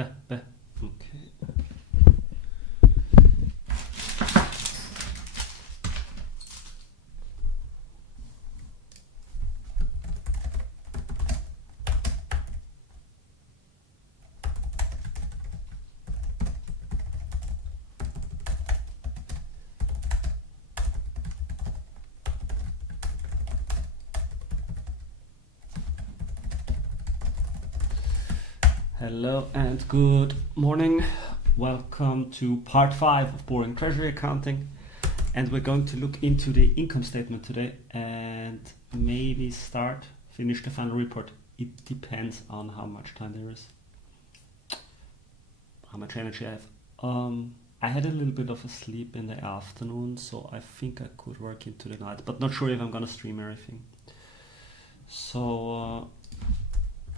Okay. Hello and good morning. Welcome to part 5 of Boring Treasury Accounting. And we're going to look into the income statement today and maybe finish the final report. It depends on how much time there is, how much energy I have. I had a little bit of a sleep in the afternoon, so I think I could work into the night, but not sure if I'm gonna stream everything. So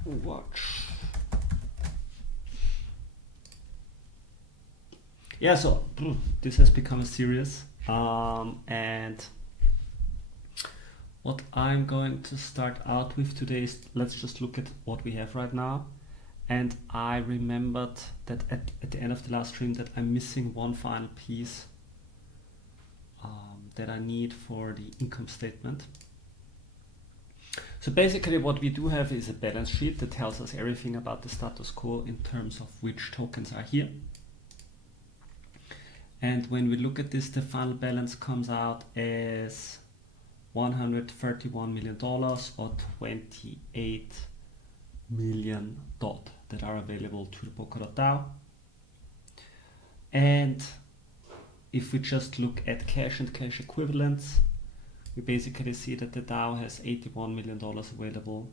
watch. Yeah, so this has become a series, and what I'm going to start out with today is let's just look at what we have right now. And I remembered that at the end of the last stream that I'm missing one final piece that I need for the income statement. So basically what we do have is a balance sheet that tells us everything about the status quo in terms of which tokens are here. And when we look at this, the final balance comes out as $131 million or 28 million DOT that are available to the Polkadot DAO. And if we just look at cash and cash equivalents, we basically see that the DAO has $81 million available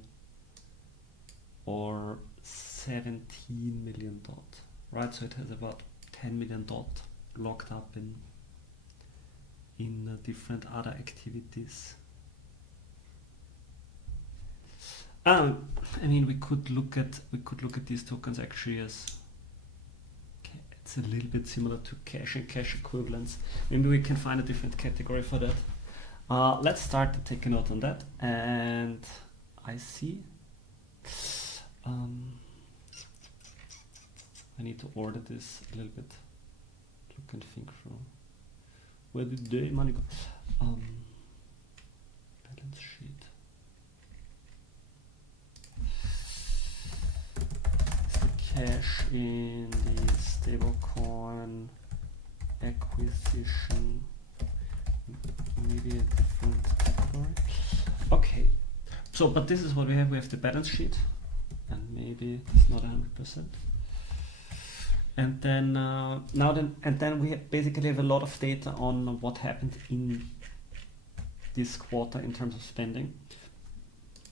or 17 million DOT, right? So it has about 10 million DOT locked up in different other activities. I mean, we could look at these tokens actually as it's a little bit similar to cash and cash equivalents. Maybe we can find a different category for that. Let's start to take a note on that. And I see. I need to order this a little bit. Look and think through. Where did the money go? Balance sheet. Cash in the stablecoin acquisition, maybe a different category. Okay, so but this is what we have. We have the balance sheet, and maybe it's not 100%. And then we basically have a lot of data on what happened in this quarter in terms of spending,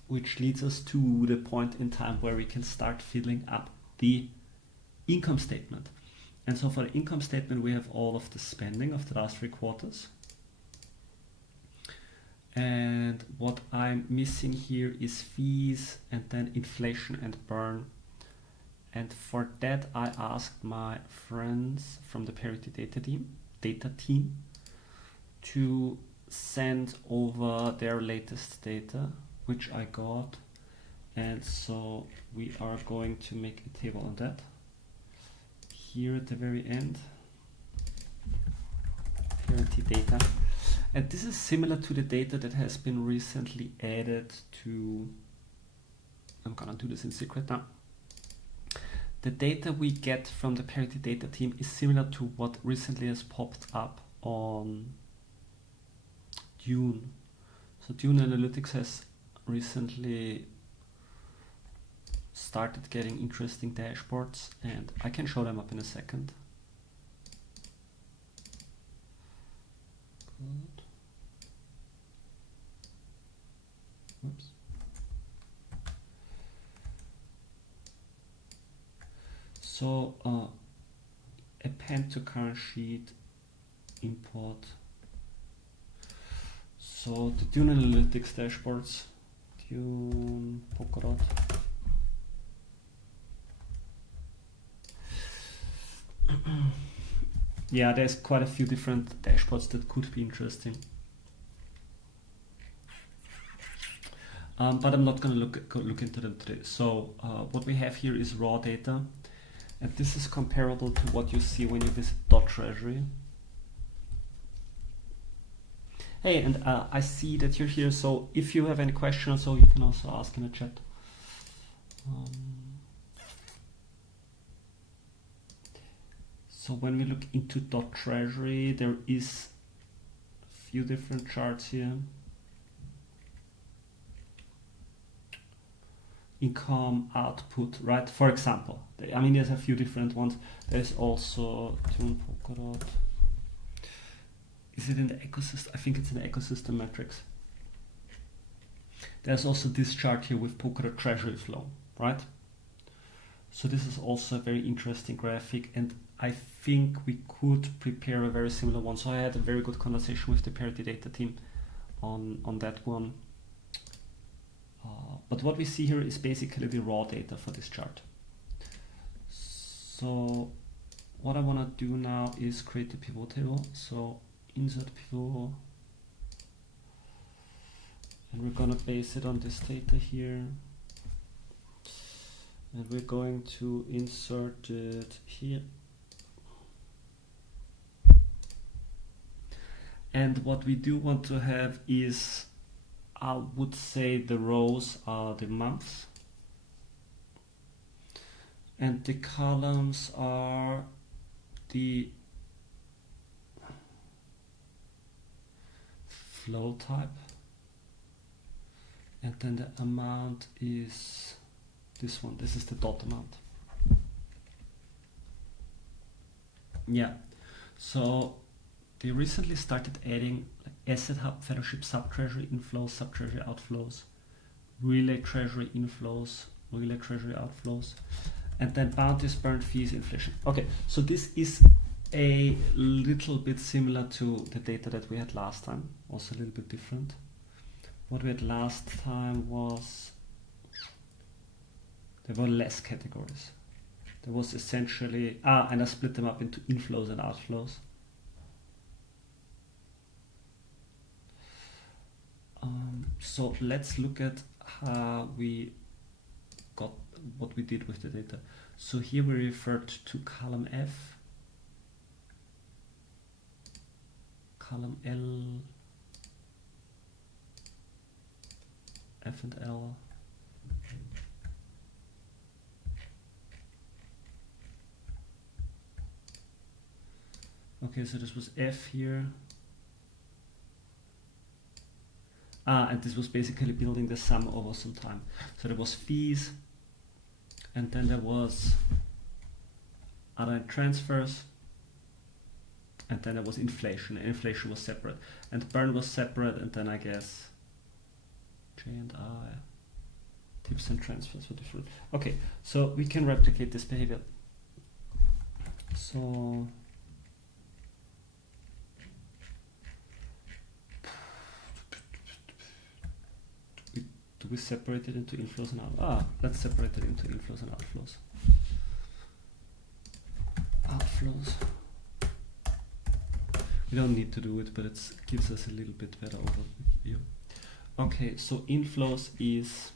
which leads us to the point in time where we can start filling up the income statement. And so for the income statement, we have all of the spending of the last 3 quarters. And what I'm missing here is fees and then inflation and burn. And for that, I asked my friends from the Parity data team to send over their latest data, which I got. And so we are going to make a table on that here at the very end. Parity data. And this is similar to the data that has been recently added to, I'm gonna do this in secret now. The data we get from the Parity data team is similar to what recently has popped up on Dune. So Dune Analytics has recently started getting interesting dashboards, and I can show them up in a second. Good. Oops. So append to current sheet, import. So the Dune Analytics dashboards, Dune Polkadot. Yeah, there's quite a few different dashboards that could be interesting. But I'm not going to look into them today. So what we have here is raw data, And this is comparable to what you see when you visit Treasury. Hey, and I see that you're here, so if you have any questions, so you can also ask in the chat. So when we look into Treasury, there is a few different charts here. Income, output, right? For example, I mean, there's a few different ones. There's also Polkadot. Is it in the ecosystem? I think it's in the ecosystem metrics. There's also this chart here with Polkadot Treasury flow, right? So this is also a very interesting graphic, and I think we could prepare a very similar one. So I had a very good conversation with the parity data team on that one. But what we see here is basically the raw data for this chart. So what I want to do now is create a pivot table. So insert pivot, and we're going to base it on this data here. And we're going to insert it here. And what we do want to have is, I would say the rows are the months, and the columns are the flow type, and then the amount is this one. This is the dot amount. Yeah, so they recently started adding Asset Hub, Fellowship, Sub-Treasury inflows, Sub-Treasury outflows, Relay Treasury inflows, Relay Treasury outflows, and then bounties, burn fees, inflation. Okay, so this is a little bit similar to the data that we had last time, also a little bit different. What we had last time was there were less categories. There was essentially, and I split them up into inflows and outflows. So let's look at how we got what we did with the data. So here we referred to column F, column L, F and L, okay, so this was F here. And this was basically building the sum over some time. So there was fees, and then there was other transfers, and then there was inflation. Inflation was separate, and burn was separate, and then I guess J and I, tips and transfers were different. Okay, so we can replicate this behavior. So do we separate it into inflows and outflows? Let's separate it into inflows and outflows. Outflows. We don't need to do it, but it gives us a little bit better overview. Okay, so inflows is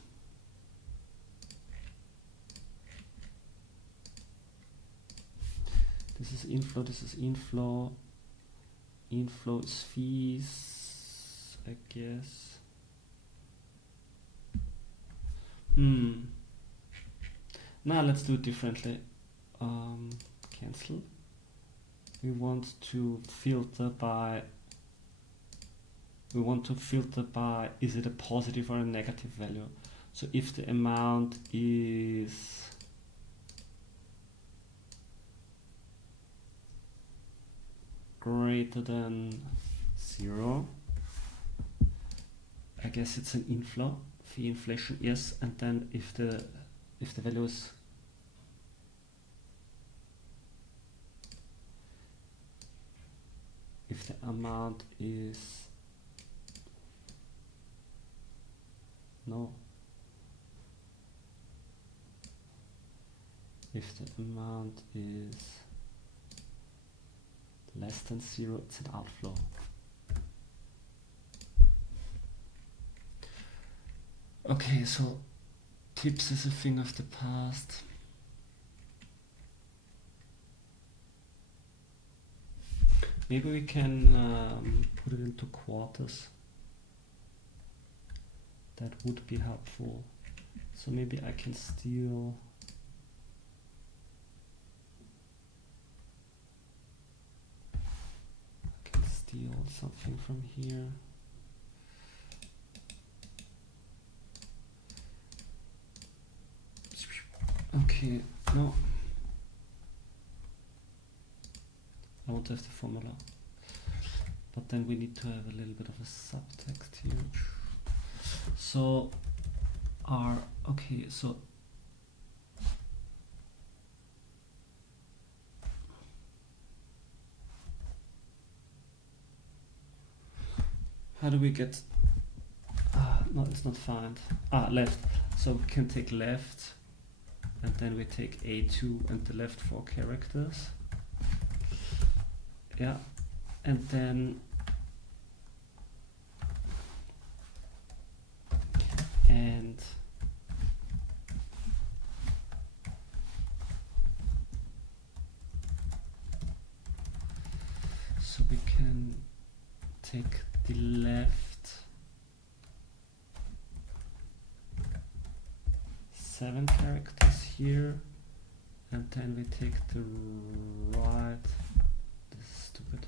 this is inflow, this is inflow. Inflow is fees, I guess. Now let's do it differently. Cancel. We want to filter by is it a positive or a negative value. So if the amount is greater than 0, I guess it's an inflow. Fee inflation, yes, and then if the value is if the amount is if the amount is less than 0, it's an outflow. Okay, so tips is a thing of the past. maybe we can put it into quarters. That would be helpful. So maybe I can steal something from here. Okay, no. I want to have the formula. But then we need to have a little bit of a subtext here. So okay, so how do we get no, it's not find. Left. So we can take left, and then we take A2 and the left 4 characters. Yeah, and then so we can take the left 7 characters here, and then we take the right, this is stupid,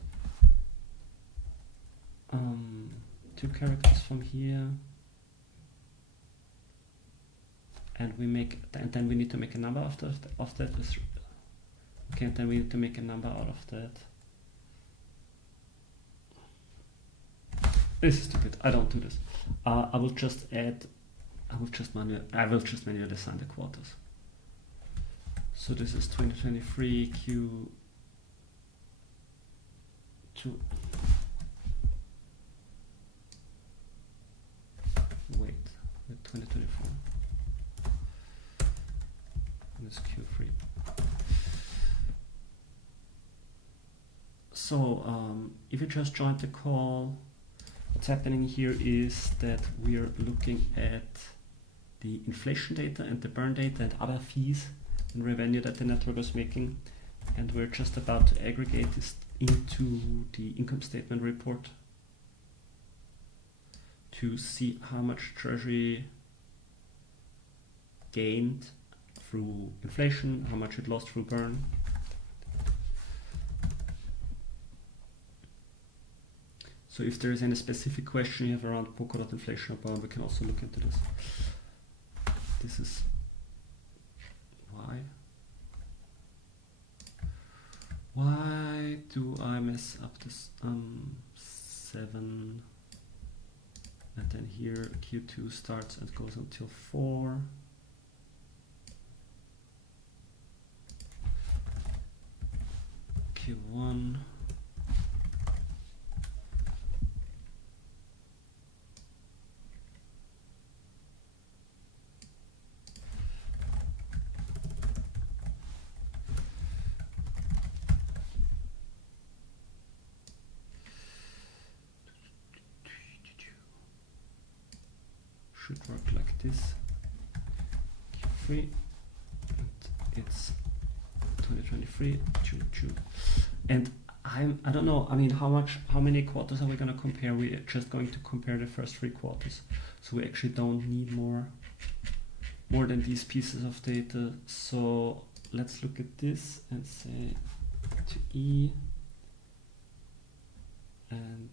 2 characters from here, and then we need to make a number of that. Okay, and then we need to make a number out of that. This is stupid. I don't do this. I will just manually assign the quarters. So this is 2023 Q2. Wait, 2024. And this Q3. So if you just joined the call, what's happening here is that we are looking at the inflation data and the burn data and other fees and revenue that the network is making, and we're just about to aggregate this into the income statement report to see how much Treasury gained through inflation, how much it lost through burn. So if there is any specific question you have around Polkadot inflation or burn, we can also look into this. This is why do I mess up this 7, and then here Q2 starts and goes until 4. Q1. Should work like this. Q3, and it's 2023, and I don't know. I mean, how many quarters are we gonna compare? We're just going to compare the first 3 quarters, so we actually don't need more than these pieces of data. So let's look at this and say to E, and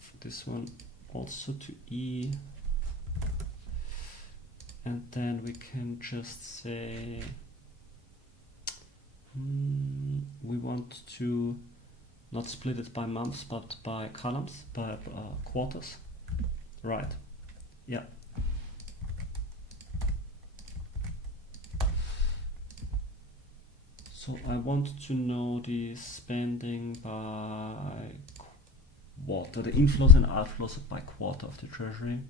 for this one also to E. And then we can just say we want to not split it by months, but by columns, by quarters. Right. Yeah. So I want to know the spending by quarter, the inflows and outflows by quarter of the Treasury.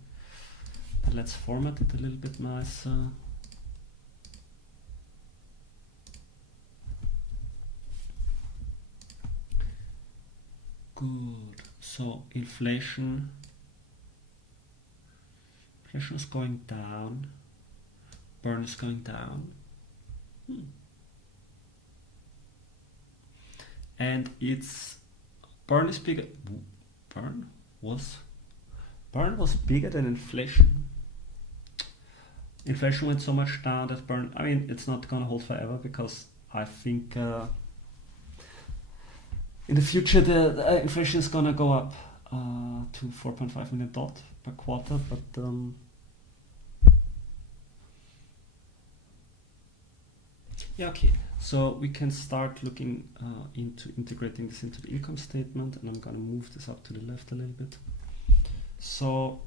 Let's format it a little bit nicer. Good. So inflation is going down. Burn is going down. And it's burn is bigger. Burn was bigger than inflation. Inflation went so much down that burn. I mean, it's not gonna hold forever because I think in the future the inflation is gonna go up to 4.5 million dot per quarter, but yeah, okay. So we can start looking into integrating this into the income statement, and I'm gonna move this up to the left a little bit. So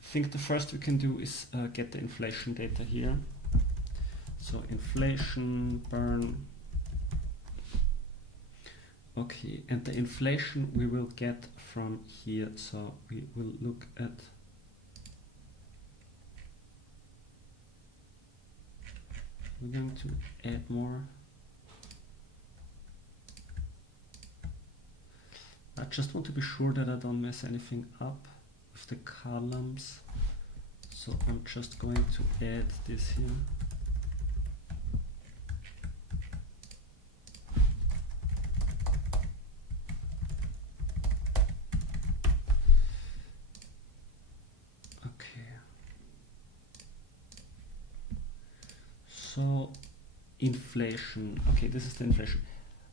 I think the first we can do is get the inflation data here. So inflation, burn. Okay, and the inflation we will get from here. So we will look at we're going to add more. I just want to be sure that I don't mess anything up with the columns. So I'm just going to add this here. So inflation, okay, this is the inflation.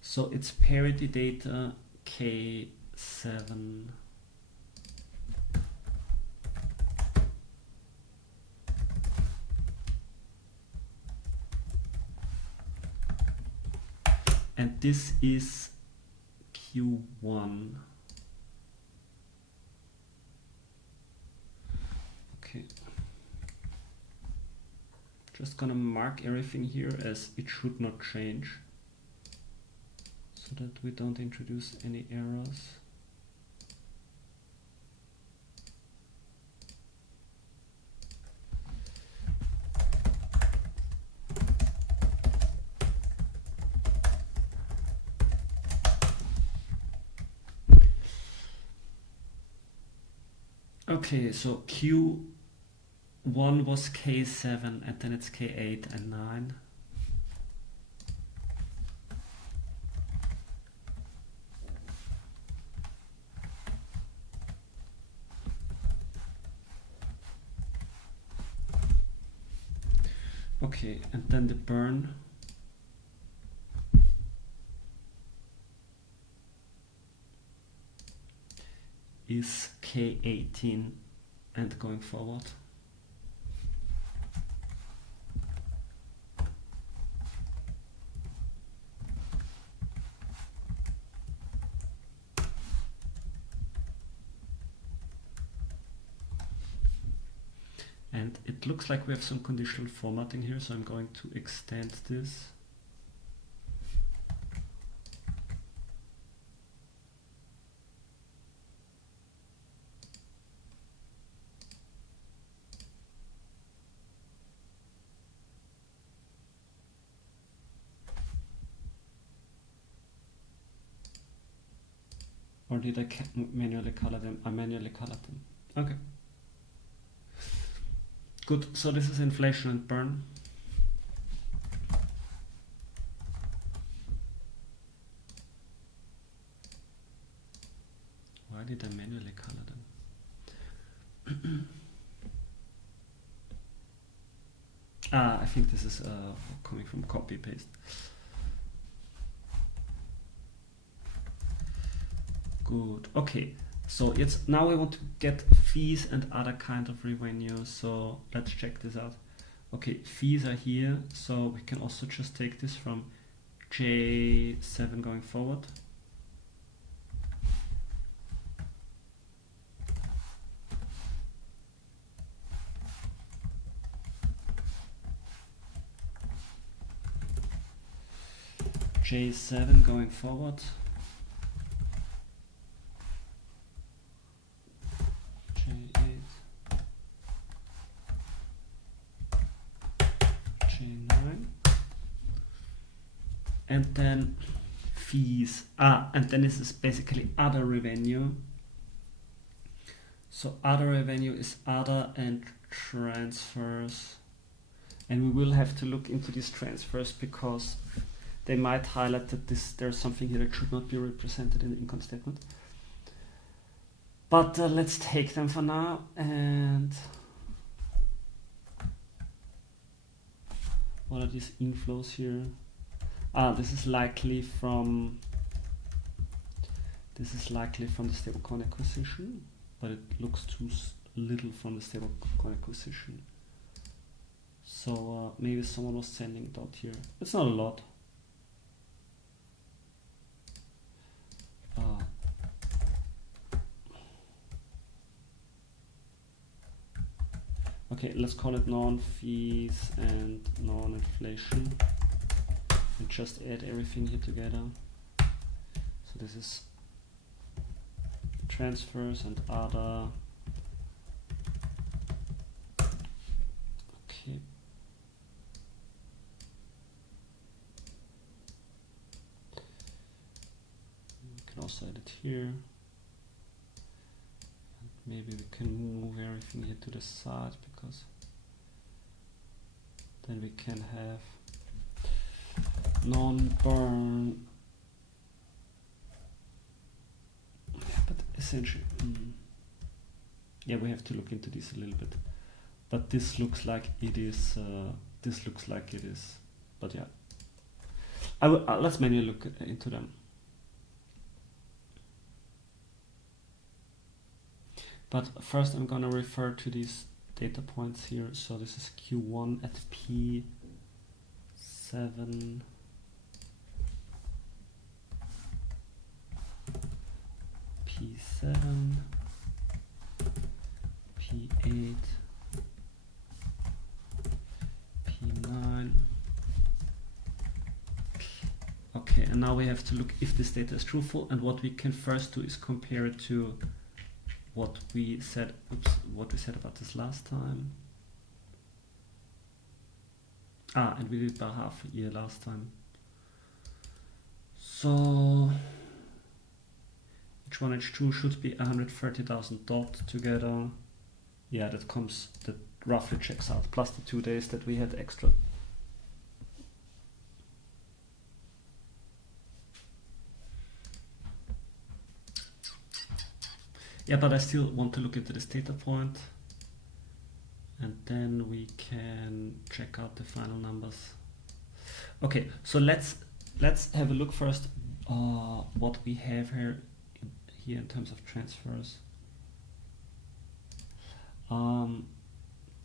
So it's parity data K7. And this is Q1. Okay. Just gonna mark everything here as it should not change so that we don't introduce any errors. Okay, so Q1 was K7 and then it's K8 and 9. Okay, and then the burn. Is K18 and going forward. And it looks like we have some conditional formatting here, so I'm going to extend this. Or did I manually color them? I manually colored them. Okay. Good, so this is inflation and burn. Why did I manually color them? I think this is coming from copy paste. Good, okay. So it's now we want to get fees and other kind of revenue. So let's check this out. Okay, fees are here. So we can also just take this from J7 going forward. J7 going forward. And then fees. And then this is basically other revenue. So other revenue is other and transfers. And we will have to look into these transfers because they might highlight that there's something here that should not be represented in the income statement. But let's take them for now. And what are these inflows here? This is likely from the stablecoin acquisition, but it looks too little from the stablecoin acquisition. So maybe someone was sending it out here. It's not a lot. Okay, let's call it non-fees and non-inflation, and just add everything here together. So this is transfers and other. Okay. We can also add it here. Maybe we can move everything here to the side, because then we can have non-burn. Yeah, but essentially, yeah, we have to look into this a little bit. But this looks like it is. This looks like it is. But yeah, let's manually look into them. But first I'm gonna refer to these data points here. So this is Q1 at P7. P7, P8, P9. Okay, and now we have to look if this data is truthful, and what we can first do is compare it to what we said about this last time. And we did about half a year last time. So H1, H2 should be 130,000 dot together. Yeah, that roughly checks out, plus the 2 days that we had extra. Yeah, but I still want to look into this data point, and then we can check out the final numbers. Okay, so let's have a look first what we have here in terms of transfers.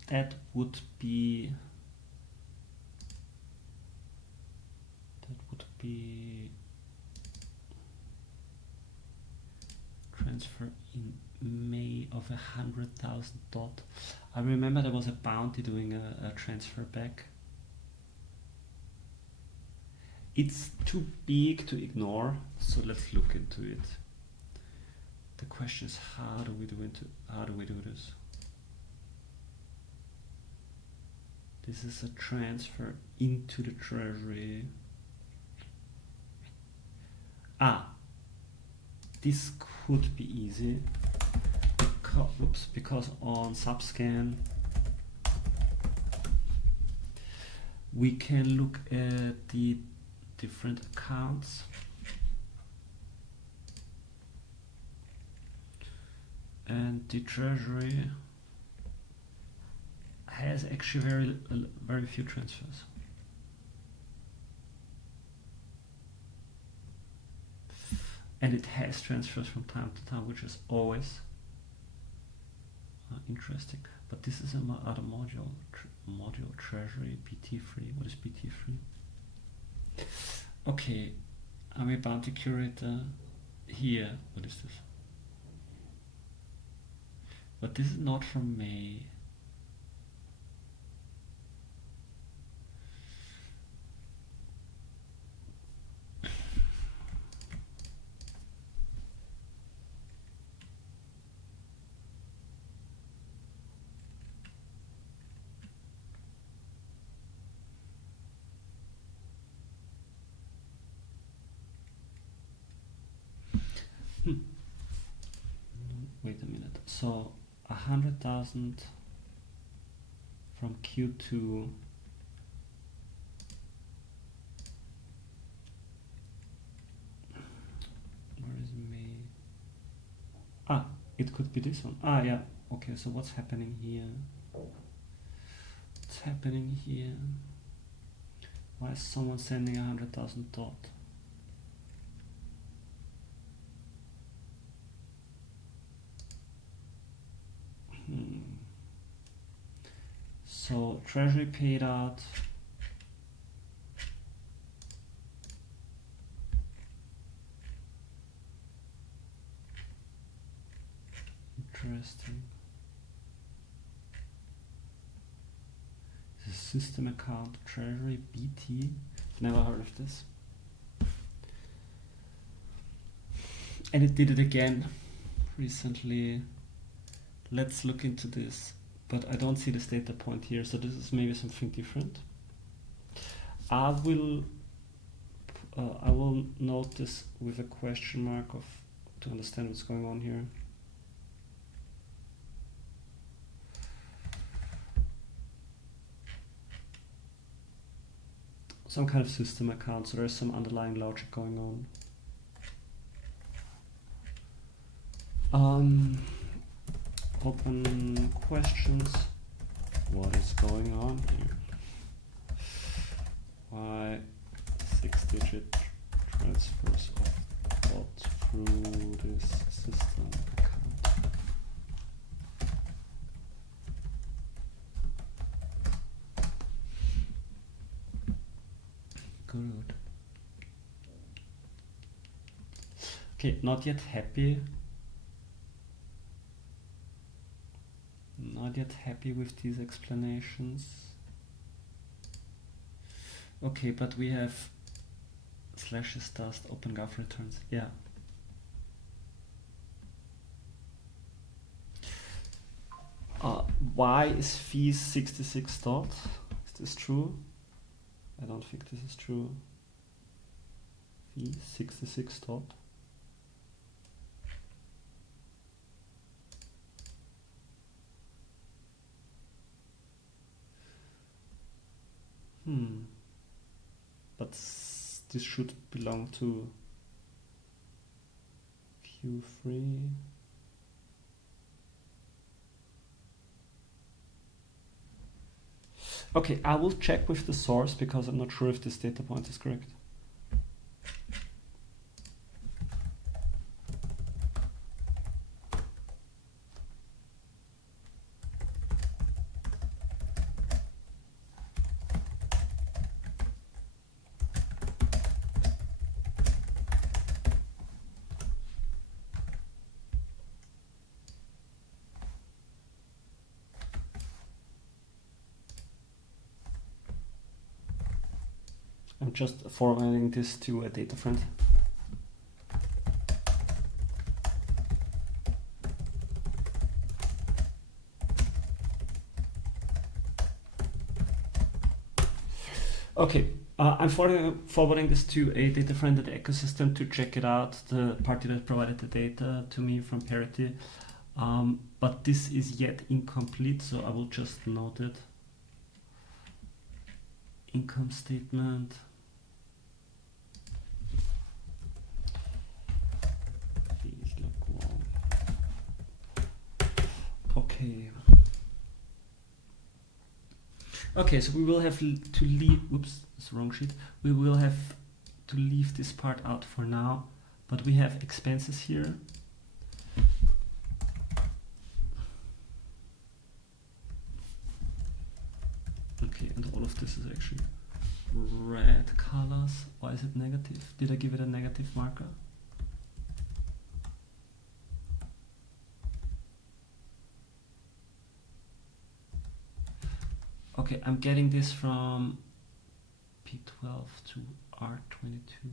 That would be transfer in May of 100,000 dot. I remember there was a bounty doing a transfer back. It's too big to ignore, so let's look into it. The question is, how do we do this? This is a transfer into the treasury. This could be easy because on Subscan we can look at the different accounts and the treasury has actually very few transfers. And it has transfers from time to time, which is always interesting. But this is another module, treasury, PT3. What is PT3? Okay, I'm a bounty curator here. What is this? But this is not from May. Wait a minute. So 100,000 from Q2 It could be this one. Ah, yeah. Okay, so what's happening here? What's happening here? Why is someone sending 100,000 dot? So Treasury paid out. Interesting. The system account Treasury BT. Never heard of this. And it did it again recently. Let's look into this. But I don't see this data point here, so this is maybe something different. I will note this with a question mark to understand what's going on here. Some kind of system account, so there's some underlying logic going on. Open questions. What is going on here? Why 6-digit transfers of dot through this system account? Good. Okay, not yet happy. Not yet happy with these explanations. Okay, but we have slashes dust OpenGov returns. Yeah. Why is fees 66 dot? Is this true? I don't think this is true. Fees 66 dot. But this should belong to Q3. Okay, I will check with the source because I'm not sure if this data point is correct. I'm just forwarding this to a data friend. Okay, I'm forwarding this to a data friend at the ecosystem to check it out, the party that provided the data to me from Parity. But this is yet incomplete, so I will just note it. Income statement. Please look wrong. Okay. Okay, so we will have to leave. Oops, it's the wrong sheet. We will have to leave this part out for now, but we have expenses here. Okay, and all of this is actually red colors. Why is it negative? Did I give it a negative marker? Okay, I'm getting this from P12 to R22.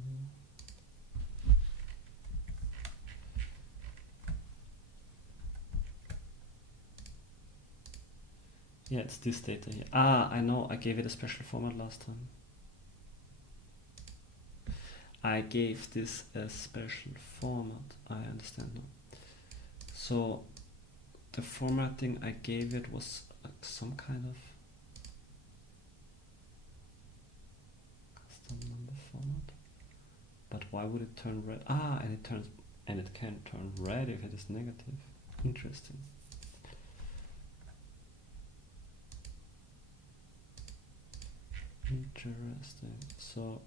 Yeah, it's this data here. Ah, I know, I gave it a special format last time. I gave this a special format, I understand now. So the formatting I gave it was some kind of custom number format. But why would it turn red? Ah, and it can turn red if it is negative. Interesting. Interesting. So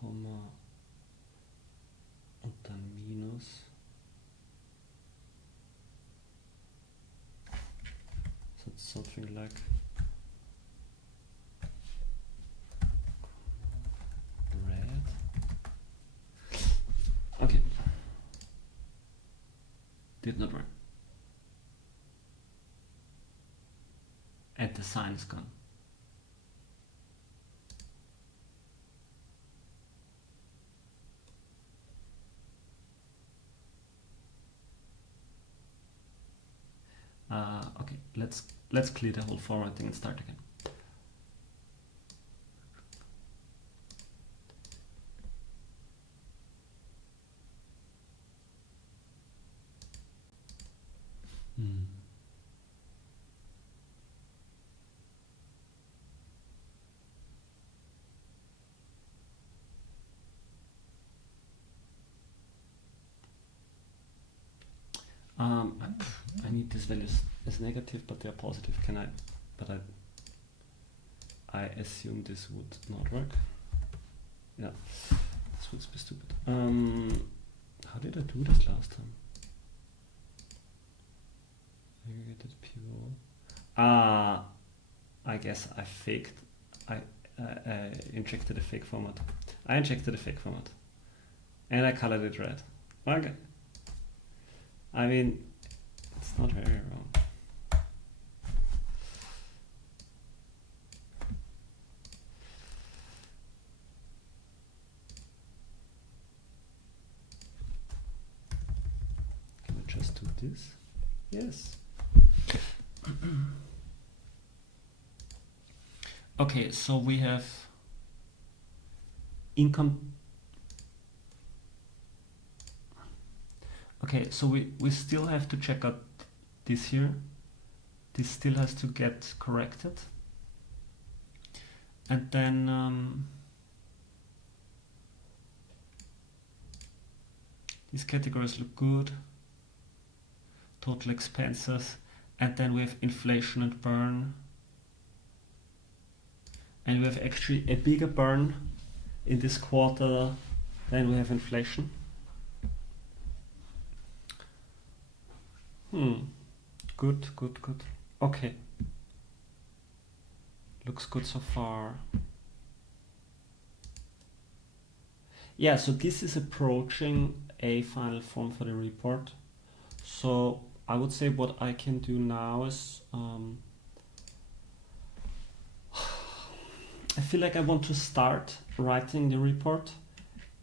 Komma und dann Minus. So it's something like red. Okay. Did not work. And the sign is gone. Okay, let's clear the whole formatting and start again. I need these values as negative, but they are positive. Can I? But I assume this would not work. Yeah, this would be stupid. How did I do this last time? Aggregated pivot. I guess I faked. I injected a fake format. I injected a fake format, and I colored it red. Okay. I mean, it's not very wrong. Can I just do this? Yes. Okay, so we have income. Okay, so we still have to check out this here. This still has to get corrected. And then these categories look good. Total expenses. And then we have inflation and burn. And we have actually a bigger burn in this quarter than we have inflation. Good. Okay. Looks good so far. Yeah, so this is approaching a final form for the report. So I would say what I can do now is I feel like I want to start writing the report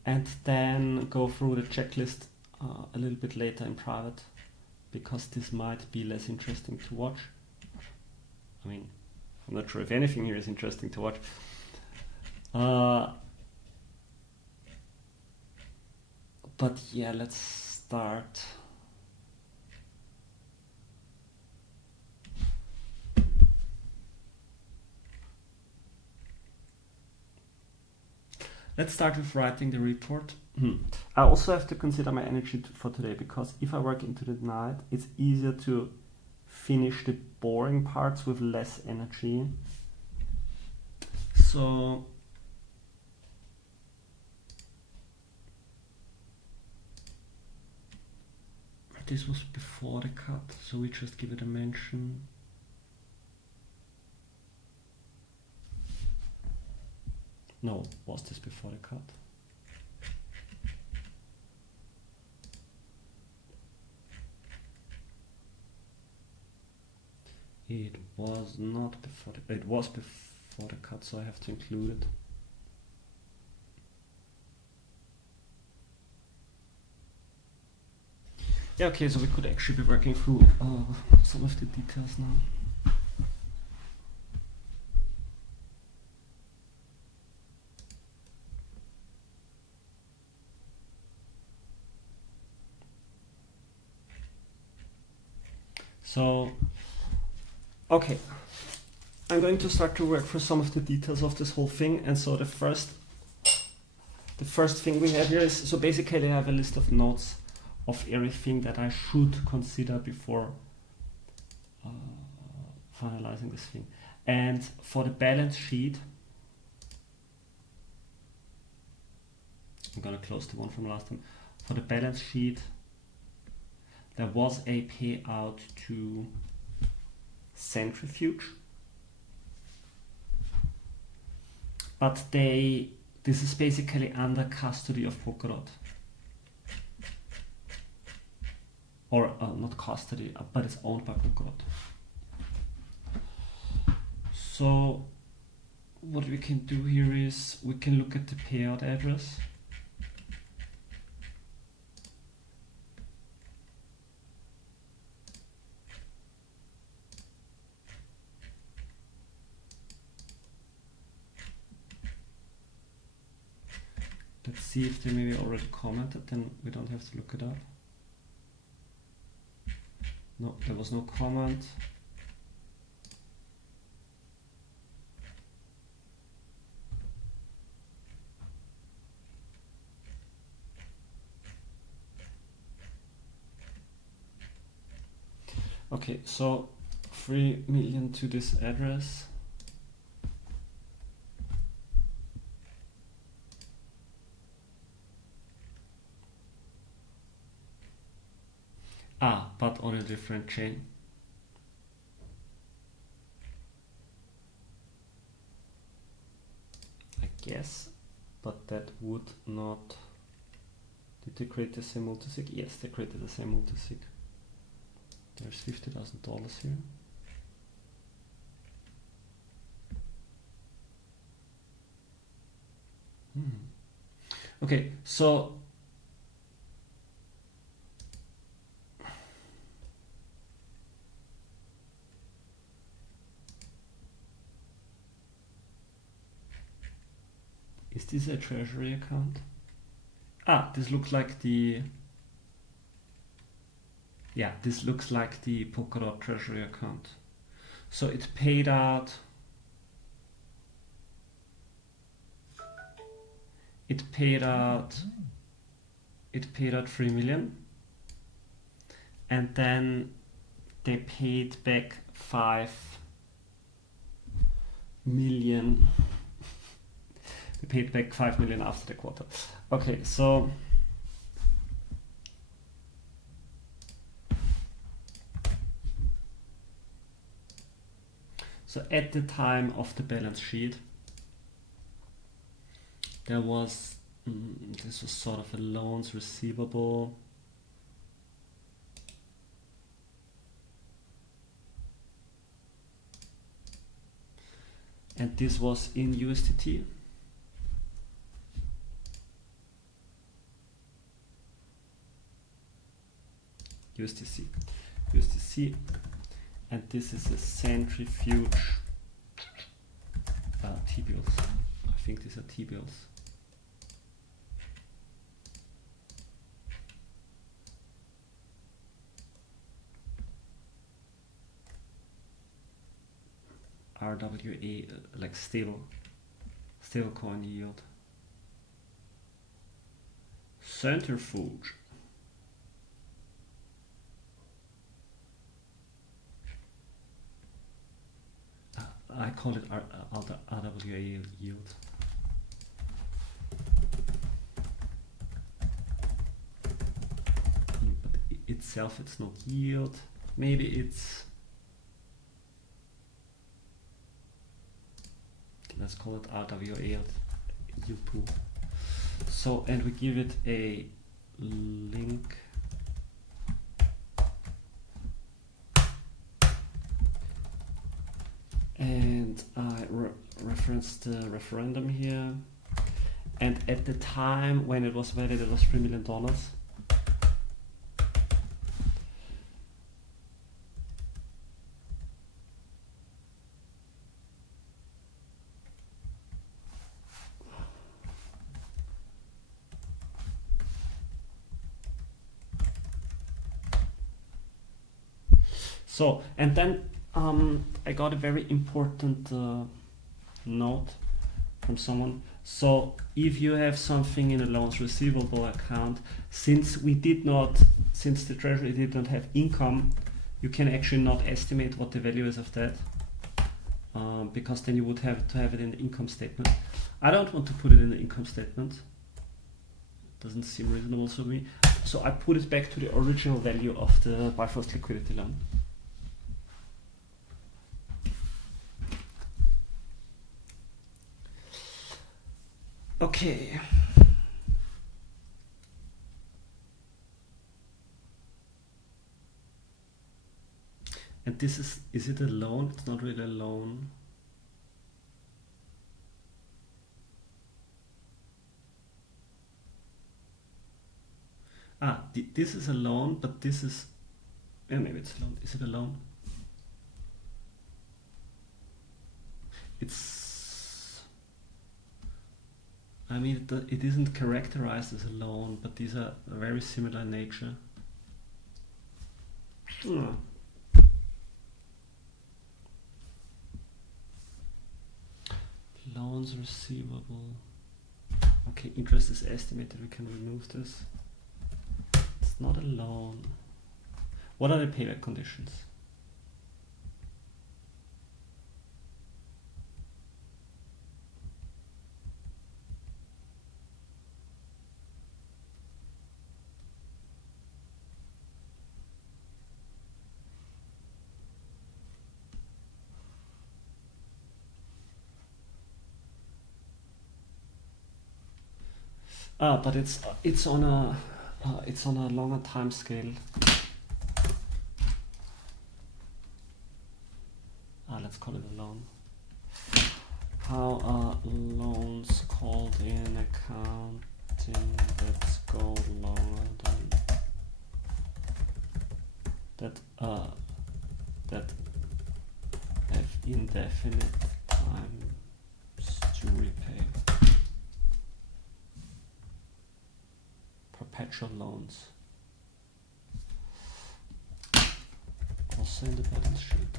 and then go through the checklist a little bit later in private, because this might be less interesting to watch. I mean, I'm not sure if anything here is interesting to watch. But yeah, let's start. Let's start with writing the report. I also have to consider my energy for today, because if I work into the night, it's easier to finish the boring parts with less energy. So this was before the cut, so we just give it a mention. No, was this before the cut? It was not before the, it was before the cut, so I have to include it. Yeah, okay, so we could actually be working through some of the details now. So, Okay, I'm going to start to work through some of the details of this whole thing. And so the first thing we have here is, so basically I have a list of notes of everything that I should consider before finalizing this thing. And for the balance sheet, I'm gonna close the one from last time. For the balance sheet, there was a payout to Centrifuge, but this is basically under custody of Polkadot, or not custody, but it's owned by Polkadot. So what we can do here is we can look at the payout address. Let's see if they maybe already commented, then we don't have to look it up. No, there was no comment. Okay, so 3 million to this address. But on a different chain. I guess, but that would not. Did they create the same multisig? Yes, they created the same multisig. There's $50,000 here. Okay, so is this a Treasury account? This looks like the this looks like the Polkadot Treasury account. So it paid out it paid out 3 million, and then they paid back 5 million. They paid back 5 million after the quarter. Okay, so at the time of the balance sheet, there was this was sort of a loans receivable. And this was in USDT. USDC, and this is a Centrifuge T-bills. I think these are T-bills. RWA, like stable coin yield. Centrifuge. I call it RWA yield. But itself, it's not yield. Maybe it's. Let's call it RWA yield pool. So, and we give it a link. And I reference the referendum here. And at the time when it was valid, it was $3 million. So, and then I got a very important note from someone. So if you have something in a loans receivable account, since the Treasury did not have income, you can actually not estimate what the value is of that, because then you would have to have it in the income statement. I don't want to put it in the income statement. Doesn't seem reasonable to me. So I put it back to the original value of the Bifrost liquidity loan. Okay. And this is it a loan? It's not really a loan. This is a loan, but this is, yeah, maybe it's a loan. Is it a loan? I mean, it isn't characterized as a loan, but these are very similar in nature. Loans receivable. Okay, interest is estimated. We can remove this. It's not a loan. What are the payback conditions? But it's on a longer time scale. Let's call it a loan. How are loans called in accounting that go longer than that have indefinite times to repay? Perpetual loans. Also in the balance sheet.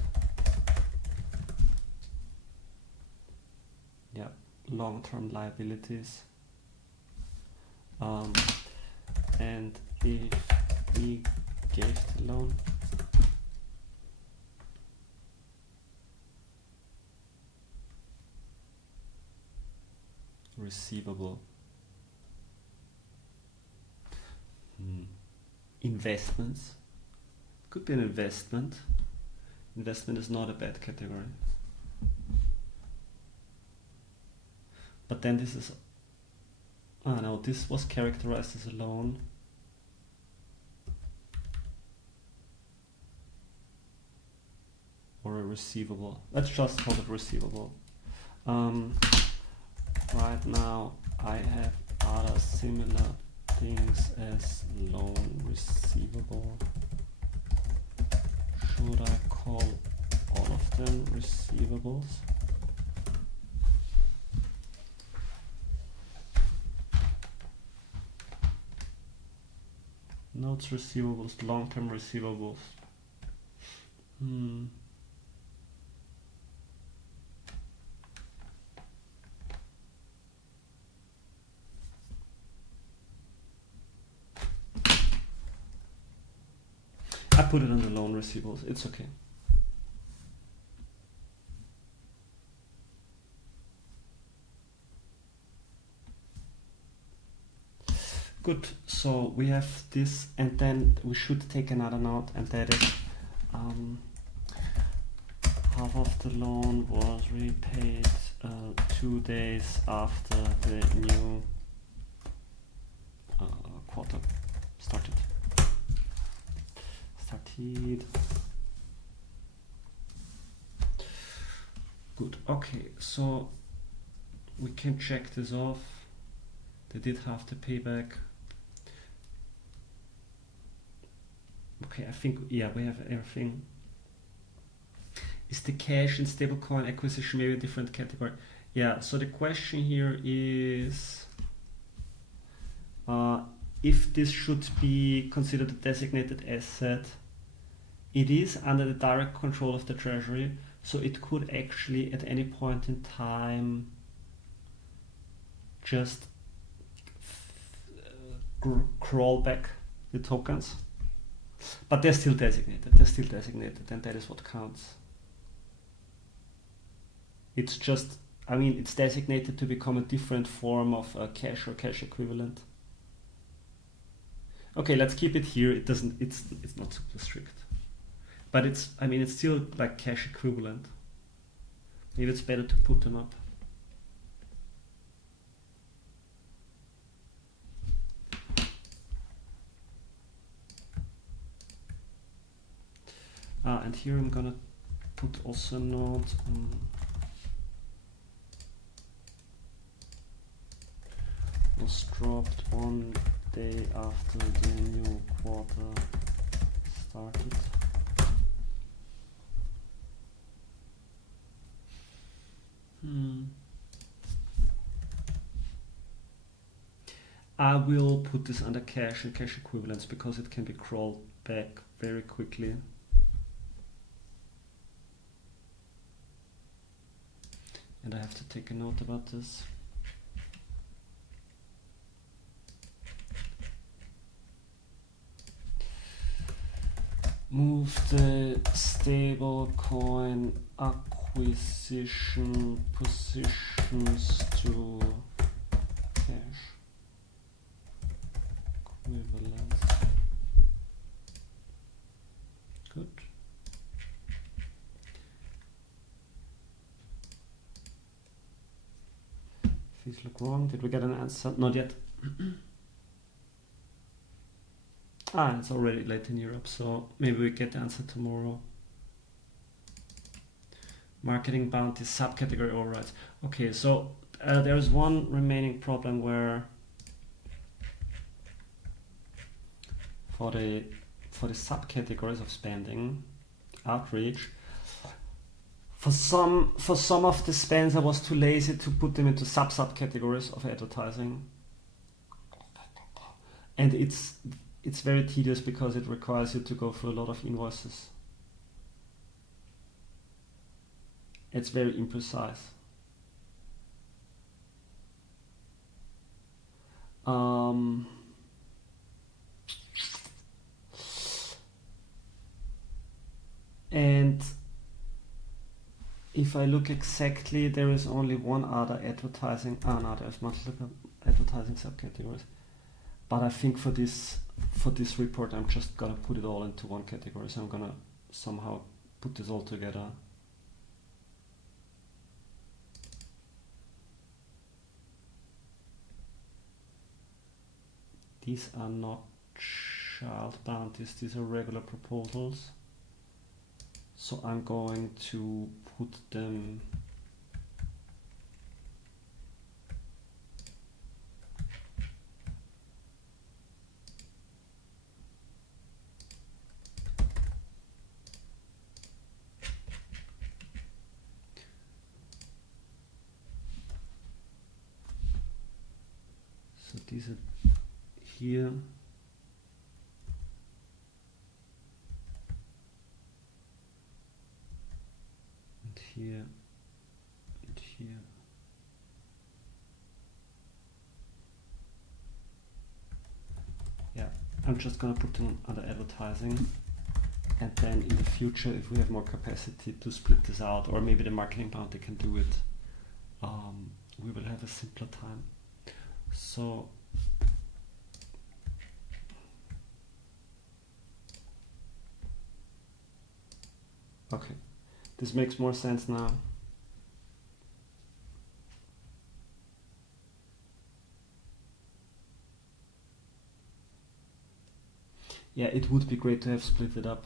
Yeah, long-term liabilities. And if we gave the loan, receivable. Investments. Could be an investment. Investment is not a bad category. But then this is, no, this was characterized as a loan. Or a receivable. Let's just call it receivable. Right now I have other similar things as loan receivable. Should I call all of them receivables? Notes receivables, long-term receivables. I put it on the loan receivables, it's okay. Good, so we have this, and then we should take another note, and that is half of the loan was repaid 2 days after the new quarter started. Good, okay, so we can check this off. They did have the payback. Okay, I think, yeah, we have everything. Is the cash and stablecoin acquisition maybe a different category? Yeah, so the question here is if this should be considered a designated asset it is under the direct control of the Treasury, so it could actually at any point in time just crawl back the tokens. But they're still designated, and that is what counts. It's just, I mean, it's designated to become a different form of cash or cash equivalent. Okay, let's keep it here. It doesn't, it's not super strict. But it's, I mean, it's still like cash equivalent. Maybe it's better to put them up. And here I'm gonna put also a note was dropped one day after the new quarter started. I will put this under cash and cash equivalents because it can be crawled back very quickly. And I have to take a note about this. Move the stablecoin acquisition positions to cash equivalents. Good. These look wrong. Did we get an answer? Not yet. It's already late in Europe, so maybe we get the answer tomorrow. Marketing bounty subcategory overrides. Okay, so there's one remaining problem where for the subcategories of spending, outreach, for some of the spends I was too lazy to put them into subcategories of advertising, and it's very tedious because it requires you to go through a lot of invoices. It's very imprecise. And if I look exactly, there is only one other advertising. No, there's multiple advertising subcategories. But I think for this report, I'm just gonna put it all into one category. So I'm gonna somehow put this all together. These are not child bounties, these are regular proposals. So I'm going to put them so these are here. Here and here. Yeah, I'm just gonna put them under advertising, and then in the future, if we have more capacity to split this out, or maybe the marketing bounty can do it, we will have a simpler time. So okay. This makes more sense now. Yeah, it would be great to have split it up.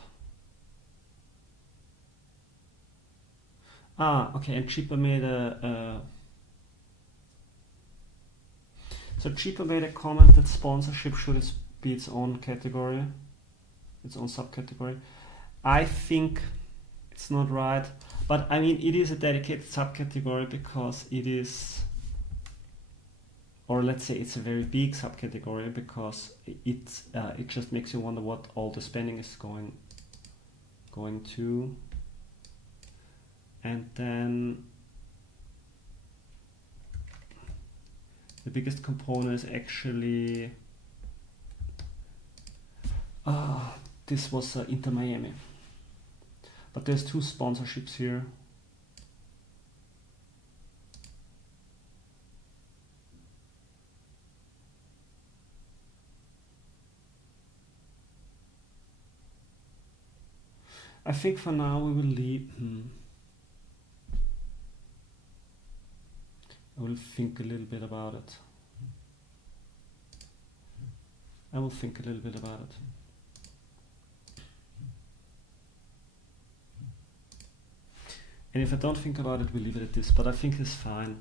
Okay, and Cheaper made so Cheaper made a comment that sponsorship should be its own category, its own subcategory. I think it's not right, but I mean it is a dedicated subcategory because it is, or let's say it's a very big subcategory because it just makes you wonder what all the spending is going going to, and then the biggest component is actually this was Inter Miami, but there's 2 sponsorships here. I think for now we will leave. I will think a little bit about it. I will think a little bit about it. And if I don't think about it, we'll leave it at this, but I think it's fine.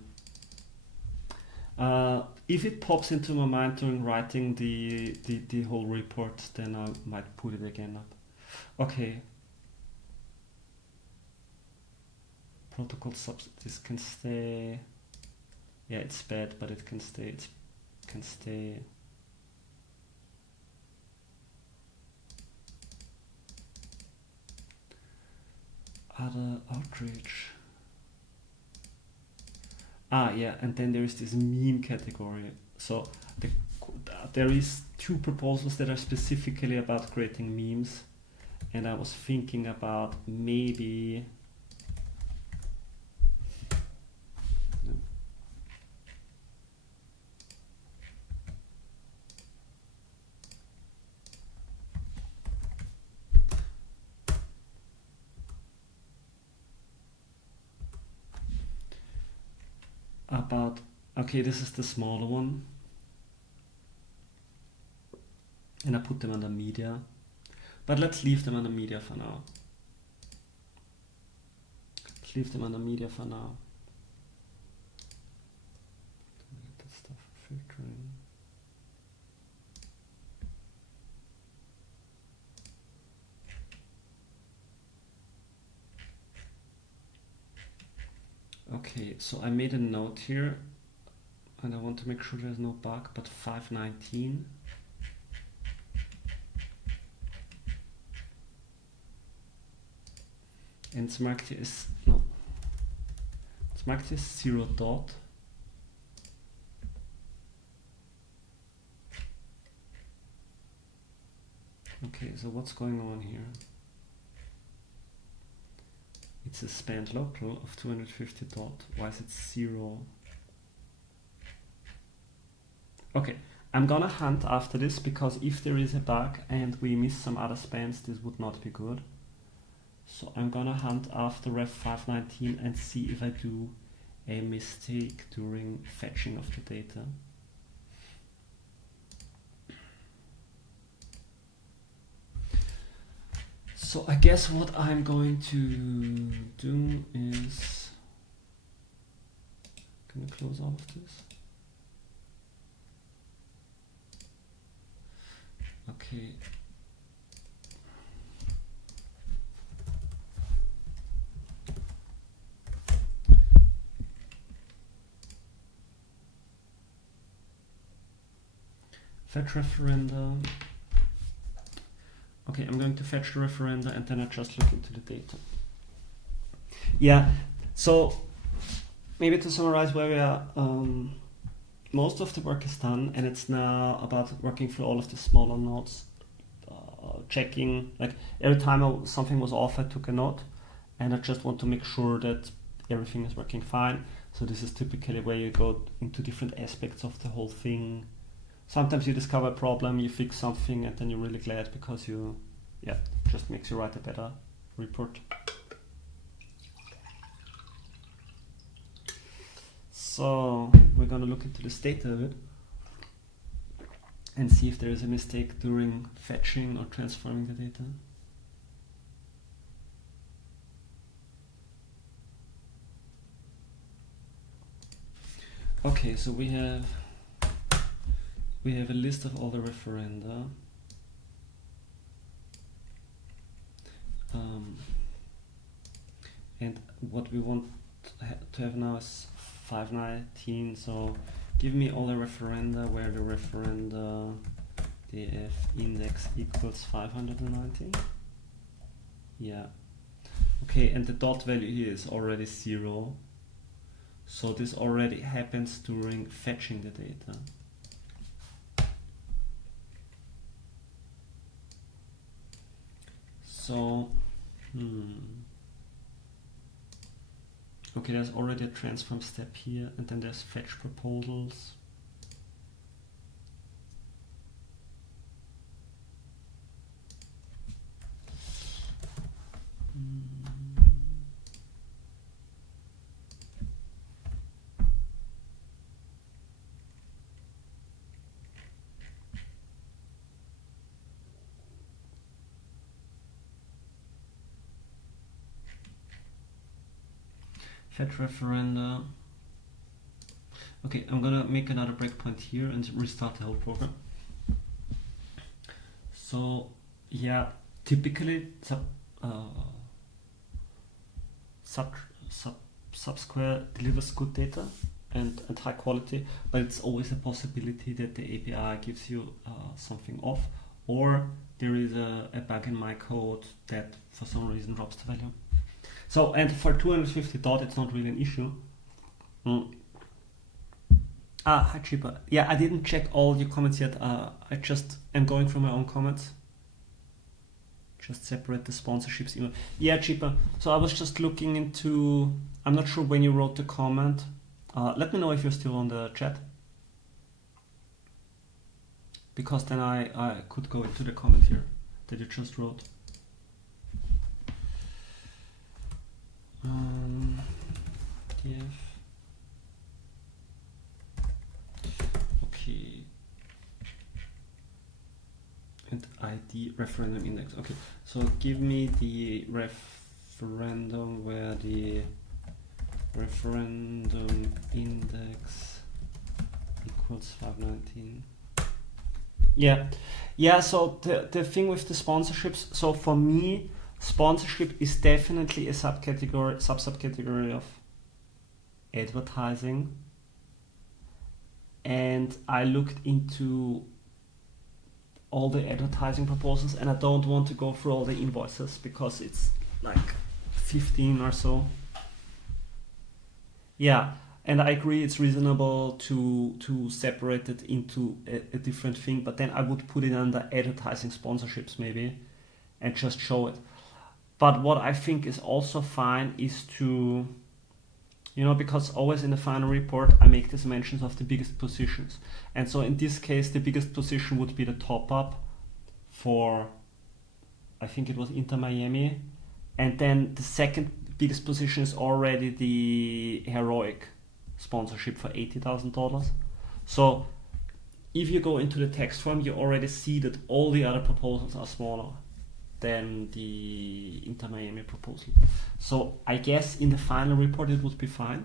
If it pops into my mind during writing the whole report, then I might put it again up. Okay. Protocol this can stay. Yeah, it's bad, but it can stay. It can stay. Other outreach. Yeah, and then there is this meme category. So there is 2 proposals that are specifically about creating memes, and I was thinking about maybe about, okay, this is the smaller one, and I put them under media, but let's leave them under media for now. Let's leave them under media for now. That stuff filtering. Okay, so I made a note here, and I want to make sure there's no bug, but 519. And it's marked here as, no, it's marked as 0 dot. Okay, so what's going on here? It's a spanned local of 250 dot. Why is it 0? Okay, I'm gonna hunt after this, because if there is a bug and we miss some other spans, this would not be good. So I'm gonna hunt after ref 519 and see if I do a mistake during fetching of the data. So I guess what I'm going to do is, can I close all of this? Okay. Fetch referenda. Okay, I'm going to fetch the referenda and then I just look into the data. Yeah, so maybe to summarize where we are, most of the work is done, and it's now about working through all of the smaller nodes, checking, like every time something was off, I took a note, and I just want to make sure that everything is working fine. So this is typically where you go into different aspects of the whole thing. Sometimes you discover a problem, you fix something, and then you're really glad because just makes you write a better report. So we're going to look into this data a bit and see if there is a mistake during fetching or transforming the data. Okay, so we have a list of all the referenda. And what we want to have now is 519, so give me all the referenda where the referenda df index equals 519. Yeah. Okay, and the dot value here is already 0. So this already happens during fetching the data. So, okay, there's already a transform step here, and then there's fetch proposals. Fetch referenda. Okay, I'm gonna make another breakpoint here and restart the whole program. So, yeah, typically Subsquare delivers good data and high quality, but it's always a possibility that the API gives you something off, or there is a bug in my code that for some reason drops the value. So, and for 250 dot, it's not really an issue. Hi Cheaper. Yeah, I didn't check all your comments yet. I just am going through my own comments. Just separate the sponsorships email. Yeah, Cheaper. So I was just looking into, I'm not sure when you wrote the comment. Let me know if you're still on the chat. Because then I could go into the comment here that you just wrote. Yeah. Okay. And ID referendum index. Okay, so give me the referendum where the referendum index equals 519. Yeah, so the thing with the sponsorships, so for me, sponsorship is definitely a subcategory of advertising. And I looked into all the advertising proposals, and I don't want to go through all the invoices because it's like 15 or so. Yeah, and I agree it's reasonable to separate it into a different thing, but then I would put it under advertising sponsorships maybe and just show it. But what I think is also fine is to, because always in the final report I make these mentions of the biggest positions. And so in this case, the biggest position would be the top up for, I think it was Inter Miami. And then the second biggest position is already the Heroic sponsorship for $80,000. So if you go into the text form, you already see that all the other proposals are smaller than the Inter Miami proposal. So I guess in the final report it would be fine.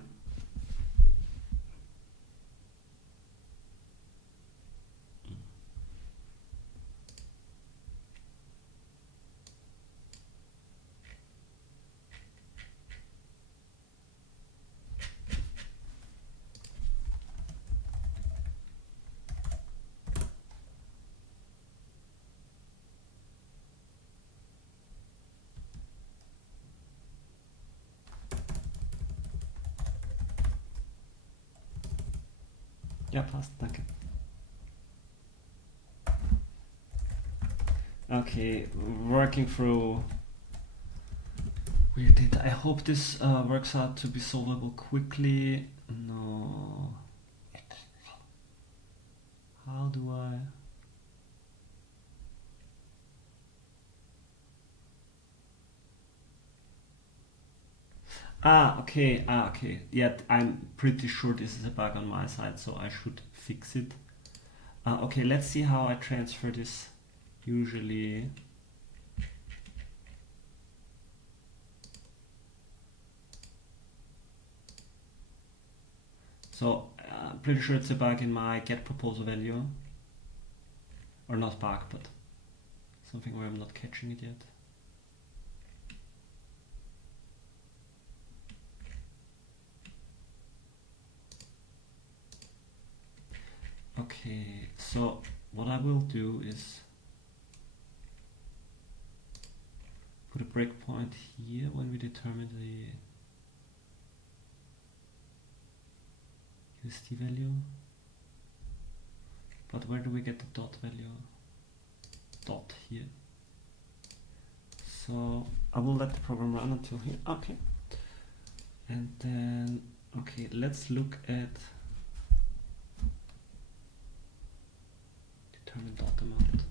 Ja, passt, danke. Okay, working through weird data. I hope this works out to be solvable quickly. No. How do I? Okay. Yeah, I'm pretty sure this is a bug on my side, so I should fix it. Okay, let's see how I transfer this. Usually, so I'm pretty sure it's a bug in my get proposal value, or not bug, but something where I'm not catching it yet. Okay, so what I will do is put a breakpoint here when we determine the USD value. But where do we get the dot value? Dot here. So I will let the program run until here. Okay. And then, okay, let's look at determine dot amount.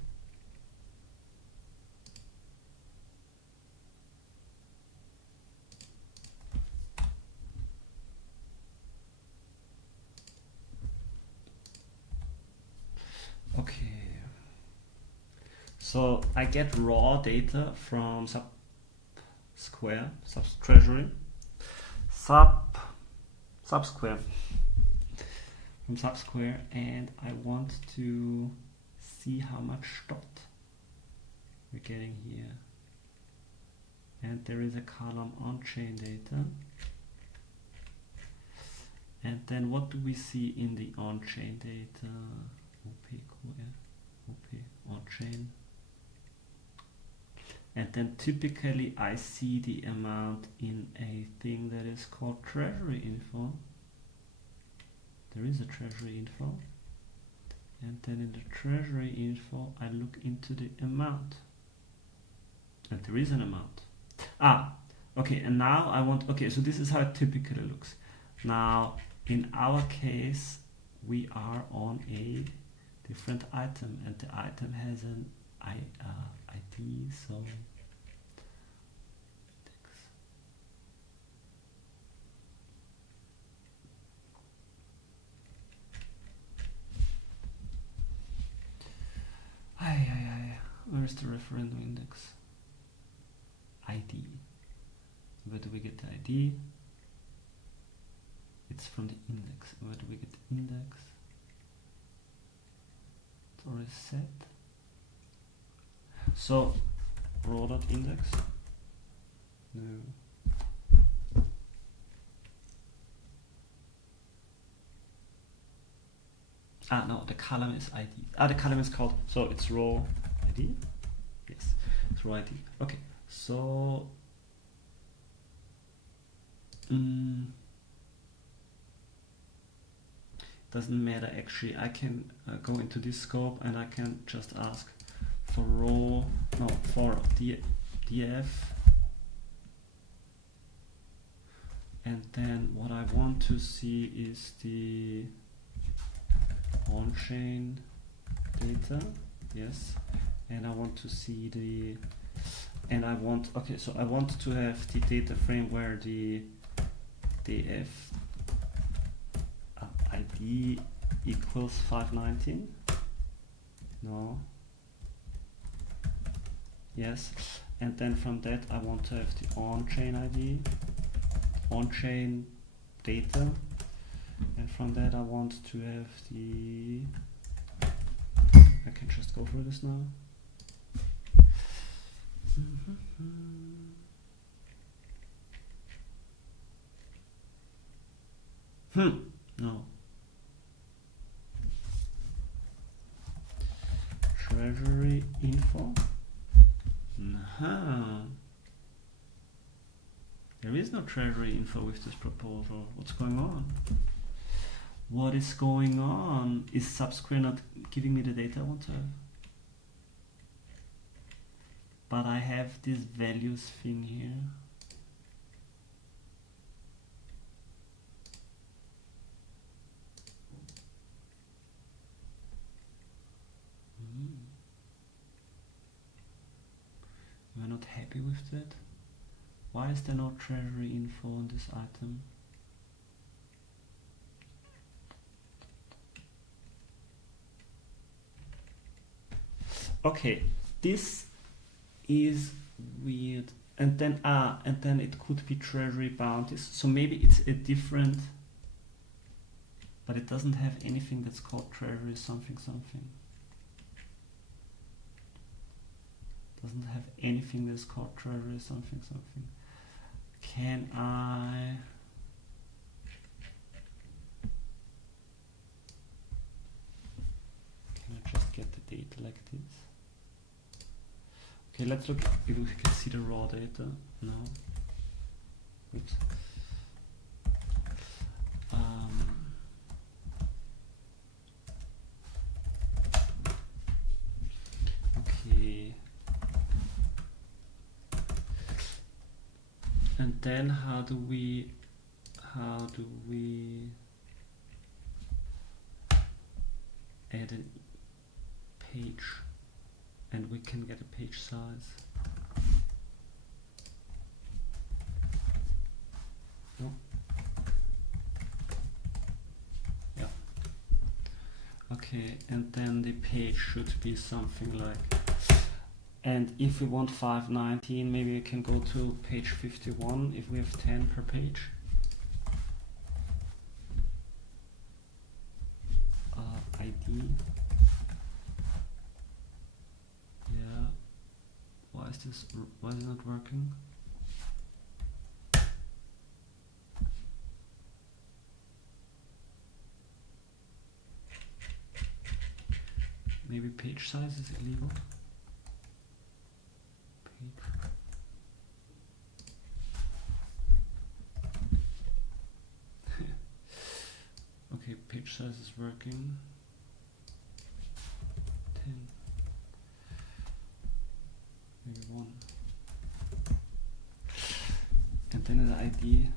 Okay. So I get raw data from Treasury, Subsquare, from Subsquare, and I want to see how much dot we're getting here. And there is a column on-chain data. And then what do we see in the on-chain data? OP on-chain. And then typically I see the amount in a thing that is called Treasury info. There is a Treasury info. And then in the Treasury info, I look into the amount. And there is an amount. Okay, and now I want, okay, so this is how it typically looks. Now, in our case, we are on a different item, and the item has an ID, so where's the referendum index? ID. Where do we get the ID? It's from the index. Where do we get the index? It's already set. So raw.index. No. No, the column is ID. The column is called, so it's raw ID. Yes, it's raw ID. Okay, so doesn't matter actually. I can go into this scope and I can just ask for for DF, and then what I want to see is the on-chain data, yes, and I want to see the, and I want, okay, so I want to have the data frame where the DF ID equals 519, no, yes, and then from that I want to have the on-chain ID, on-chain data, and from that I want to have the, I can just go through this now. No. Treasury info. There is no Treasury info with this proposal. What's going on? What is going on? Is Subsquare not giving me the data I want to have? But I have this values thing here. Am I not happy with that? Why is there no Treasury info on this item? Okay, this is weird. And then it could be Treasury bounties. So maybe it's a different, but it doesn't have anything that's called Treasury something something. Doesn't have anything that's called Treasury something something. Can I just get the data like this? Okay, let's look if we can see the raw data. No. Oops. Okay. And then how do we add a page, and we can get a page size. No? Yeah. Okay, and then the page should be something like, and if we want 519, maybe we can go to page 51 if we have 10 per page. ID. Yeah. Why is it not working? Maybe page size is illegal. Page. Okay, page size is working. 10. Maybe 1. And then an ID.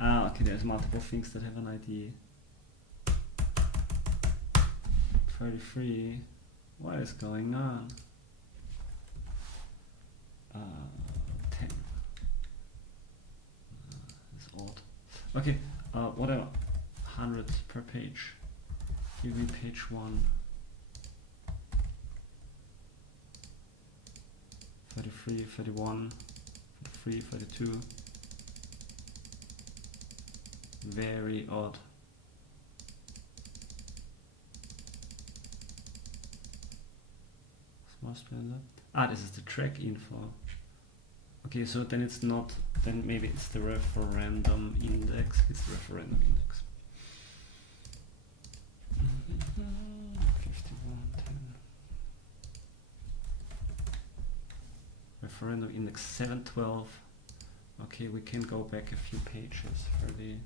Ah, okay, there's multiple things that have an ID. 33. What is going on? 10. It's odd. Okay, whatever. 100 per page. Give me page 1. 33, 31, 33, 32. Very odd. Ah, this is the track info. Okay, so then it's not, then maybe it's the referendum index. It's the referendum index. 5110. Referendum index 712. Okay, we can go back a few pages for the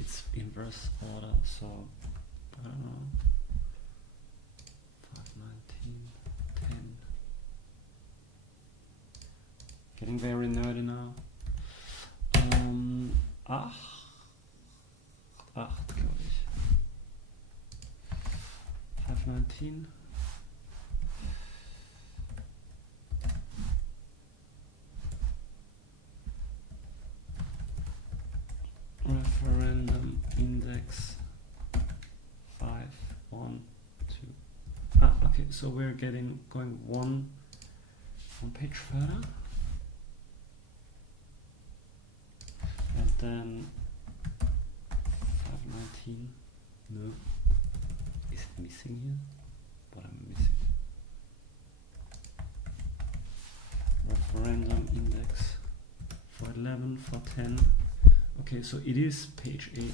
it's inverse order, so I don't know. 519, 10. Getting very nerdy now. 8, glaube ich. 519. Referendum index 5, 1, 2. Okay, so we're going one page further, and then 519. No, is it missing here? What am I missing? Referendum index for 11, for 10. Okay, so it is page 8.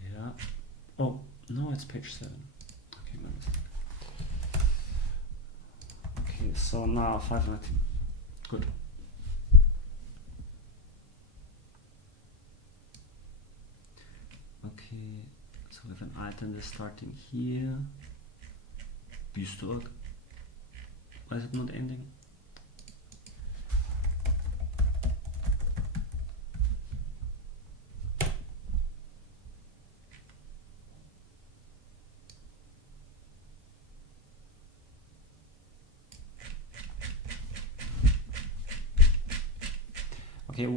Yeah. Oh, no, it's page 7. Okay, my mistake. Okay, so now 519. Good. Okay, so we have an item that's starting here. Duisburg. Why is it not ending? Okay,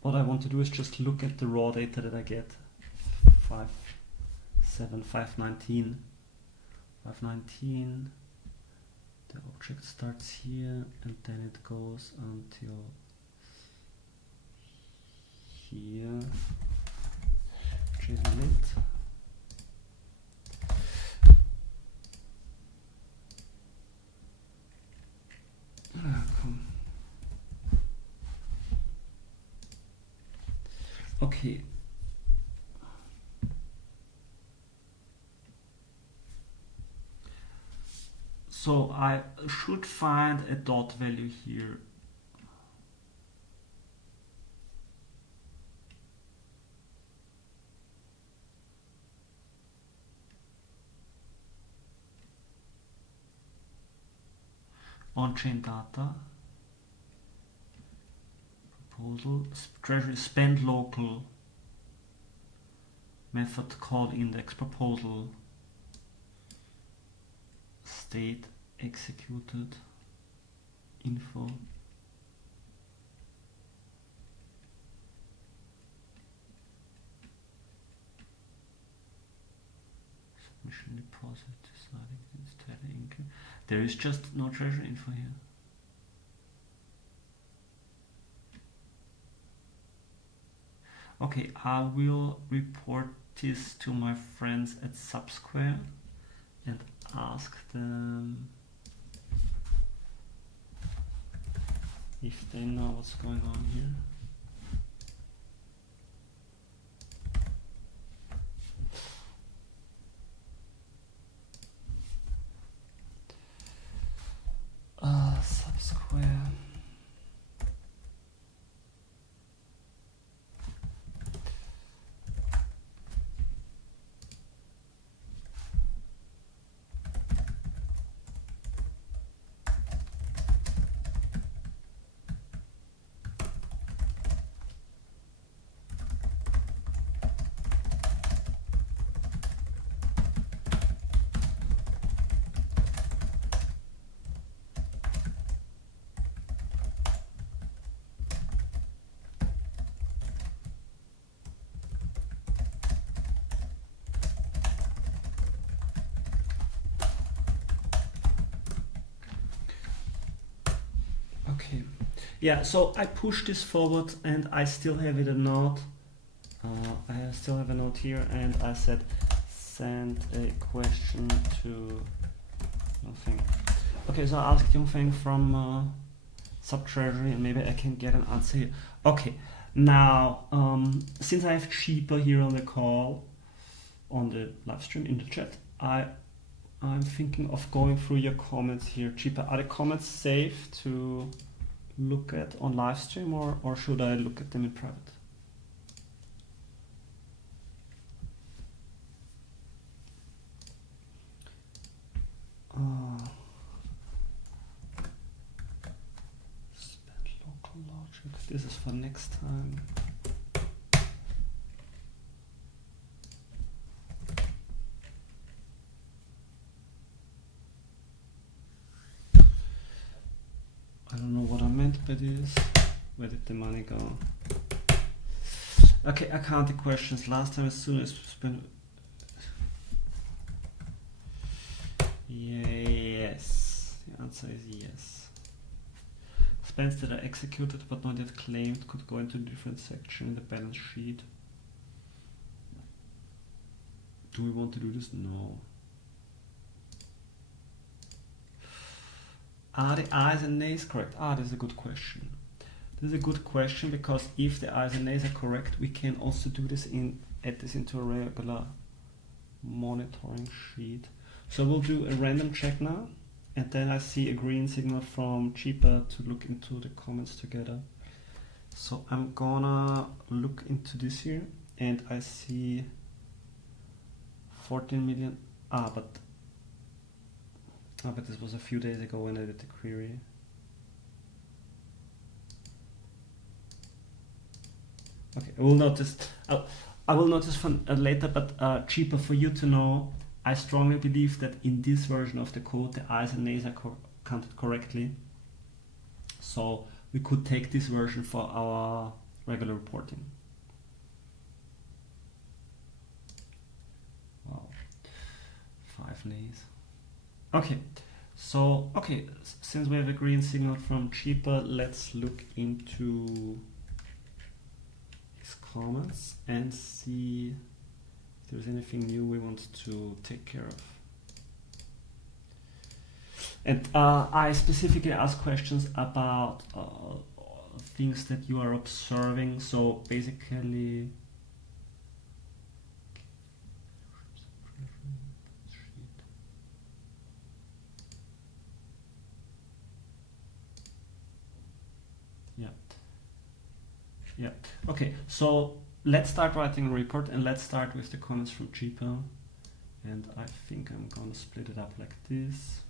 what I want to do is just look at the raw data that I get. 519. The object starts here and then it goes until here, which is lit. Okay. So I should find a dot value here. On-chain data. Proposal. Treasury spend local. Method called index proposal. State executed. Info. Submission deposit deciding instead income. There is just no treasury info here. Okay, I will report this to my friends at Subsquare and ask them if they know what's going on here. Subsquare. Okay, yeah, so I pushed this forward and I still have it a note. I still have a note here and I said send a question to Yongfeng. Okay, so I asked Yongfeng from Sub-Treasury and maybe I can get an answer here. Okay, now since I have Cheaper here on the call, on the live stream in the chat, I'm thinking of going through your comments here. Cheaper, are the comments safe to look at on live stream or should I look at them in private? Spend local logic. This is for next time. I don't know what I meant by this. Where did the money go? Okay, I count the questions. Last time as soon as spent. Yes. The answer is yes. Spends that are executed but not yet claimed could go into a different section in the balance sheet. Do we want to do this? No. Are the ayes and nays correct? This is a good question. This is a good question because if the ayes and nays are correct, we can also do this add this into a regular monitoring sheet. So we'll do a random check now, and then I see a green signal from Cheaper to look into the comments together. So I'm gonna look into this here, and I see 14 million. But this was a few days ago when I did the query. Okay, I will notice. I will notice from later, but Cheaper, for you to know, I strongly believe that in this version of the code, the ayes and nays are counted correctly. So we could take this version for our regular reporting. Wow, 5 nays. Okay, so since we have a green signal from Cheaper, let's look into his comments and see if there's anything new we want to take care of. And I specifically asked questions about things that you are observing. So basically, yeah. Okay, so let's start writing a report, and let's start with the comments from cheaper. And I think I'm gonna split it up like this.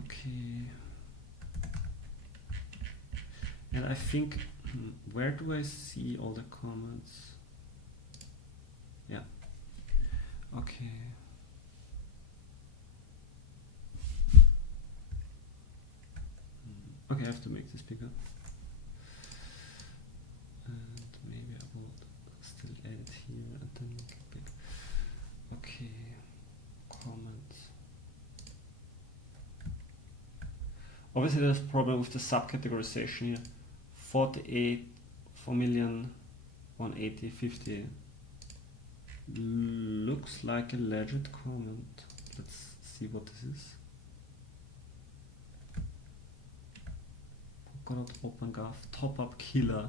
Okay. And I think, where do I see all the comments? Yeah. Okay. Okay, I have to make this bigger. And maybe I will still add it here and then make it big. Okay, comments. Obviously there's a problem with the subcategorization here. 48, 4,180,50. Looks like a legit comment. Let's see what this is. Polkadot OpenGov top up killer.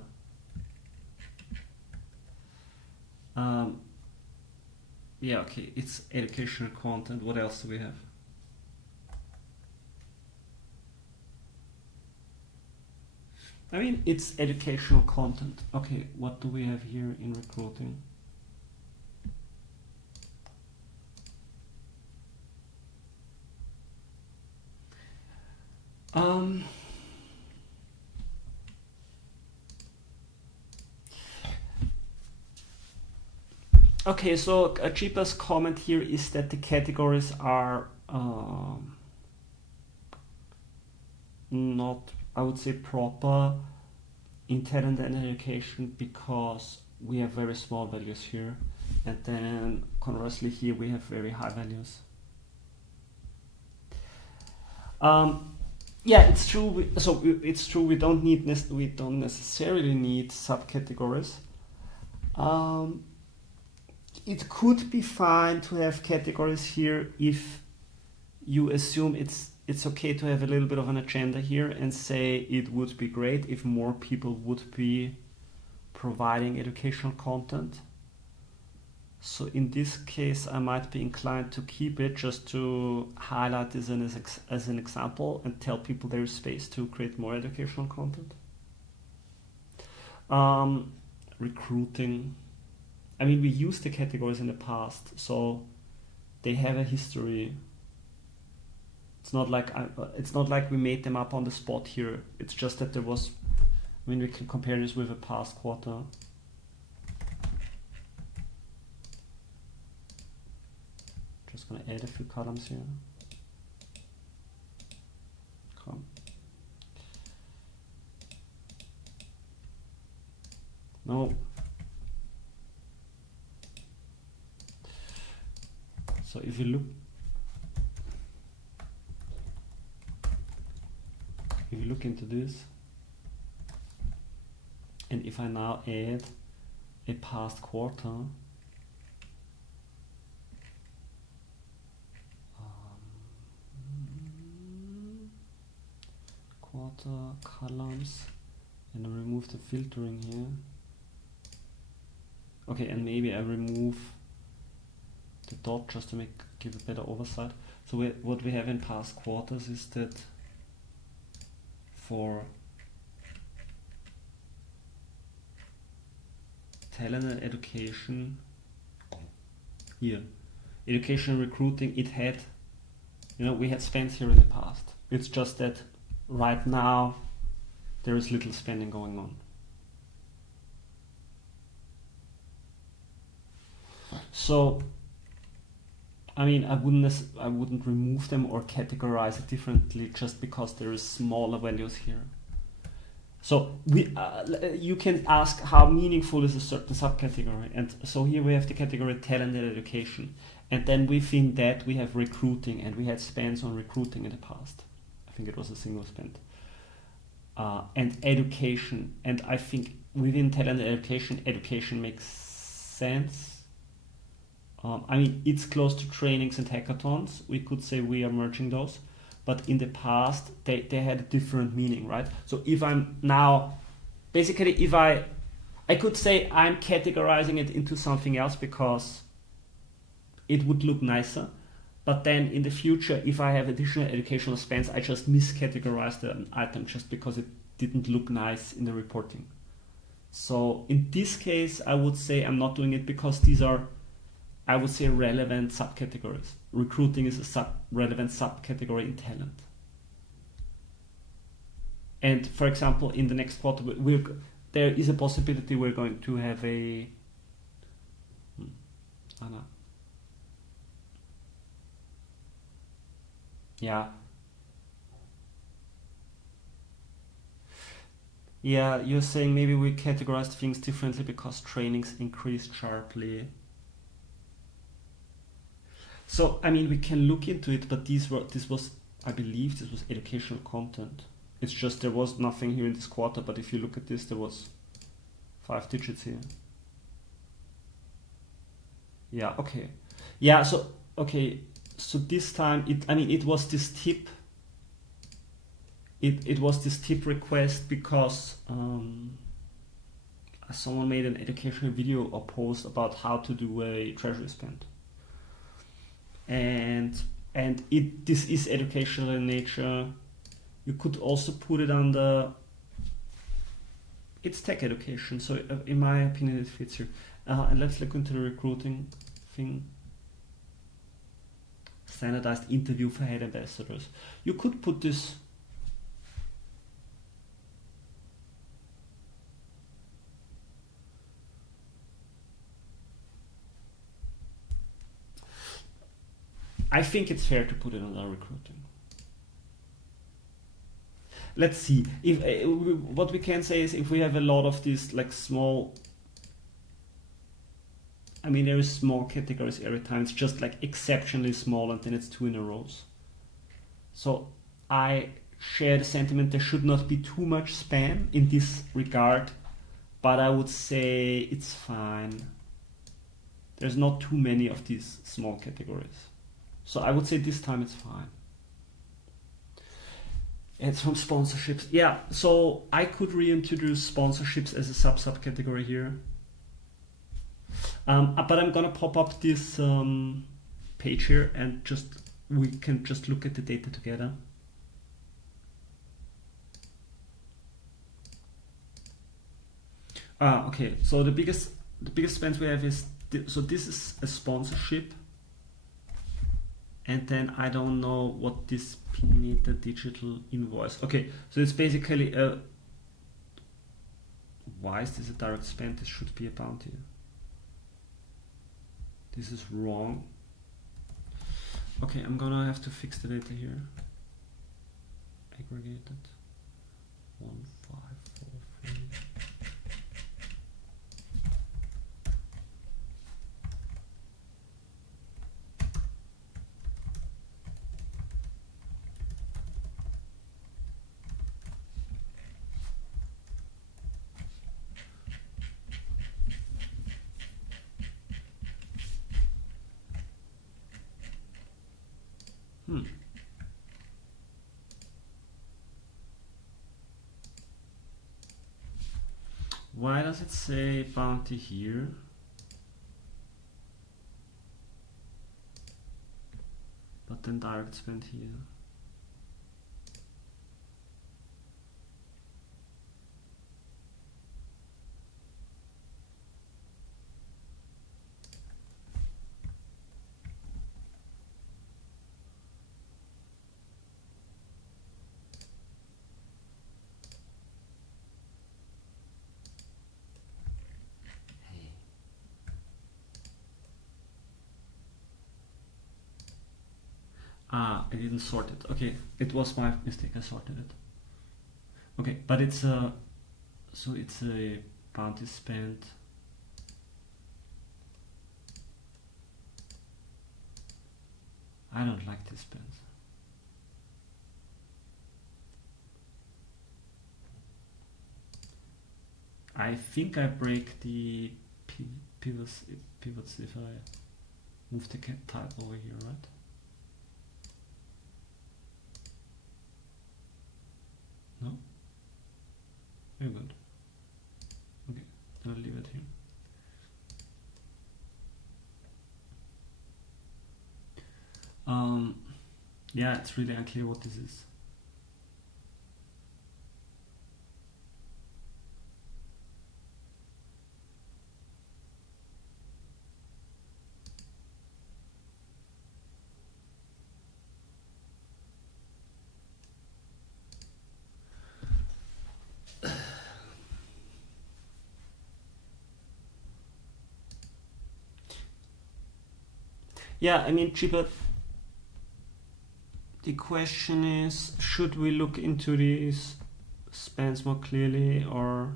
Yeah, okay, it's educational content. What else do we have? I mean, it's educational content. Okay, what do we have here in recruiting? Okay, so a cheapest comment here is that the categories are not, I would say, proper in talent and education, because we have very small values here, and then conversely here we have very high values. Yeah, it's true. It's true. We don't necessarily need subcategories. It could be fine to have categories here if you assume it's okay to have a little bit of an agenda here and say it would be great if more people would be providing educational content. So in this case, I might be inclined to keep it just to highlight this as an example and tell people there is space to create more educational content. Recruiting. I mean, we used the categories in the past, so they have a history. It's not like we made them up on the spot here. It's just that there was. I mean, we can compare this with a past quarter. Just gonna add a few columns here. Come. No. So if you look into this, and if I now add a past quarter, columns, and I remove the filtering here. Okay, and maybe I remove the dot just to give a better oversight. So what we have in past quarters is that for talent and education, here, education and recruiting, it had, we had spends here in the past. It's just that right now there is little spending going on. So I mean, I wouldn't remove them or categorize it differently just because there is smaller values here. So you can ask how meaningful is a certain subcategory, and so here we have the category talent and education, and then within that we have recruiting, and we had spends on recruiting in the past. I think it was a single spend. And education, and I think within talent and education makes sense. I mean, it's close to trainings and hackathons. We could say we are merging those, but in the past they had a different meaning, right? So if I'm now, basically if I could say I'm categorizing it into something else because it would look nicer, but then in the future, if I have additional educational spends, I just miscategorize the item just because it didn't look nice in the reporting. So in this case, I would say I'm not doing it because these are, I would say, relevant subcategories. Recruiting is a relevant subcategory in talent. And for example, in the next quarter, there is a possibility we're going to have a Anna. Yeah. Yeah, you're saying maybe we categorized things differently because trainings increased sharply. So, I mean, we can look into it, but I believe this was educational content. It's just there was nothing here in this quarter, but if you look at this, there was 5 digits here. Yeah, okay. Yeah, so, okay, so this time, it was this tip. It was this tip request because someone made an educational video or post about how to do a treasury spend. And this is educational in nature. You could also put it under, it's tech education, so in my opinion it fits here. And let's look into the recruiting thing. Standardized interview for head ambassadors. You could put this, I think it's fair to put it under recruiting. Let's see. If what we can say is if we have a lot of these like small, I mean there is small categories every time. It's just like exceptionally small, and then it's 2 in a row. So I share the sentiment. There should not be too much spam in this regard, but I would say it's fine. There's not too many of these small categories. So I would say this time it's fine. It's from sponsorships. Yeah, so I could reintroduce sponsorships as a subcategory here. But I'm gonna pop up this page here and we can just look at the data together. Okay, so the biggest spend we have is, so this is a sponsorship. And then I don't know what this Pineta digital invoice. Okay, so it's basically a, why is this a direct spend? This should be a bounty. This is wrong. Okay, I'm gonna have to fix the data here. Aggregated. 1, 5, 4, 3. Why does it say bounty here? But then direct spend here. I didn't sort it. Okay, it was my mistake. I sorted it. Okay, but it's a, so it's a bounty spend. I don't like this spend. I think I break the pivots if I move the type over here, right? No? Very good. Okay, then I'll leave it here. Yeah, it's really unclear what this is. Yeah, I mean, cheaper. The question is, should we look into these spans more clearly, or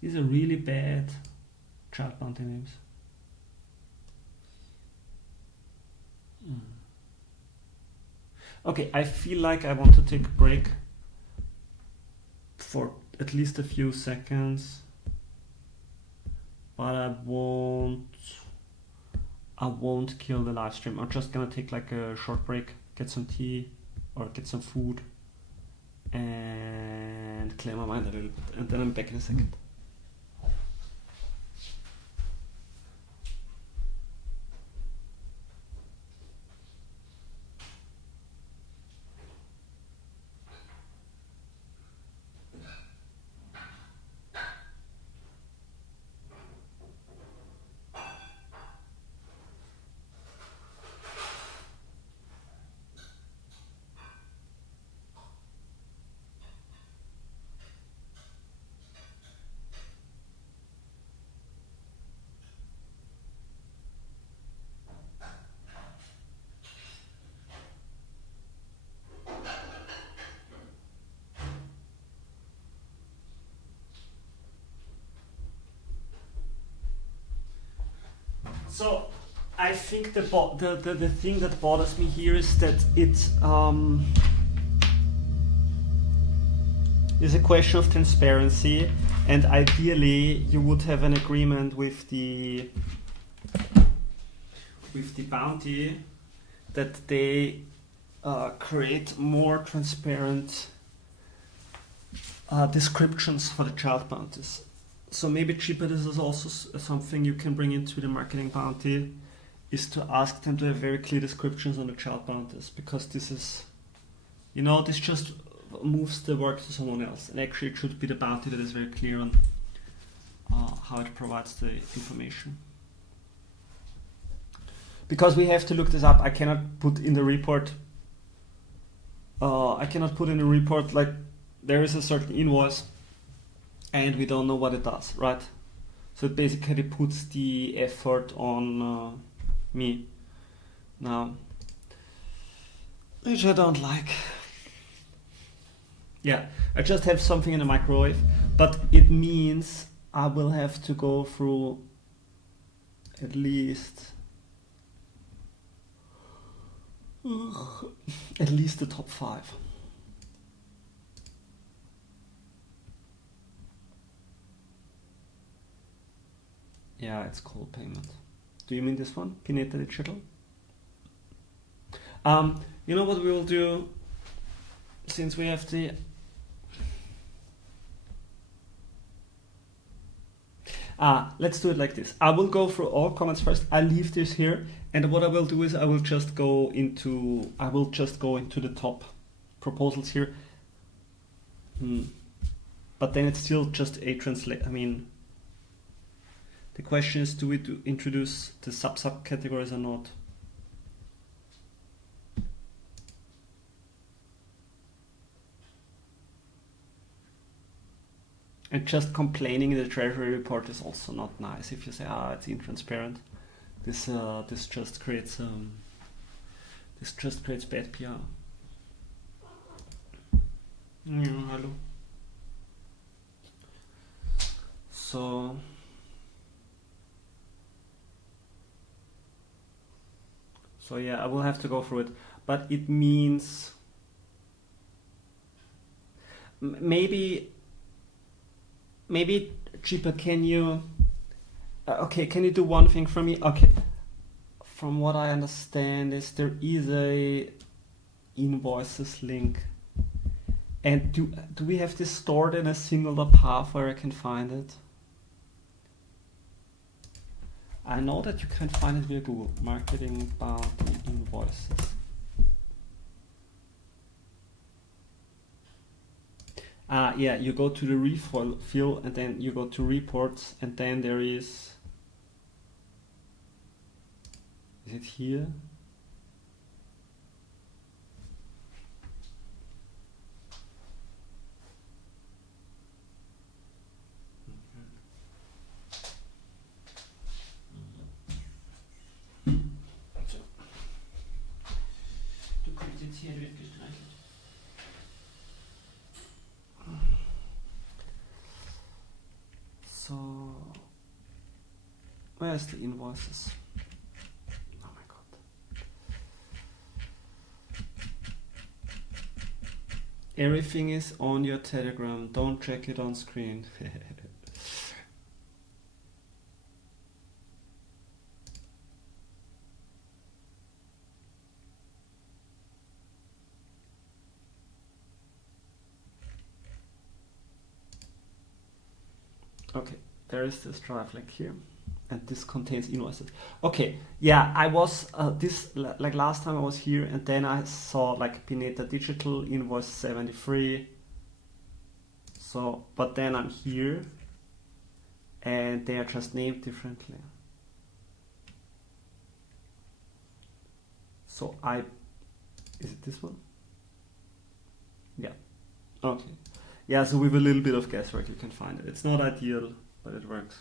these are really bad child bounty names. Okay, I feel like I want to take a break for at least a few seconds, but I won't kill the live stream. I'm just gonna take like a short break, get some tea or get some food, and clear my mind a little bit, and then I'm back in a second. So I think the thing that bothers me here is that it is a question of transparency, and ideally you would have an agreement with the bounty that they create more transparent descriptions for the child bounties. So maybe cheaper, this is also something you can bring into the marketing bounty, is to ask them to have very clear descriptions on the child bounties, because this is, this just moves the work to someone else, and actually it should be the bounty that is very clear on how it provides the information. Because we have to look this up, I cannot put in the report, like there is a certain invoice and we don't know what it does, right? So it basically puts the effort on me now, which I don't like. Yeah, I just have something in the microwave, but it means I will have to go through at least the top 5. Yeah, it's called payment. Do you mean this one? Pineta Digital? You know what we will do, since we have the... let's do it like this. I will go through all comments first. I'll leave this here, and what I will do is I will just go into the top proposals here. But then it's still just a translate. I mean, the question is, do we introduce the sub-categories or not? And just complaining in the Treasury report is also not nice. If you say, it's intransparent, this just creates bad PR. Hello. So yeah, I will have to go through it, but it means maybe cheaper. Can you? Okay, can you do one thing for me? Okay, from what I understand, is there is a invoices link, and do we have this stored in a singular path where I can find it? I know that you can find it via Google marketing bounty invoices. Yeah, you go to the refill and then you go to reports and then there is it here? Du kommt jetzt hier, wird gestreichelt. So, where's the invoices? Oh my god. Everything is on your Telegram. Don't check it on screen. Okay, there is this drive link here, and this contains invoices. Okay, yeah, I was like last time I was here, and then I saw like Pineta Digital invoice 73. So, but then I'm here, and they are just named differently. So is it this one? Yeah. Okay. Yeah, so with a little bit of guesswork you can find it. It's not ideal, but it works.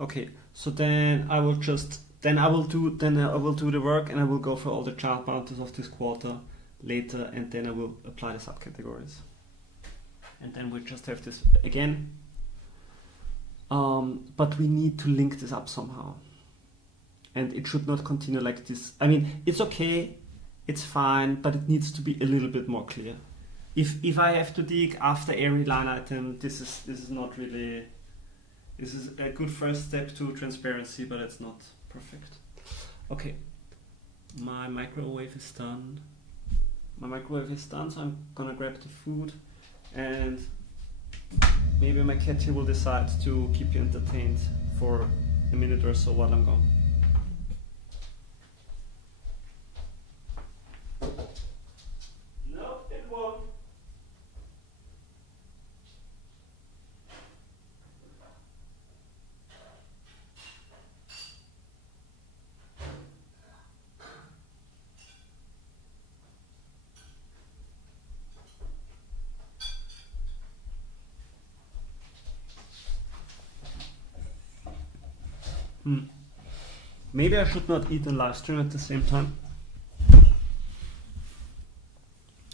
Okay, so then I will do the work and I will go for all the child bounties of this quarter later, and then I will apply the subcategories. And then we just have this again. But we need to link this up somehow. And it should not continue like this. I mean, it's okay, it's fine, but it needs to be a little bit more clear. If I have to dig after every line item, this is not really. This is a good first step to transparency, but it's not perfect. Okay, my microwave is done. So I'm gonna grab the food, and maybe my cat here will decide to keep you entertained for a minute or so while I'm gone. No, it won't. Maybe I should not eat and live stream at the same time.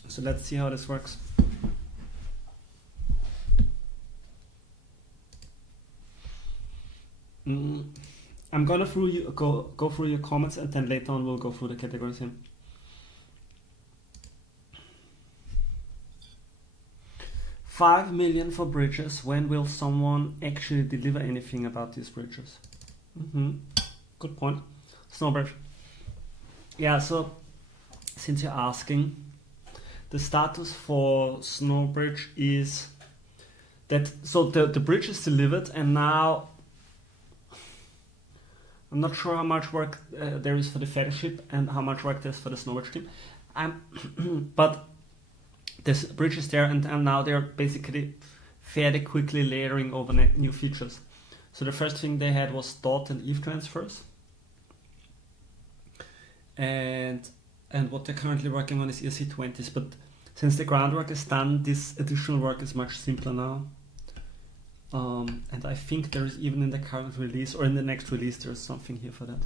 So let's see how this works. I'm gonna go through your comments, and then later on we'll go through the categories here. $5 million for bridges. When will someone actually deliver anything about these bridges? Good point. Snowbridge. Yeah, so since you're asking, the status for Snowbridge is that the bridge is delivered, and now I'm not sure how much work there is for the fellowship and how much work there's for the Snowbridge team. But this bridge is there, and now they're basically fairly quickly layering over new features. So the first thing they had was dot and ETH transfers, and what they're currently working on is ERC20s. But since the groundwork is done, this additional work is much simpler now. And I think there is, even in the current release or in the next release, there's something here for that.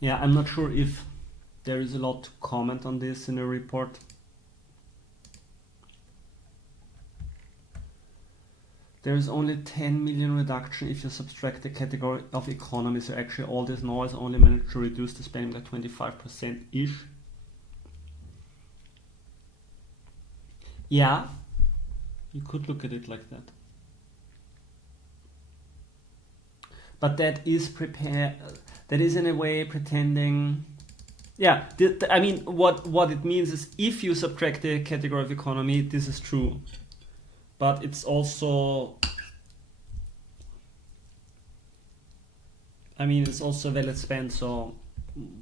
Yeah, I'm not sure if there is a lot to comment on this in the report. There is only 10 million reduction if you subtract the category of economy. So actually all this noise only managed to reduce the spending by 25%-ish. Yeah, you could look at it like that. But that is that is in a way pretending. Yeah, I mean, what it means is if you subtract the category of economy, this is true. But it's also, I mean, it's also valid spend, so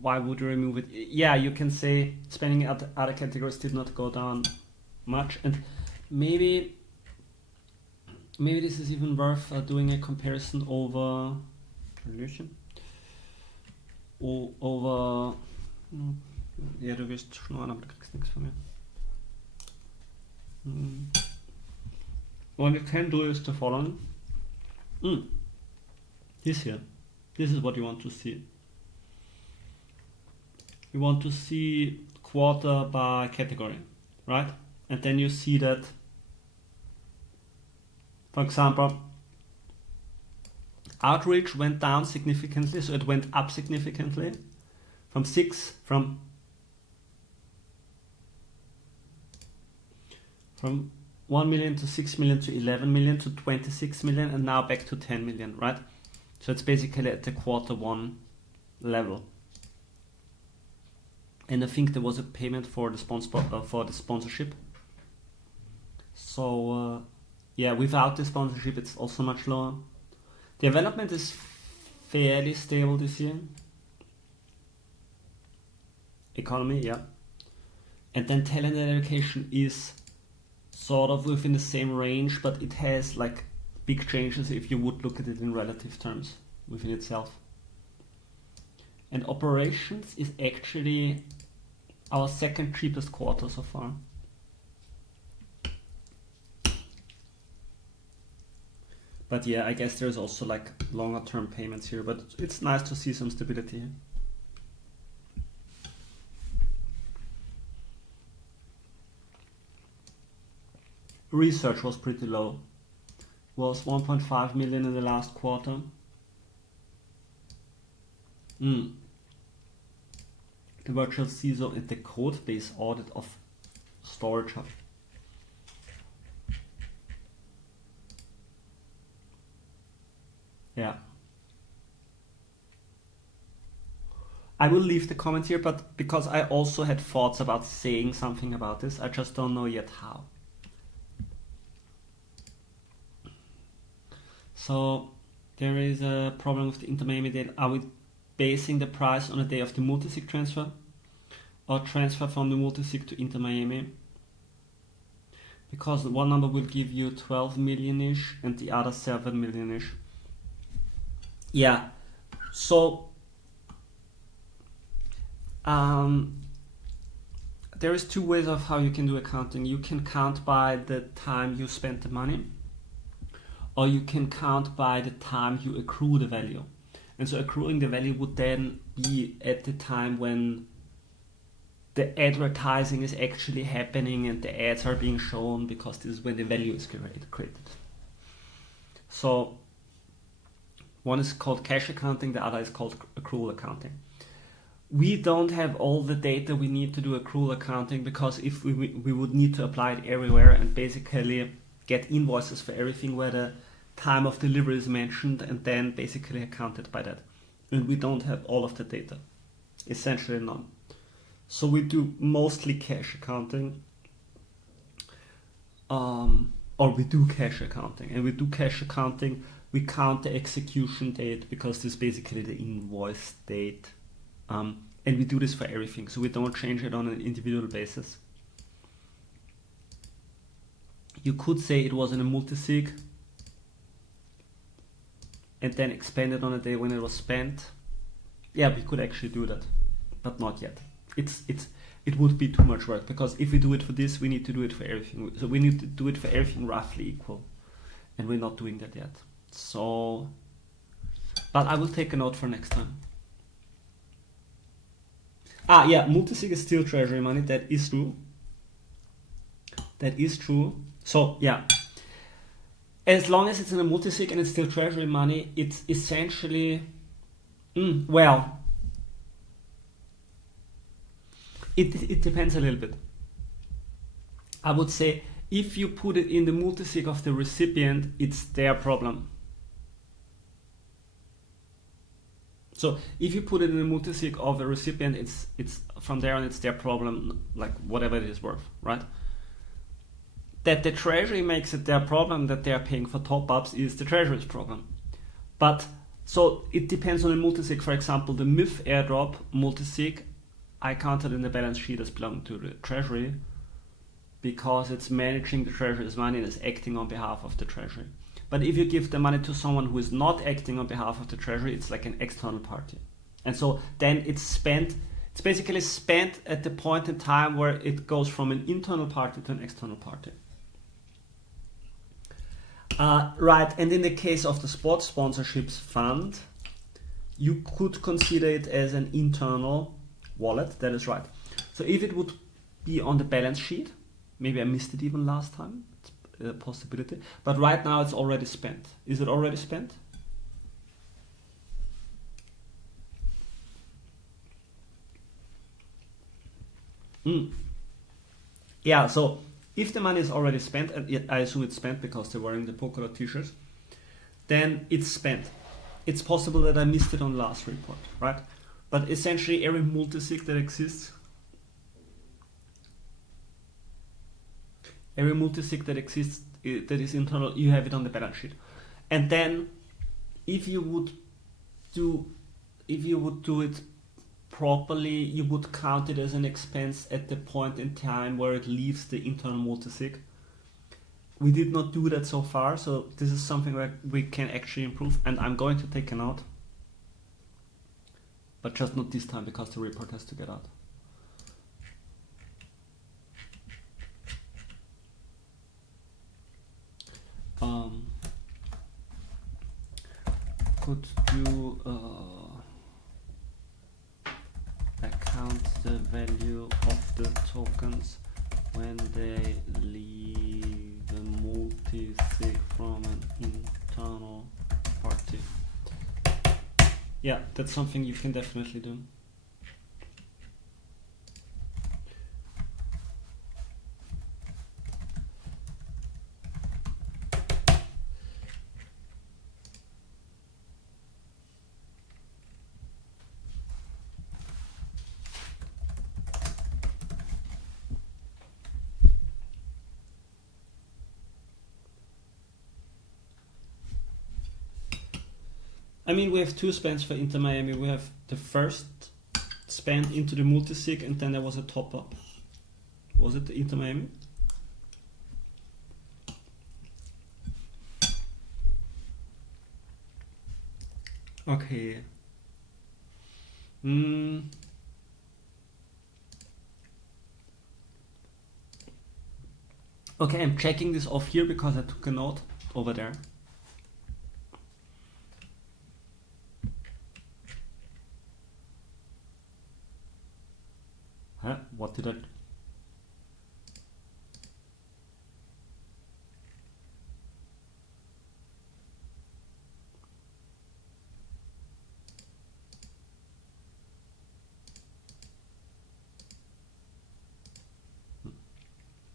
why would you remove it? Yeah, you can say spending at other categories did not go down much, and maybe this is even worth doing a comparison over ja, du wirst schnorren, aber du kriegst nichts von mir. What you can do is the following. This here. This is what you want to see. You want to see quarter by category, right? And then you see that, for example, outreach went down significantly, so it went up significantly from 1 million to 6 million to 11 million to 26 million and now back to 10 million, right? So it's basically at the quarter 1 level. And I think there was a payment for the sponsorship. So yeah, without the sponsorship it's also much lower. Development is fairly stable this year. Economy, yeah. And then talent and education is sort of within the same range, but it has like big changes if you would look at it in relative terms within itself. And operations is actually our second cheapest quarter so far. But yeah, I guess there's also like longer term payments here, but it's nice to see some stability here. Research was pretty low. Was 1.5 million in the last quarter. The virtual CISO and the code base audit of Storage Hub. Yeah. I will leave the comment here, but because I also had thoughts about saying something about this, I just don't know yet how. So there is a problem with the Inter-Miami date. Are we basing the price on the day of the multisig transfer or transfer from the multisig to Inter-Miami? Because one number will give you 12 million-ish and the other 7 million-ish. Yeah, so there is two ways of how you can do accounting. You can count by the time you spent the money, or you can count by the time you accrue the value. And so accruing the value would then be at the time when the advertising is actually happening and the ads are being shown, because this is when the value is created. So one is called cash accounting, the other is called accrual accounting. We don't have all the data we need to do accrual accounting, because if we would need to apply it everywhere and basically get invoices for everything where the time of delivery is mentioned and then basically accounted by that. And we don't have all of the data, essentially none. So we do mostly cash accounting, or we do cash accounting. And we do cash accounting, we count the execution date because this is basically the invoice date. And we do this for everything, so we don't change it on an individual basis. You could say it was in a multisig and then expand it on a day when it was spent. Yeah, we could actually do that, but not yet. It would be too much work, because if we do it for this, we need to do it for everything. So we need to do it for everything roughly equal, and we're not doing that yet. So, but I will take a note for next time. Yeah, multisig is still treasury money. That is true. That is true. So yeah, as long as it's in a multisig and it's still treasury money, it's essentially well. It depends a little bit. I would say if you put it in the multisig of the recipient, it's their problem. So if you put it in the multisig of a recipient, it's from there on it's their problem, like whatever it is worth, right? That the treasury makes it their problem that they are paying for top-ups is the treasury's problem. But so it depends on the multisig. For example, the MIF airdrop multisig, I counted in the balance sheet as belonging to the treasury because it's managing the treasury's money and is acting on behalf of the treasury. But if you give the money to someone who is not acting on behalf of the treasury, it's like an external party. And so then it's basically spent at the point in time where it goes from an internal party to an external party. Right, and in the case of the sports sponsorships fund, you could consider it as an internal wallet, that is right. So if it would be on the balance sheet, maybe I missed it even last time, it's a possibility, but right now it's already spent. Is it already spent? Yeah, so if the money is already spent, and I assume it's spent because they're wearing the Polkadot t-shirts, then it's spent. It's possible that I missed it on last report, right? But essentially every multisig that exists, that is internal, you have it on the balance sheet. And then if you would do it properly, you would count it as an expense at the point in time where it leaves the internal multisig. We did not do that so far, so this is something that we can actually improve, and I'm going to take a note, but just not this time because the report has to get out. Could you account the value of the tokens when they leave a multisig from an internal party? Yeah, that's something you can definitely do. I mean, we have two spends for Inter Miami. We have the first spend into the multisig, and then there was a top up. Was it the Inter Miami? Okay. Okay, I'm checking this off here because I took a note over there. Huh? What did I...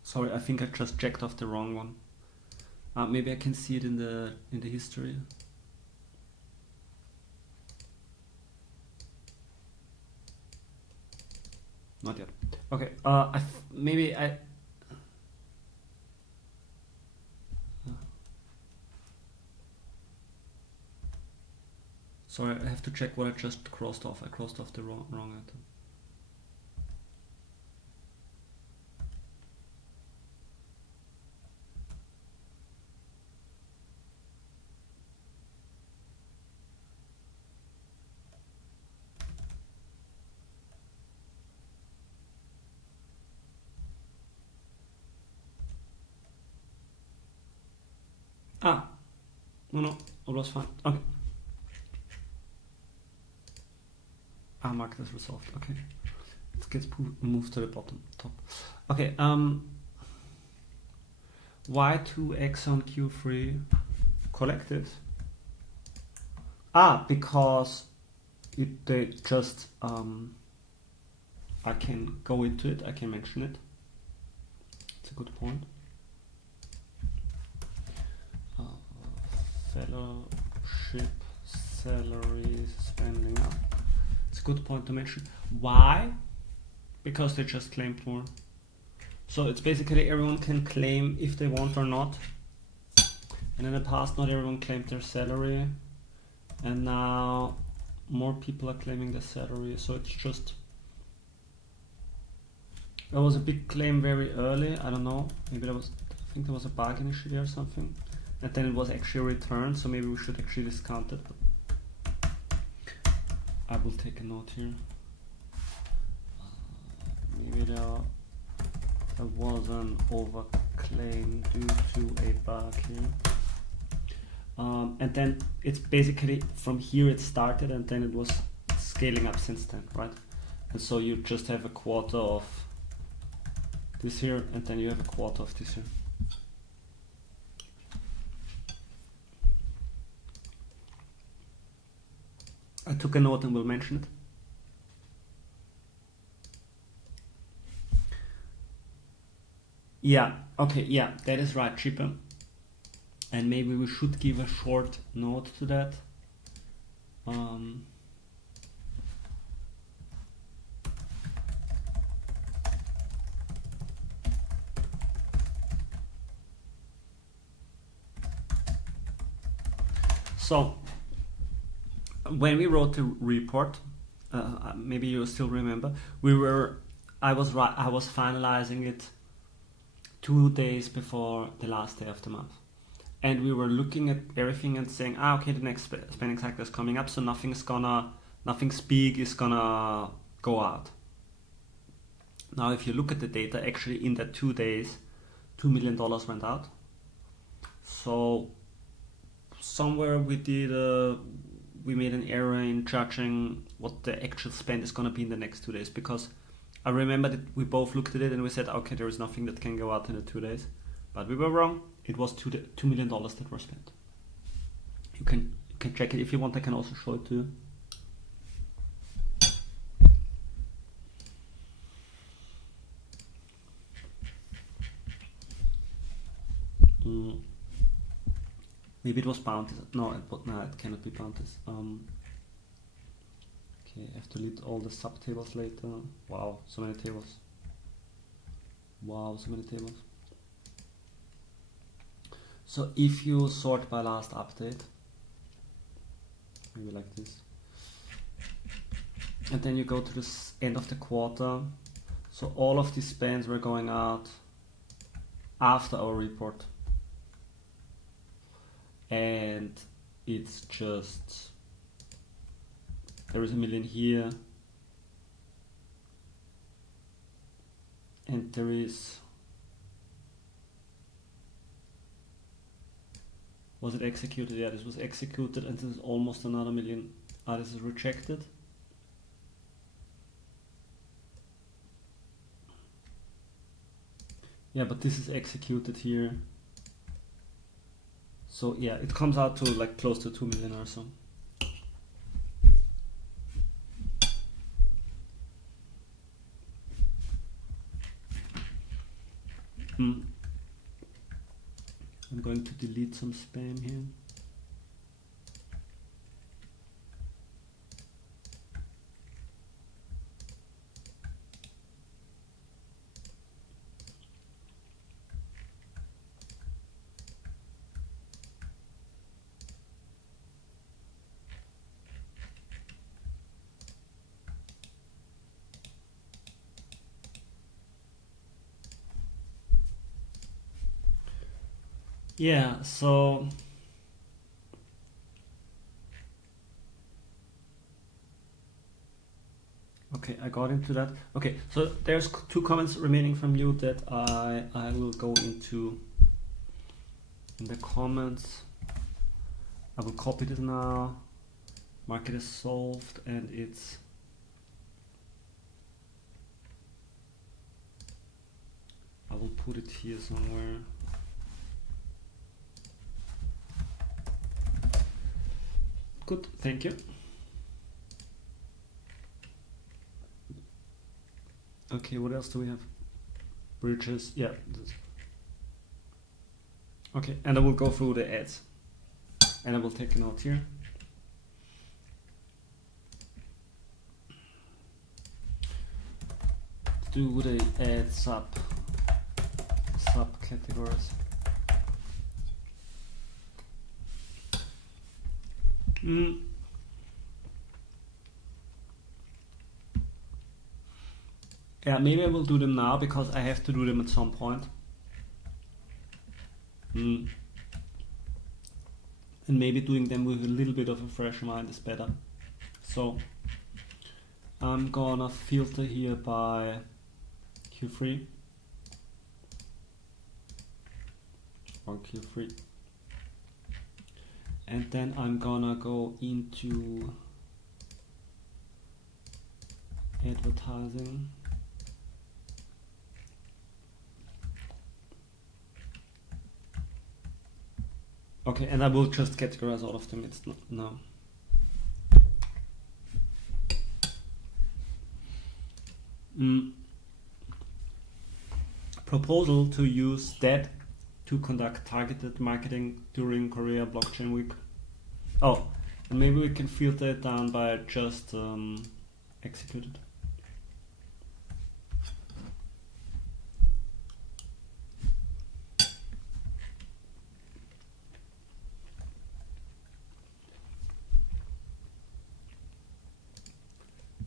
Sorry, I think I just checked off the wrong one. Maybe I can see it in the history. Not yet. Okay. Maybe I. Sorry, I have to check what I just crossed off. I crossed off the wrong item. No, it was fine. Okay. Marked as resolved. Okay. gets moved to the bottom top. Okay. Why 2x on Q3 collected? Because they just I can go into it. I can mention it. It's a good point. Fellowship salaries spending up. It's a good point to mention. Why? Because they just claimed more. So it's basically everyone can claim if they want or not. And in the past, not everyone claimed their salary. And now more people are claiming their salary. So it's just, there was a big claim very early. I don't know. Maybe there was, I think there was a bug initially or something. And then it was actually returned. So maybe we should actually discount it. But I will take a note here. Maybe there was an overclaim due to a bug here. And then it's basically from here it started and then it was scaling up since then, right? And so you just have a quarter of this here and then you have a quarter of this here. I took a note and will mention it. Yeah, okay, yeah, that is right, cheaper. And maybe we should give a short note to that. So, when we wrote the report, maybe you still remember, I was finalizing it 2 days before the last day of the month. And we were looking at everything and saying, okay, the next spending cycle is coming up, so nothing big is gonna go out. Now, if you look at the data, actually in that 2 days, $2 million went out. So somewhere we made an error in judging what the actual spend is gonna be in the next 2 days, because I remember that we both looked at it and we said, okay, there is nothing that can go out in the 2 days. But we were wrong. It was $2 million that were spent. You can check it if you want. I can also show it to you. Maybe it was bounties. No, it cannot be bounties. Okay, I have to delete all the subtables later. Wow, so many tables. Wow, so many tables. So if you sort by last update, maybe like this, and then you go to the end of the quarter, so all of these spends were going out after our report, and it's just, there is $1 million here, and there is, was it executed? Yeah, this was executed, and this is almost another $1 million. This is rejected. Yeah, but this is executed here. So yeah, it comes out to like close to 2 million or so. I'm going to delete some spam here. Yeah, so okay, I got into that. Okay, so there's 2 comments remaining from you that I will go into in the comments. I will copy this now. Market is solved, and it's I will put it here somewhere. Good, thank you. Okay, what else do we have? Bridges, yeah. Okay, and I will go through the ads. And I will take a note here. Do they add subcategories? Yeah, maybe I will do them now because I have to do them at some point. And maybe doing them with a little bit of a fresh mind is better. So I'm gonna filter here by Q3 or Q3, and then I'm gonna go into advertising. Okay, and I will just categorize all of them. It's not no. Proposal to use that to conduct targeted marketing during Korea Blockchain Week. Oh, and maybe we can filter it down by just executed.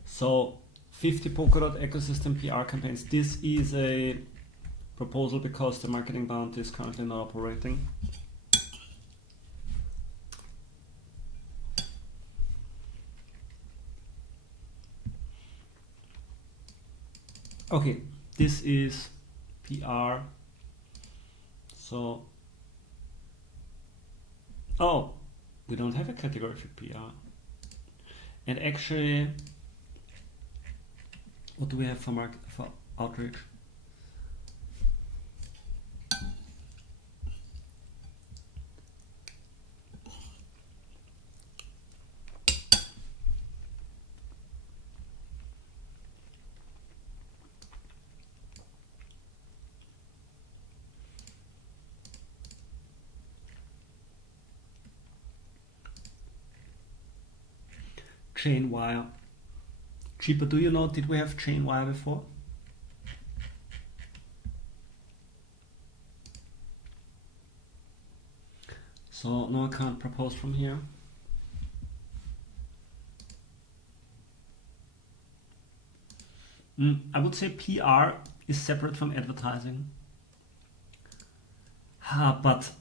So 50 Polkadot ecosystem PR campaigns. This is a proposal because the marketing bounty is currently not operating. Okay, this is PR. So, oh, we don't have a category for PR. And actually, what do we have for outreach? Chain wire. Cheaper, do you know, did we have chain wire before? So no, I can't propose from here. I would say PR is separate from advertising. But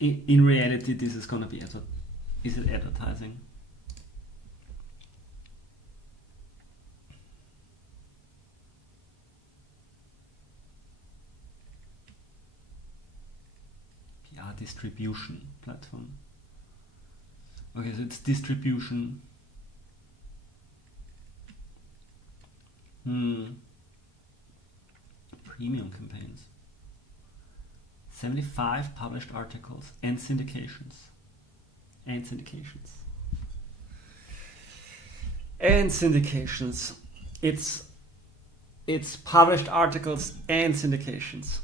in reality, this is gonna be is it advertising? Distribution platform. Okay, so it's distribution. Premium campaigns. 75 published articles and syndications. And syndications. And syndications. It's published articles and syndications.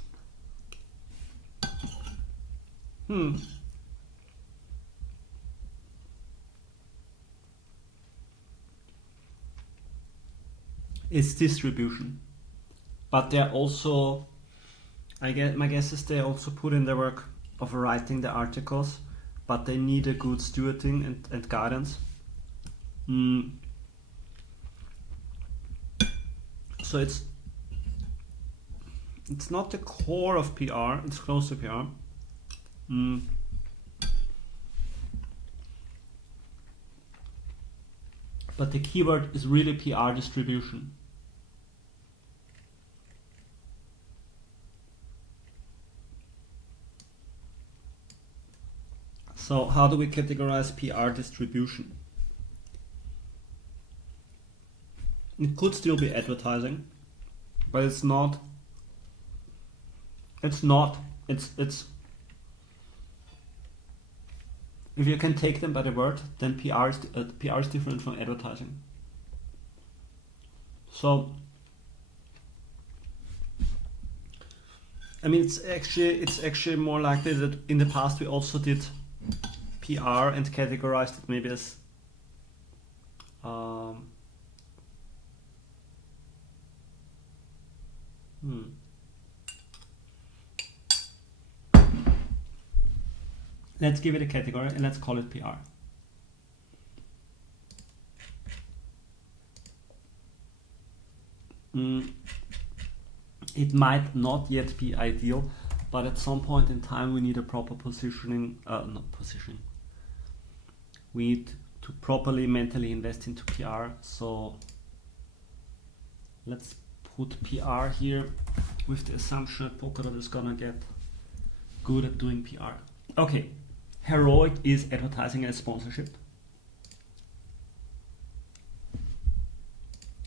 It's distribution, but they're also, I guess my guess is they also put in the work of writing the articles, but they need a good stewarding and guidance. So it's not the core of PR, it's close to PR. But the keyword is really PR distribution. So how do we categorize PR distribution? It could still be advertising, but it's not It's not. It's if you can take them by the word, then PR is different from advertising. So I mean, it's actually more likely that in the past we also did PR and categorized it maybe as Let's give it a category and let's call it PR. It might not yet be ideal, but at some point in time we need a proper positioning, not positioning. We need to properly mentally invest into PR, so let's put PR here with the assumption that Polkadot is gonna get good at doing PR. Okay, heroic is advertising and sponsorship.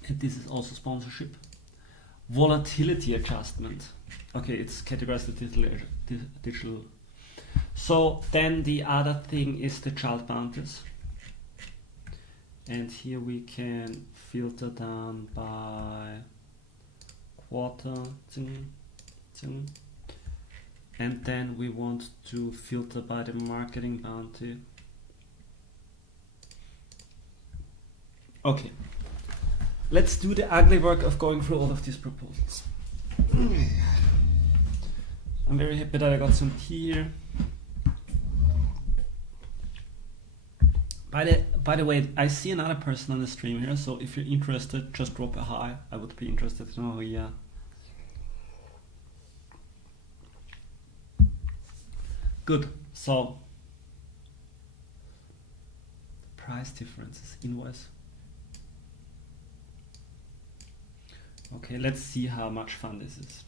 And this is also sponsorship. Volatility adjustment. Okay, it's categorized as digital. So then the other thing is the child boundaries. And here we can filter down by quarter. And then we want to filter by the marketing bounty. Okay. Let's do the ugly work of going through all of these proposals. I'm very happy that I got some tea here. By the way, I see another person on the stream here, so if you're interested, just drop a hi. I would be interested to know who you are. Good. So, price differences, invoice. Okay, let's see how much fun this is.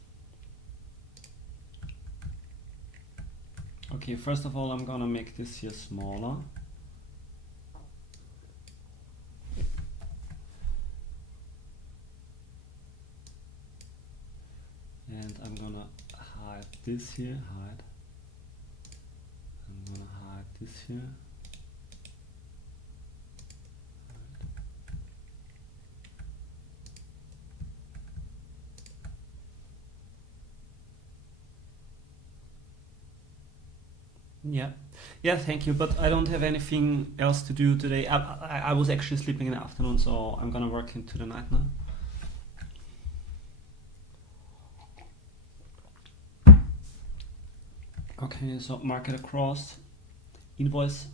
Okay, first of all, I'm gonna make this here smaller. And I'm gonna hide this here, hide. I'm gonna hide this here. Yeah, thank you, but I don't have anything else to do today. I was actually sleeping in the afternoon, so I'm gonna work into the night now. Okay, so market across, invoice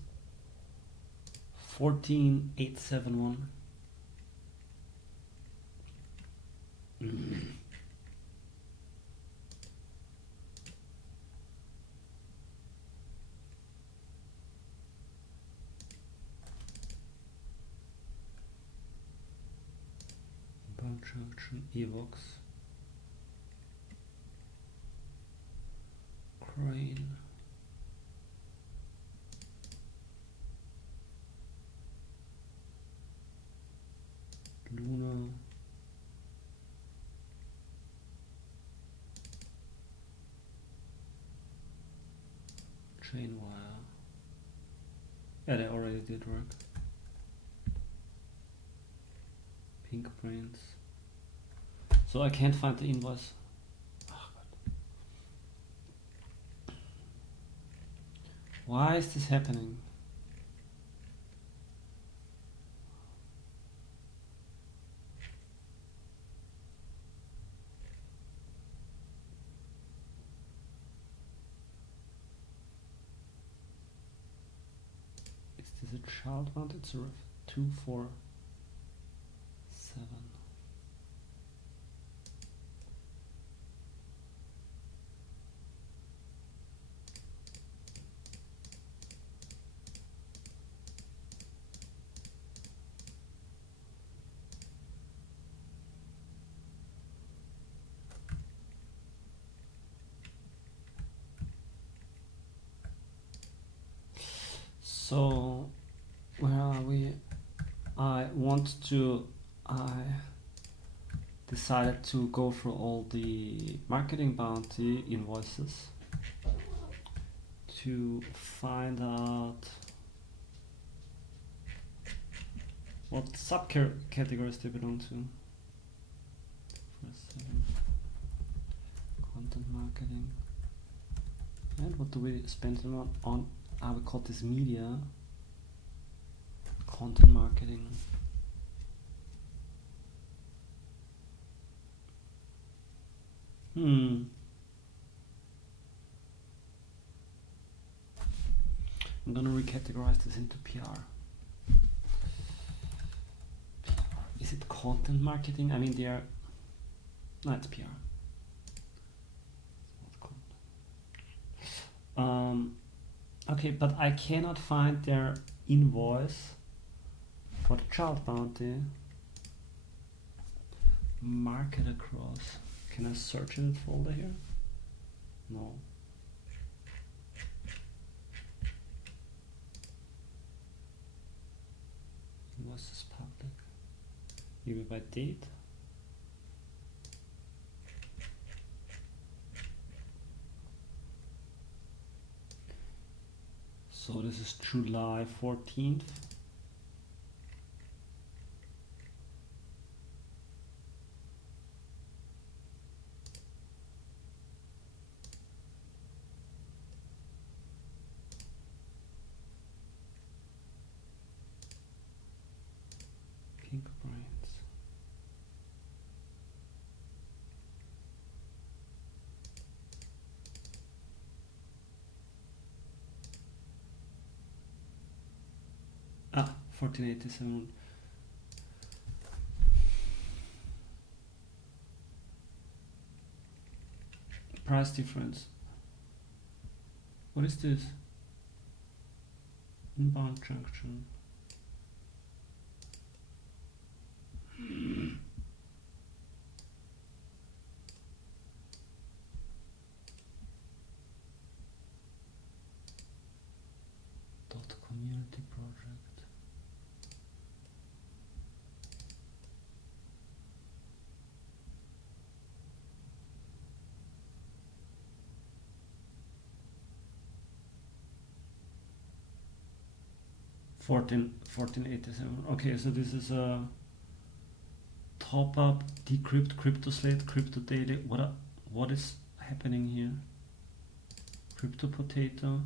14871. Junction, Evox, Crane, Luna, Chainwire. Yeah, they already did work. Pink Brains. So I can't find the invoice. Oh, God. Why is this happening? Is this a child mount? It's a 247. So where are we? I want to decided to go through all the marketing bounty invoices to find out what subcategories they belong to. Content marketing. And what do we spend them on? I would call this media. Content marketing. I'm gonna recategorize this into PR. Is it content marketing? I mean, they are. No, it's PR. Okay, but I cannot find their invoice for the child bounty. Market across. Can I search in the folder here? No. Invoices public. Maybe by date. So this is July 14th. Pink brains. Ah, 1487. Price difference. What is this? Inbound junction. Dot community project. $14.87. Okay, so this is a top up, decrypt, crypto slate, crypto daily. What is happening here? Crypto potato.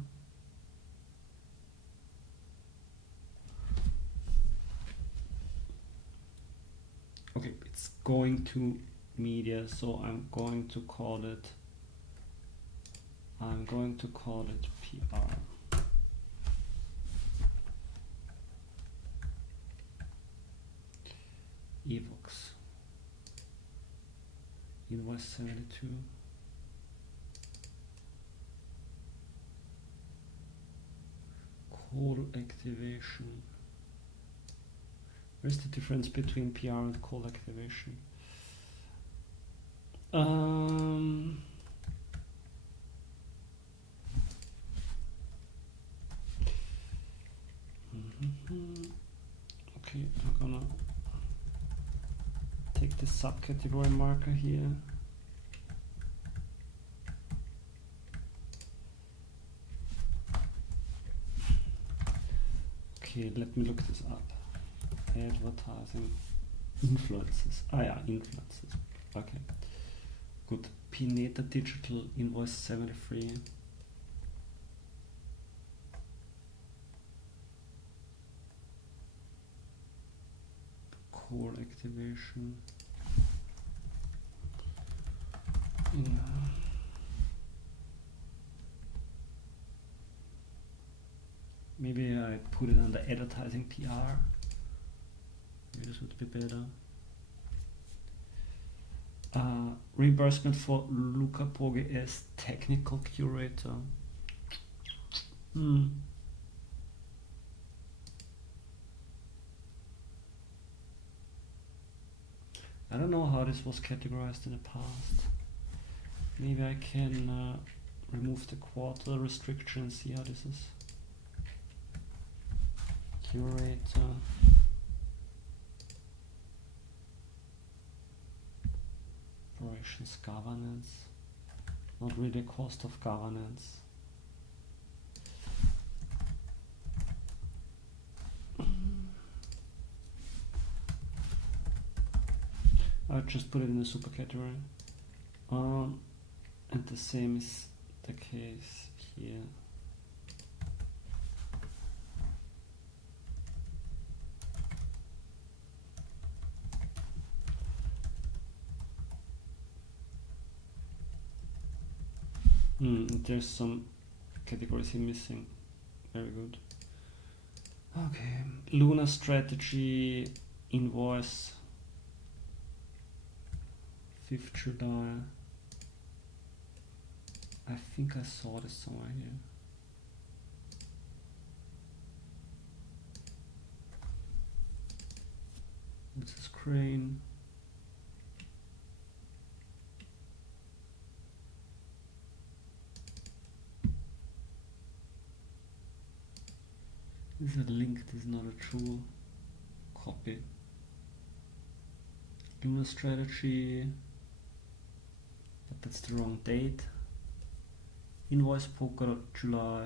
Okay, it's going to media, so I'm going to call it PR. Evox. Invoice 72. Call activation. Where's the difference between PR and call activation? Okay, I'm gonna take the subcategory marker here. Okay, let me look this up. Advertising influences. Ah yeah, influences. Okay, good. Pineta Digital invoice 73. Core activation. Yeah. Maybe I put it under advertising PR. Maybe this would be better. Reimbursement for Luca Poge as technical curator. I don't know how this was categorized in the past. Maybe I can remove the quarter restriction and see how this is. Curator. operations governance. Not really cost of governance. I'll just put it in the super category. And the same is the case here. There's some categories here missing. Very good. Okay, Lunar strategy invoice 5th July. I think I saw this somewhere here. This is crane. This is a link, this is not a true copy. Lunar strategy, but that's the wrong date. Invoice Polkadot July,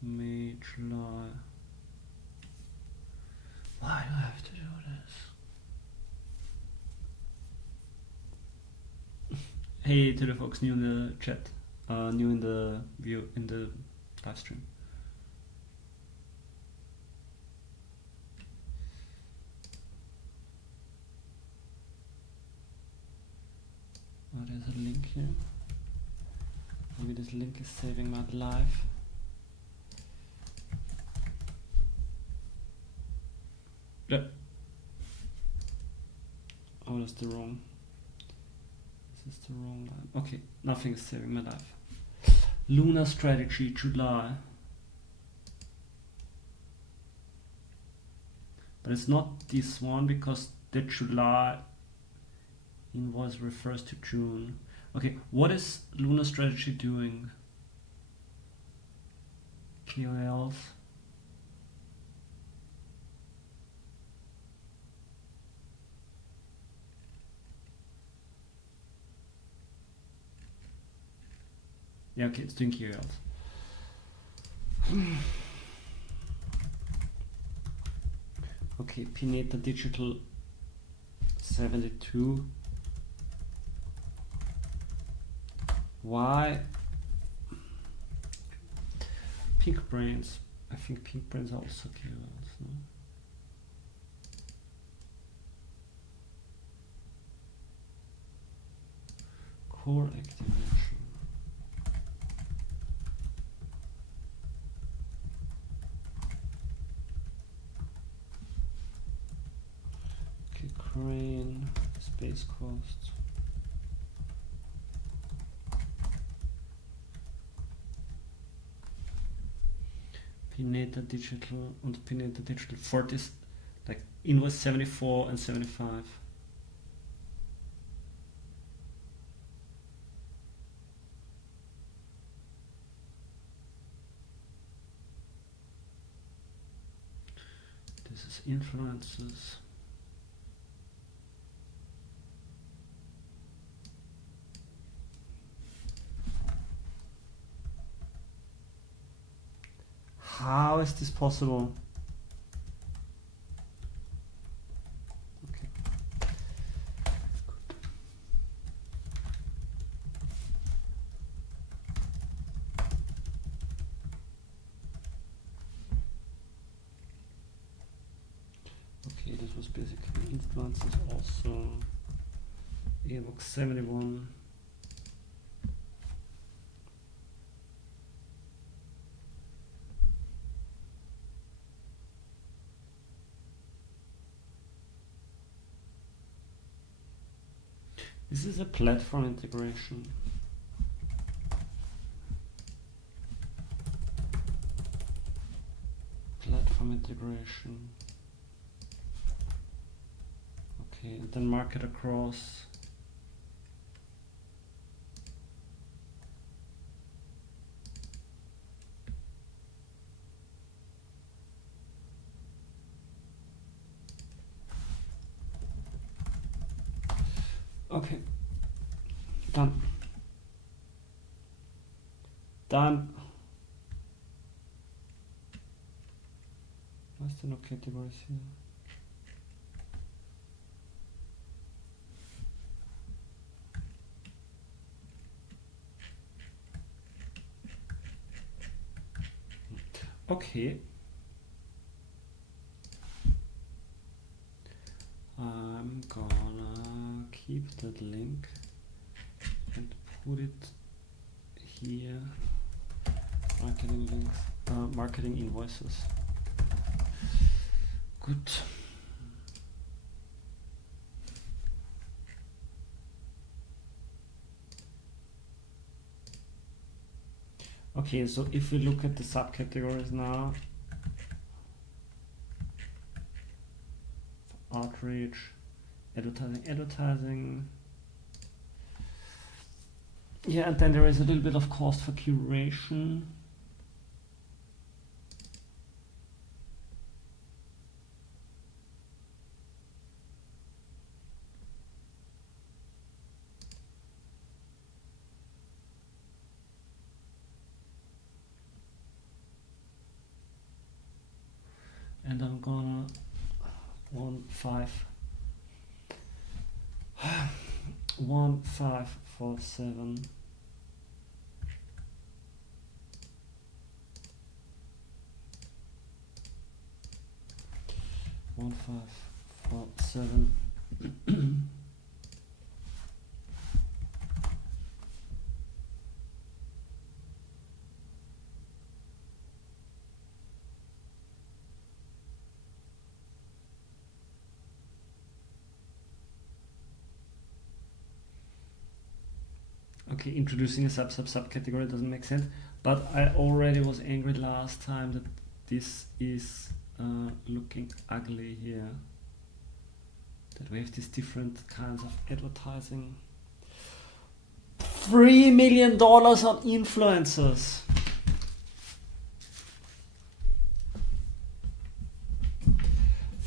May, July. Why do I have to do this? Hey to the folks new in the chat, new in the view, in the live stream. Oh, there's a link here. Maybe this link is saving my life. Yep. Oh, that's the wrong. This is the wrong line. Okay, nothing is saving my life. Lunar strategy, July. But it's not this one because the July invoice refers to June. Okay, what is Lunar strategy doing? KOLs. Yeah, okay, it's doing KOLs. Okay, Pineta Digital 72. Why? Pink Brains. I think Pink Brains are also KOLs, no? Core activation. Okay, crane, space cost. Pineta Digital and Pineta Digital 40, like invoice 74 and 75. This is influences. How is this possible? Okay. Good. Okay, this was basically influences also. AVOX 71. This is a platform integration. Platform integration. Okay, and then market across. Okay. Done. Done. What's the no categories here? Okay. I'm gonna keep that link and put it here. Marketing links, marketing invoices. Good. Okay, so if we look at the subcategories now, outreach, advertising. Yeah, and then there is a little bit of cost for curation. And I'm gonna 1547 1547 Okay, introducing a subcategory doesn't make sense, but I already was angry last time that this is looking ugly here. That we have these different kinds of advertising. $3 million on influencers.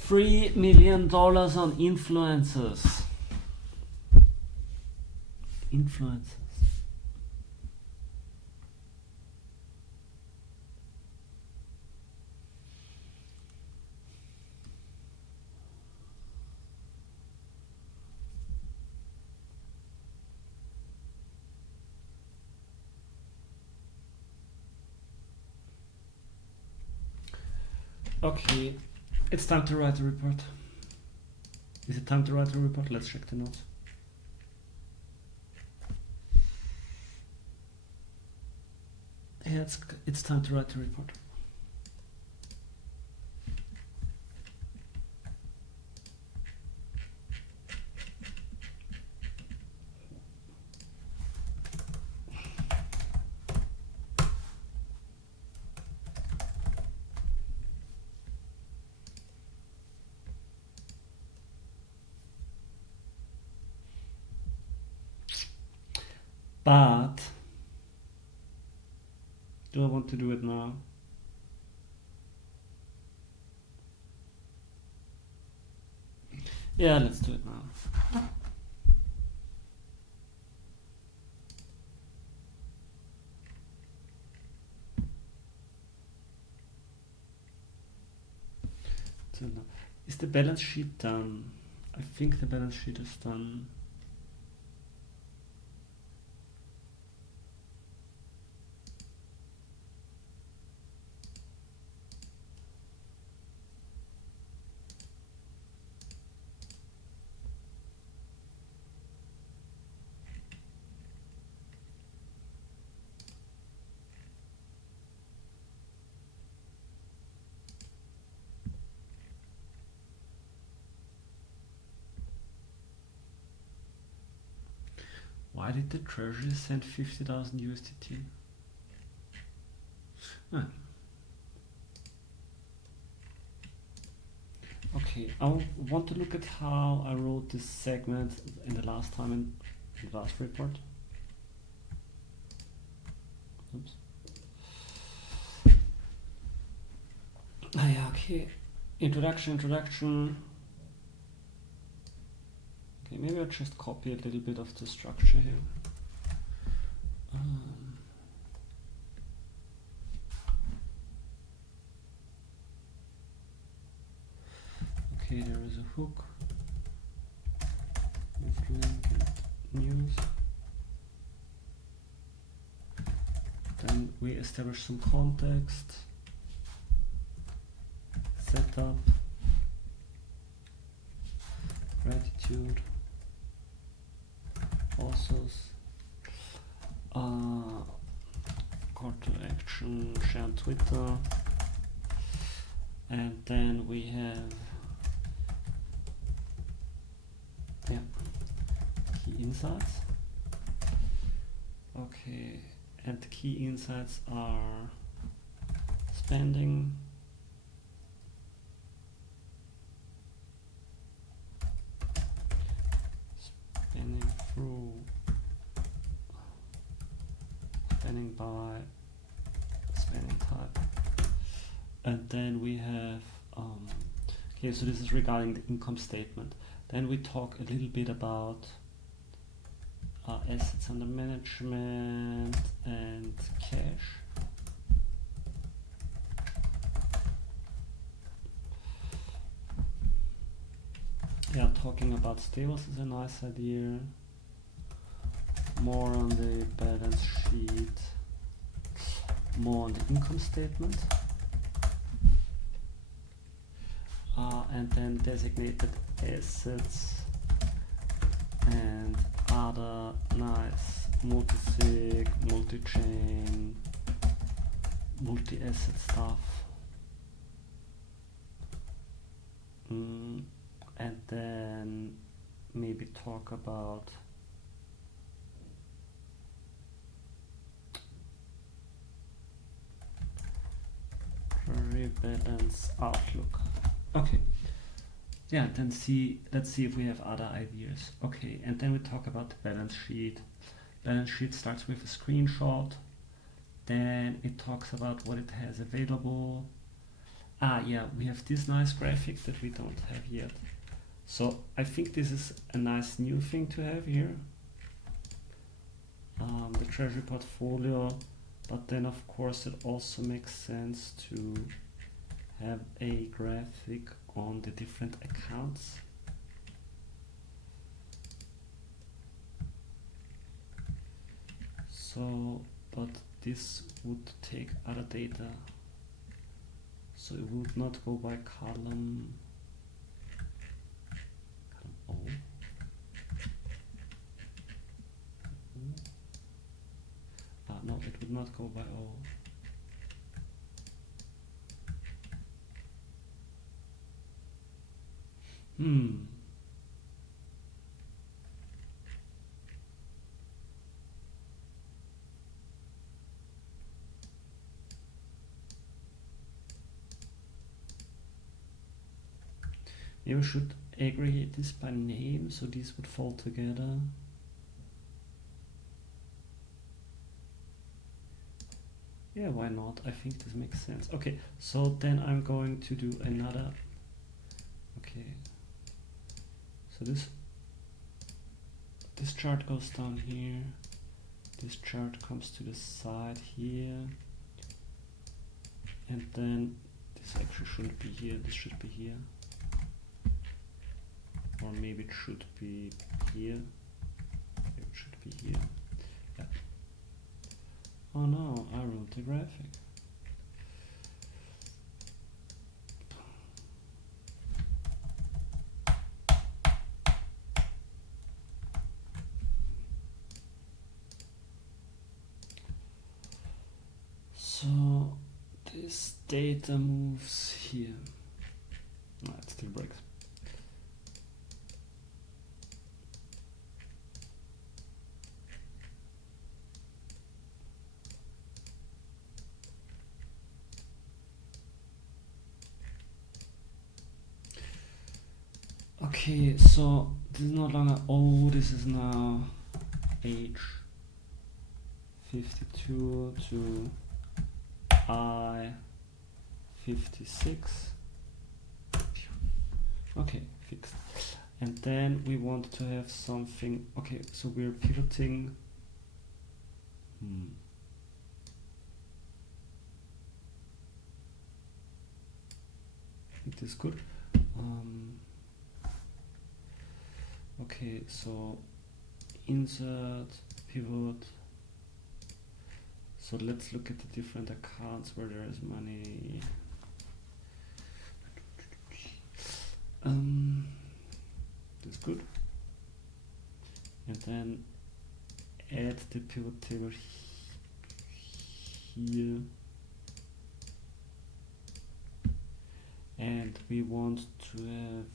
$3 million on influencers. Influencers. Okay, it's time to write a report. Is it time to write a report? Let's check the notes. Yeah, it's time to write a report. But do I want to do it now? Yeah, let's do it now. So now, is the balance sheet done? I think the balance sheet is done. Why did the Treasury send 50,000 USDT? Ah. Okay, I want to look at how I wrote this segment in the last time in the last report. Oops. Ah, yeah, okay. Introduction. Okay, Okay, maybe I'll just copy a little bit of the structure here. Okay, there is a hook with link and news. Then we establish some context, setup, gratitude, also call to action, share on Twitter, and then we have key insights. Okay, and the key insights are spending, through, spending by, spending type, and then we have okay, so this is regarding the income statement. Then we talk a little bit about assets under management and cash. Yeah, talking about stables is a nice idea. More on the balance sheet, more on the income statement. And then designated assets and other nice multi-sig, multi-chain, multi-asset stuff. And then maybe talk about rebalance outlook. Okay. Yeah, then let's see if we have other ideas. Okay, and then we talk about the balance sheet. Balance sheet starts with a screenshot. Then it talks about what it has available. Yeah, we have this nice graphic that we don't have yet. So I think this is a nice new thing to have here. The treasury portfolio, but then of course it also makes sense to have a graphic on the different accounts. So, but this would take other data. So it would not go by column O. No, it would not go by O. Maybe we should aggregate this by name, so these would fall together. Yeah, why not? I think this makes sense. Okay, so then I'm going to do another. Okay, so this chart goes down here. This chart comes to the side here, and then this actually shouldn't be here. This should be here, or maybe it should be here. It should be here. Yeah. Oh no, I wrote the graphic. So this data moves here. No, it still breaks. Okay, so this is no longer O, this is now H 52 to I 56. Okay, fixed. And then we want to have something. Okay, so we're pivoting. It is good. Okay, so insert, pivot. So let's look at the different accounts where there is money. That's good. And then add the pivot table here. And we want to have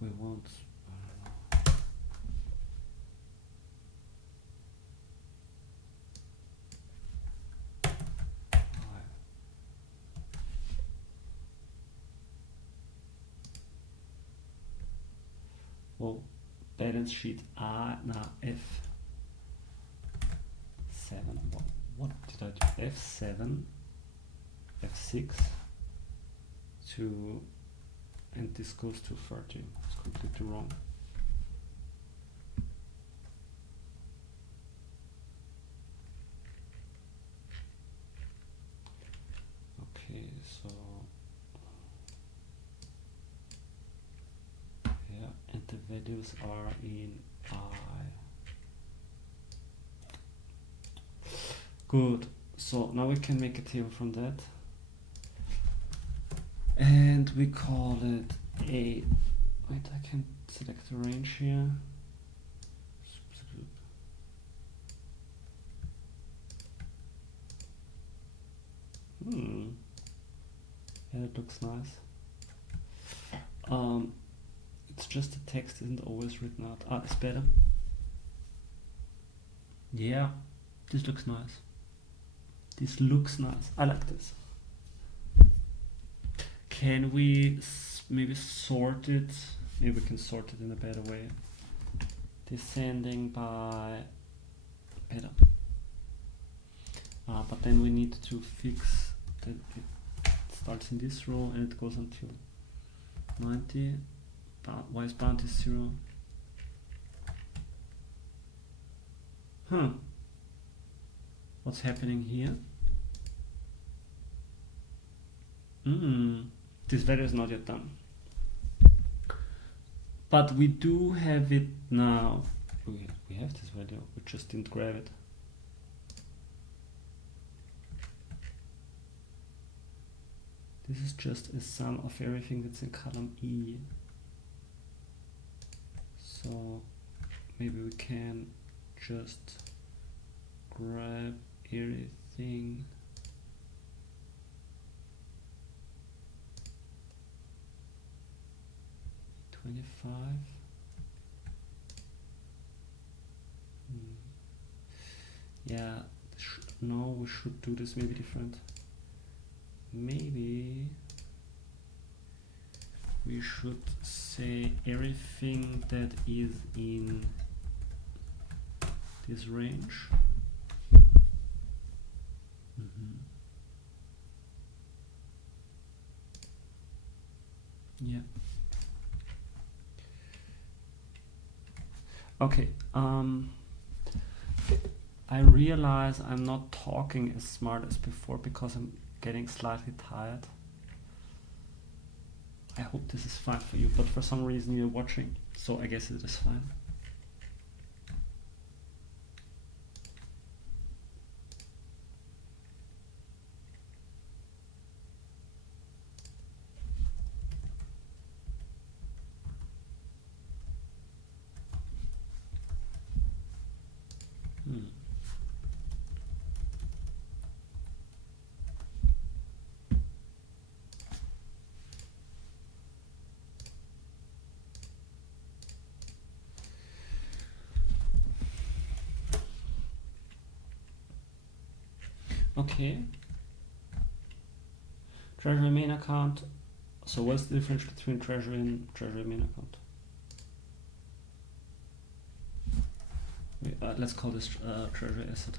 we want balance sheet F7. What did I do? F7, F6 to, and this goes to 30. It's completely wrong. Okay, so yeah, and the values are in I. Good. So now we can make a table from that. And we call it a, wait, I can select the range here. Yeah, it looks nice. It's just the text isn't always written out. Ah, it's better. Yeah, this looks nice. This looks nice. I like this. Can we maybe sort it? Maybe we can sort it in a better way. Descending by better. But then we need to fix that it starts in this row and it goes until 90. Why is bound is 0? What's happening here? This value is not yet done. But we do have it now. We have this value, we just didn't grab it. This is just a sum of everything that's in column E. So maybe we can just grab everything. Yeah, no, we should do this maybe different. Maybe we should say everything that is in this range. Yeah. Okay. I realize I'm not talking as smart as before because I'm getting slightly tired. I hope this is fine for you, but for some reason you're watching, so I guess it is fine. Okay. Treasury main account. So what's the difference between Treasury and Treasury main account? let's call this treasury asset.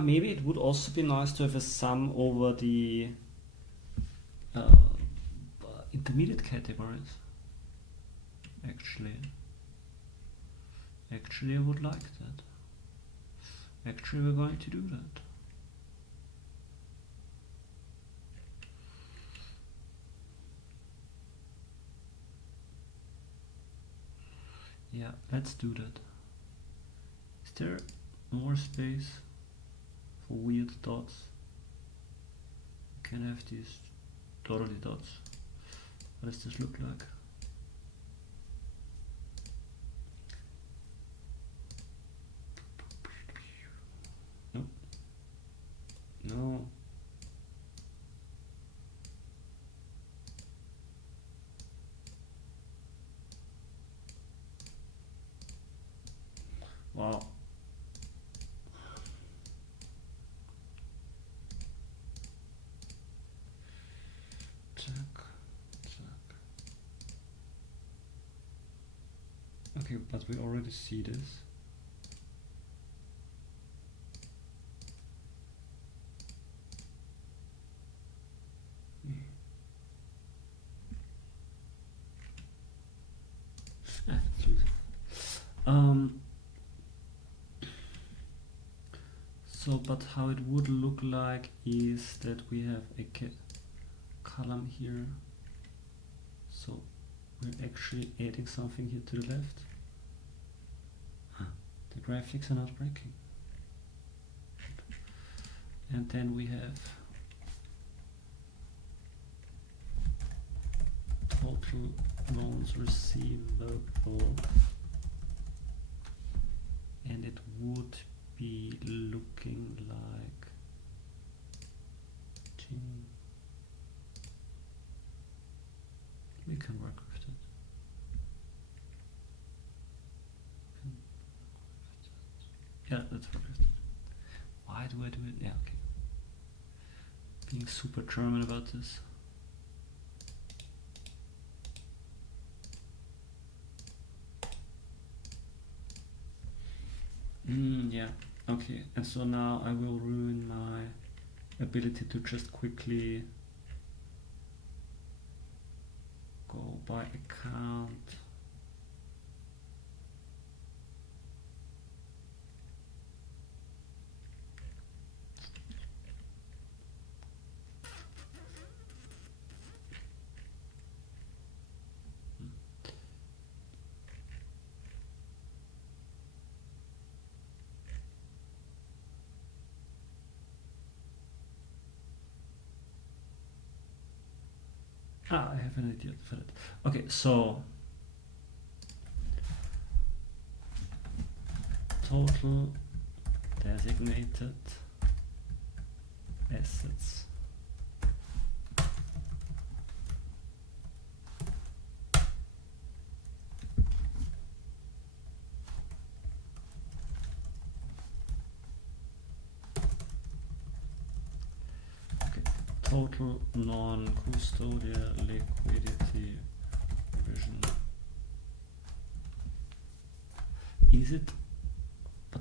Maybe it would also be nice to have a sum over the intermediate categories. Actually, I would like that. Actually, we're going to do that. Yeah, let's do that. Is there more space for weird dots? Can I have these totally dots? What does this look like? No. No. Wow. Okay, but we already see this. So, but how it would look like is that we have a column here. So we're actually adding something here to the left. The graphics are not breaking. And then we have total loans receivable, and it would be looking like we can work with it. Yeah, let's work with it. Why do I do it? Yeah, okay. Being super German about this. Yeah, okay. And so now I will ruin my ability to just quickly go by account. I have an idea for it. Okay, so total designated assets. Okay, total non-custodial liquidity provision. Is it? But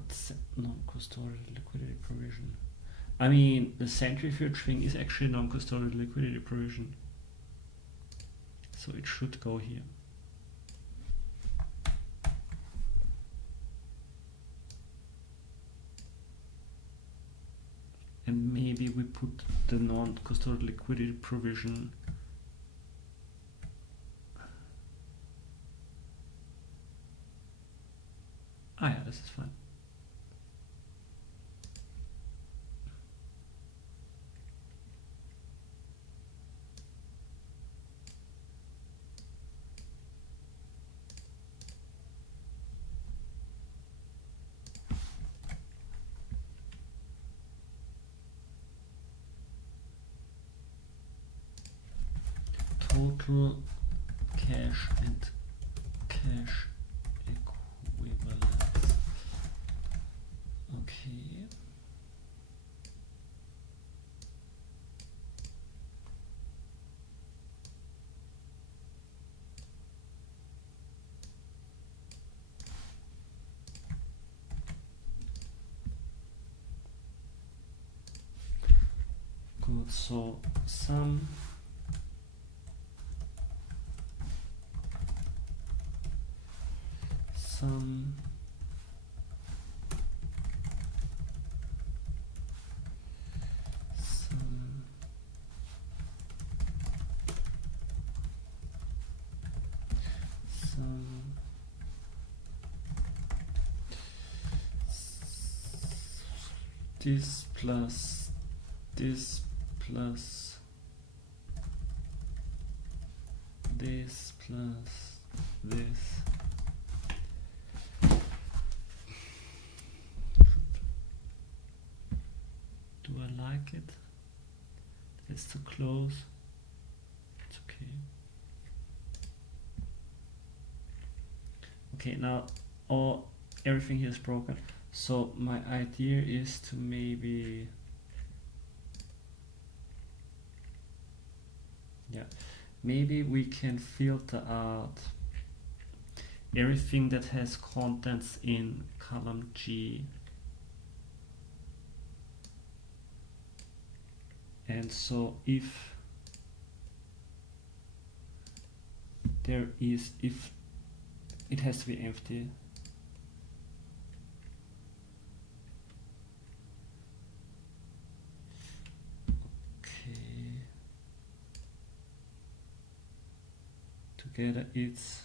non-custodial liquidity provision. I mean, the centrifuge thing is actually non-custodial liquidity provision. So it should go here. And maybe we put the non-custodial liquidity provision yeah, this is fine. total cash and cash equivalents. Okay. Good, so sum this plus this plus this plus this. Do I like it? It's too close. It's okay. Okay, now everything here is broken. So my idea is to maybe, maybe we can filter out everything that has contents in column G. And so if it has to be empty. Okay. Together it's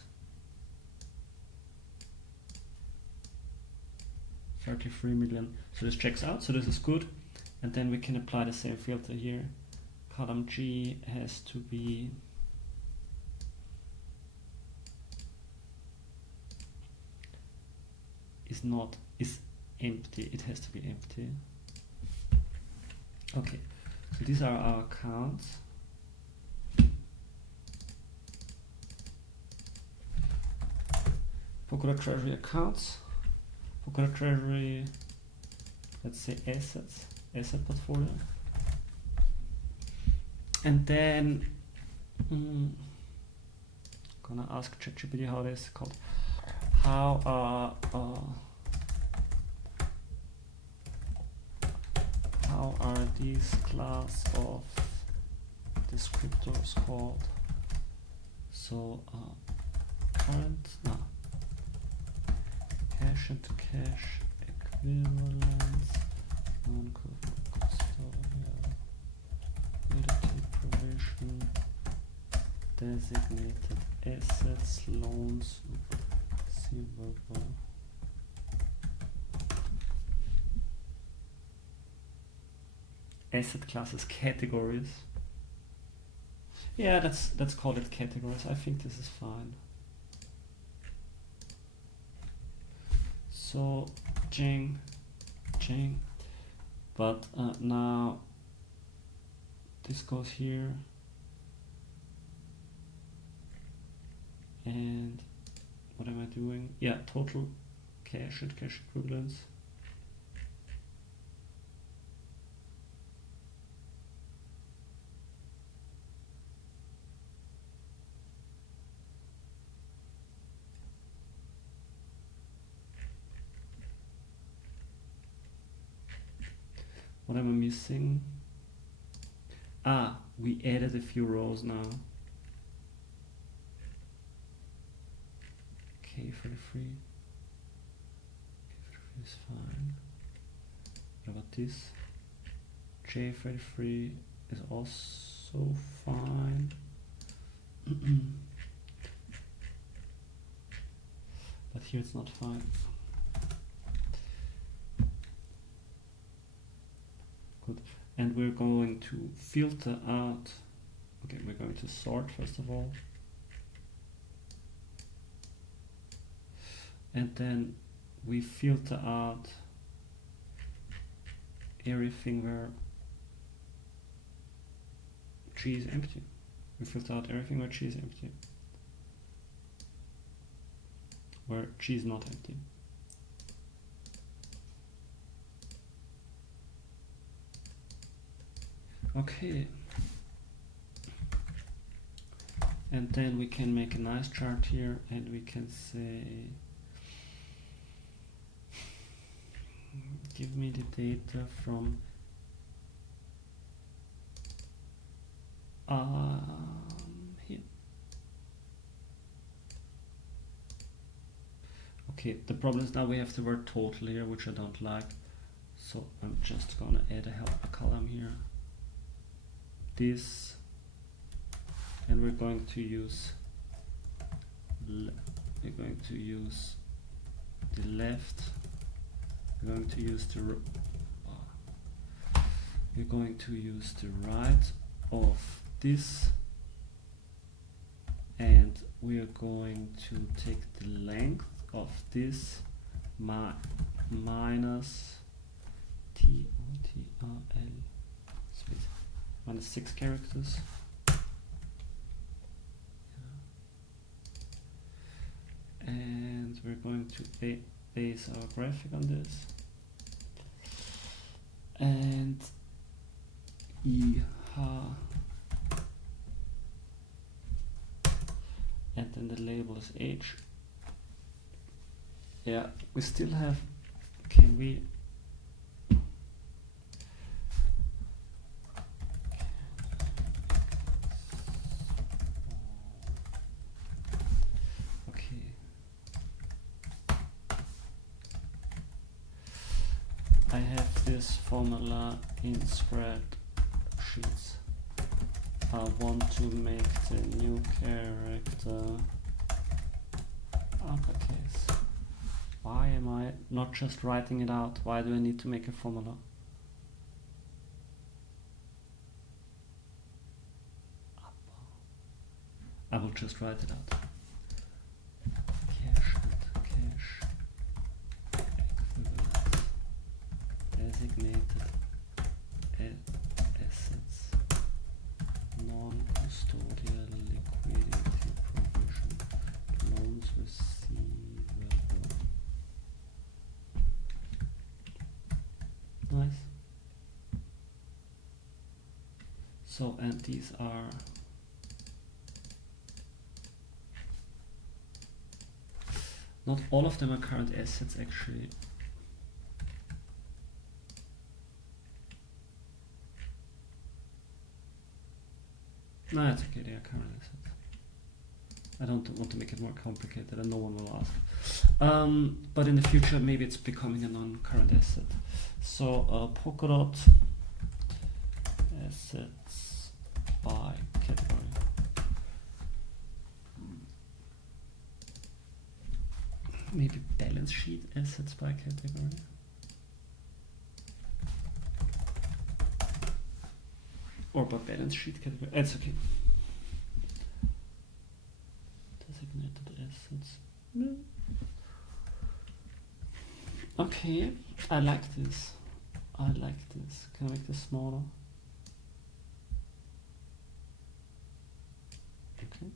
33 million. So this checks out, so this is good. And then we can apply the same filter here. Column G has to be is empty. It has to be empty. Okay, so these are our accounts. Polkadot Treasury accounts. Polkadot Treasury, let's say asset portfolio. And then gonna ask ChatGPT how this is called. How are these class of descriptors called? So current, no, cash and cash equivalents, non-custodial, liquidity provision, designated assets, loans, receivable. Asset classes, categories. Yeah, let's call it categories. I think this is fine. So Jing, but now this goes here, and what am I doing? Yeah, total cash and cash equivalents. What am I missing? We added a few rows now. K33. K33 is fine. What about this? J33 is also fine. But here it's not fine. Good. And we're going to filter out. Okay, we're going to sort first of all. And then we filter out everything where G is empty. We filter out everything where G is empty. Where G is not empty. Okay. And then we can make a nice chart here and we can say, give me the data from here. Okay, the problem is now we have the word total here, which I don't like. So I'm just gonna add a column here. This, and we're going to use the left. We're going to use the right of this, and we are going to take the length of this minus TOTRL space minus 6 characters. And we're going to base our graphic on this. And and then the label is H. Yeah, we still have, can we I have this formula in spreadsheets. I want to make the new character uppercase. Why am I not just writing it out? Why do I need to make a formula? I will just write it out. Cash equivalents, designated assets, non-custodial liquidity provision, loans receivable. Nice. So, and these are not all of them are current assets actually. No, it's okay, they are current assets. I don't want to make it more complicated and no one will ask. But in the future maybe it's becoming a non-current asset. So Polkadot assets by category. Maybe balance sheet assets by category. Or by balance sheet category. It's okay. Designated assets. No. Okay, I like this. I like this. Can I make this smaller? Okay.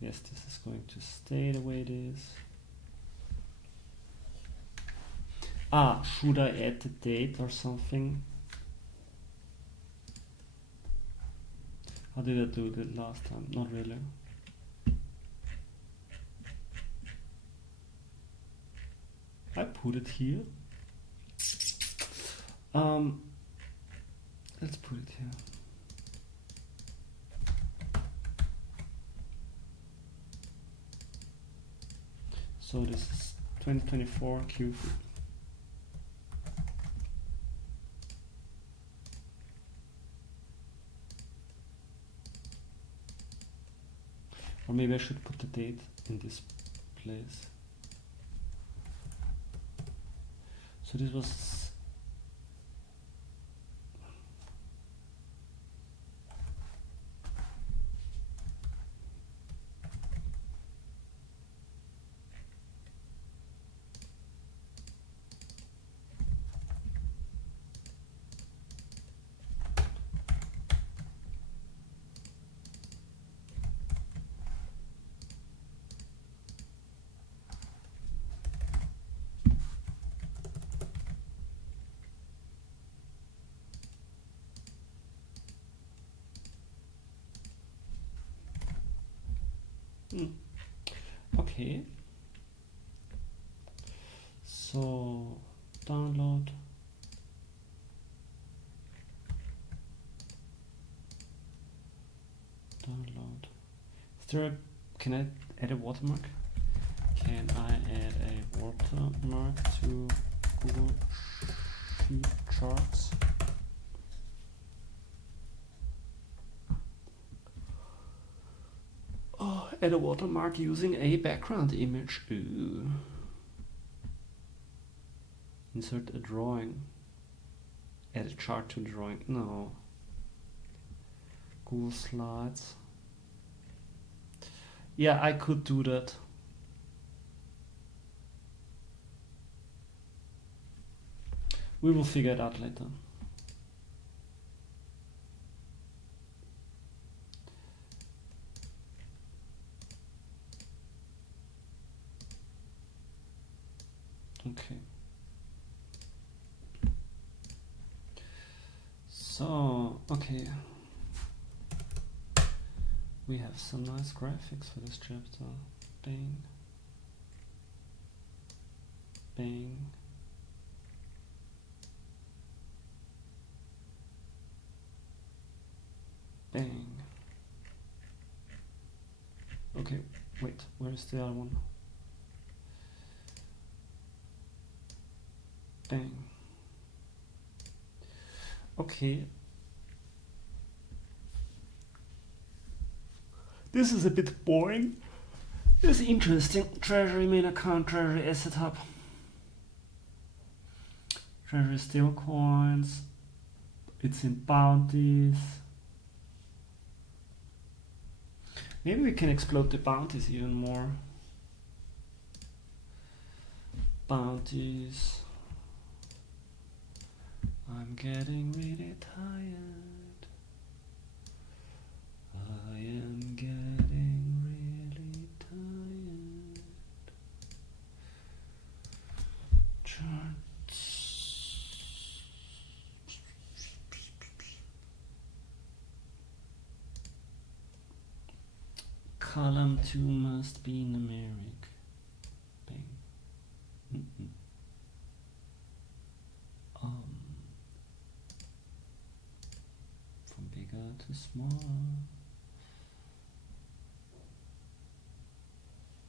Yes, this is going to stay the way it is. Ah, should I add the date or something? How did I do it last time? Not really. I put it here. Let's put it here. So this is 2024 Q3. Or maybe I should put the date in this place. So this was Okay. So download. Can I add a watermark? Can I add a watermark to Google Sheet Charts? Oh, add a watermark using a background image. Ooh. Insert a drawing. Add a chart to drawing. No. Google Slides. Yeah, I could do that. We will figure it out later. Okay. So, okay. We have some nice graphics for this chapter. Bang. Bang. Bang. Okay, wait, where is the other one? Bang. Okay. This is a bit boring. It's interesting. Treasury main account, Treasury asset hub, Treasury stablecoins. It's in bounties. Maybe we can explode the bounties even more. Bounties. I'm getting really tired. I am getting really tired. Charts. Column 2 must be numeric. Bang. From bigger to smaller.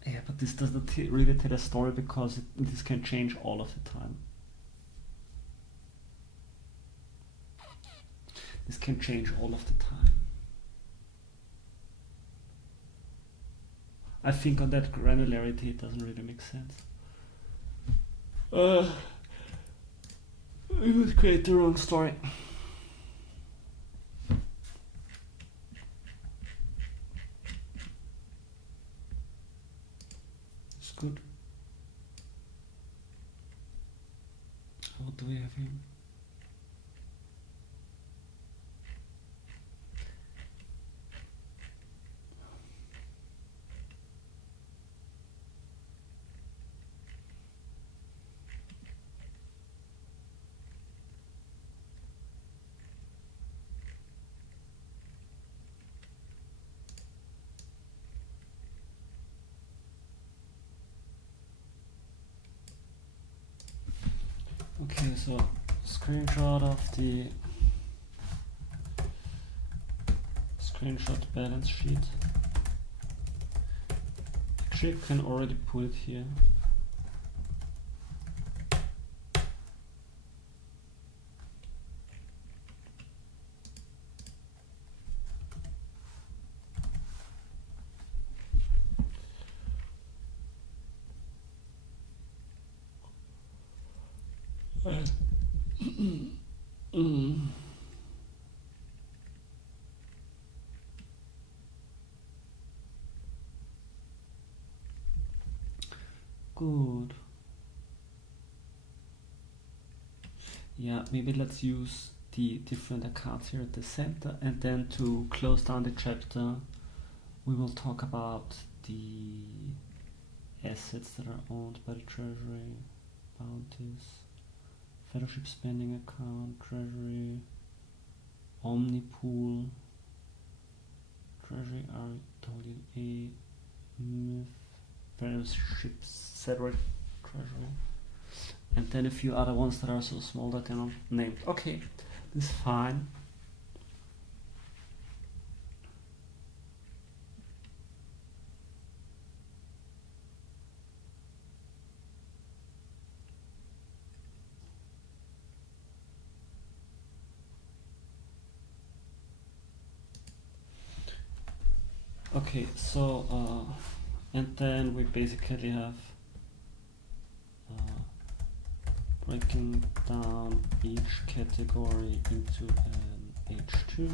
Yeah, but this does not really tell a story because this can change all of the time. This can change all of the time. I think on that granularity it doesn't really make sense. We would create the wrong story. It's good. What do we have here? Okay, so screenshot of the balance sheet. Actually, you can already put it here. Good. Yeah, maybe let's use the different accounts here at the center, and then to close down the chapter we will talk about the assets that are owned by the Treasury, bounties, fellowship spending account, Treasury, Omnipool, Treasury RWA, MIF, balance sheet separate treasury. And then a few other ones that are so small that they're not named. Okay, this is fine. Okay, so and then we basically have breaking down each category into an H2.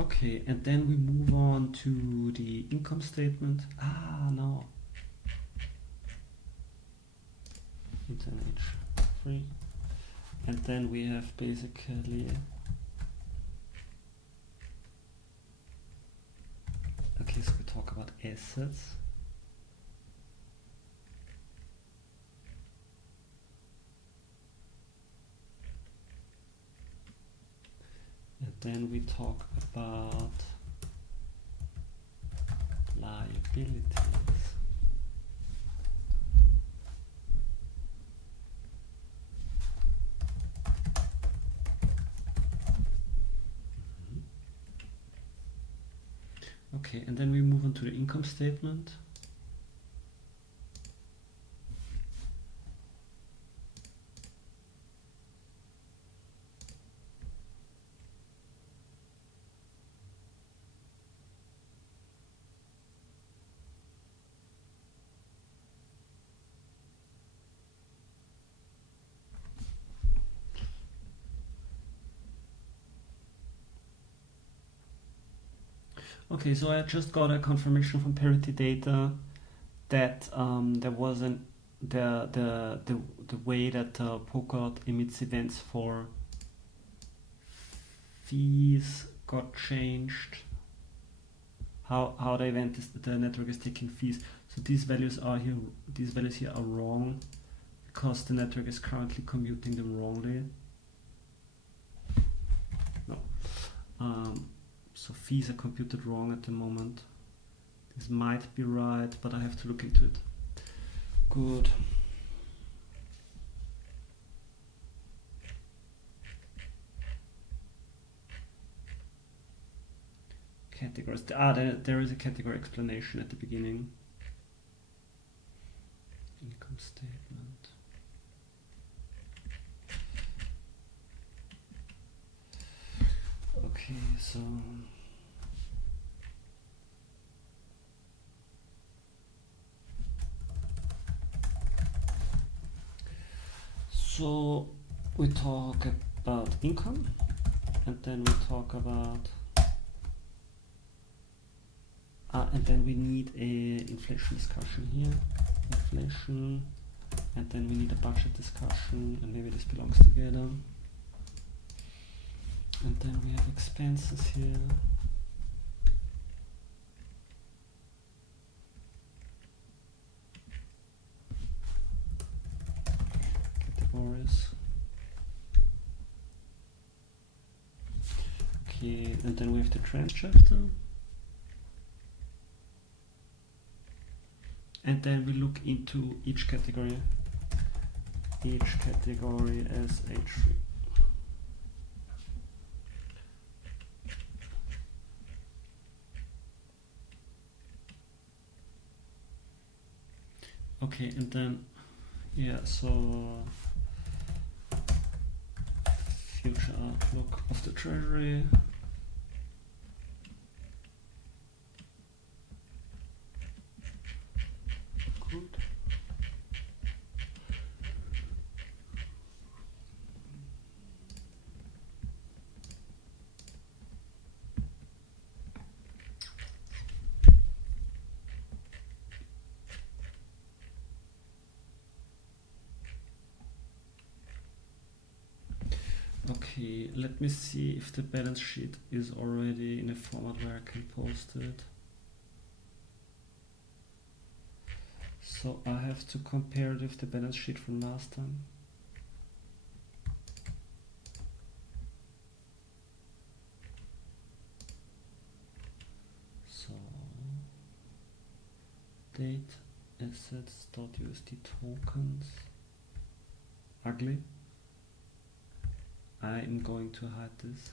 Okay, and then we move on to the income statement. No. Into an H3. And then we have basically okay, so we talk about assets. And then we talk about liabilities. Okay, and then we move on to the income statement. Okay, so I just got a confirmation from Parity Data that there wasn't the way that Polkadot emits events for fees got changed. How the event is, the network is taking fees. So these values are here. These values here are wrong because the network is currently computing them wrongly. No. So fees are computed wrong at the moment. This might be right, but I have to look into it. Good. Categories. There is a category explanation at the beginning. Income statement. Okay, so we talk about income, and then we talk about and then we need a inflation discussion here. Inflation, and then we need a budget discussion, and maybe this belongs together. And then we have expenses here. Categories. Okay, and then we have the trend chapter. And then we look into each category as H3. Okay, and then so future outlook of the Treasury. Good. Okay, let me see if the balance sheet is already in a format where I can post it. So I have to compare it with the balance sheet from last time. So date assets.usd tokens. Ugly. I'm going to hide this.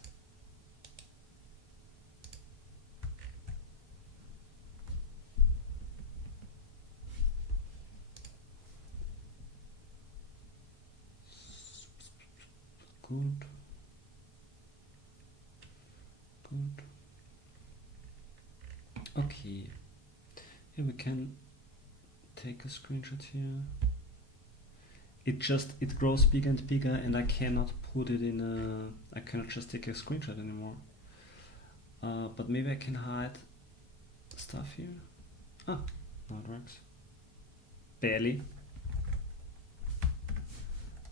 Good. Good. Okay. Here we can take a screenshot here. It grows bigger and bigger, and I cannot put it in a. I cannot just take a screenshot anymore. But maybe I can hide stuff here. Ah, now it works. Barely.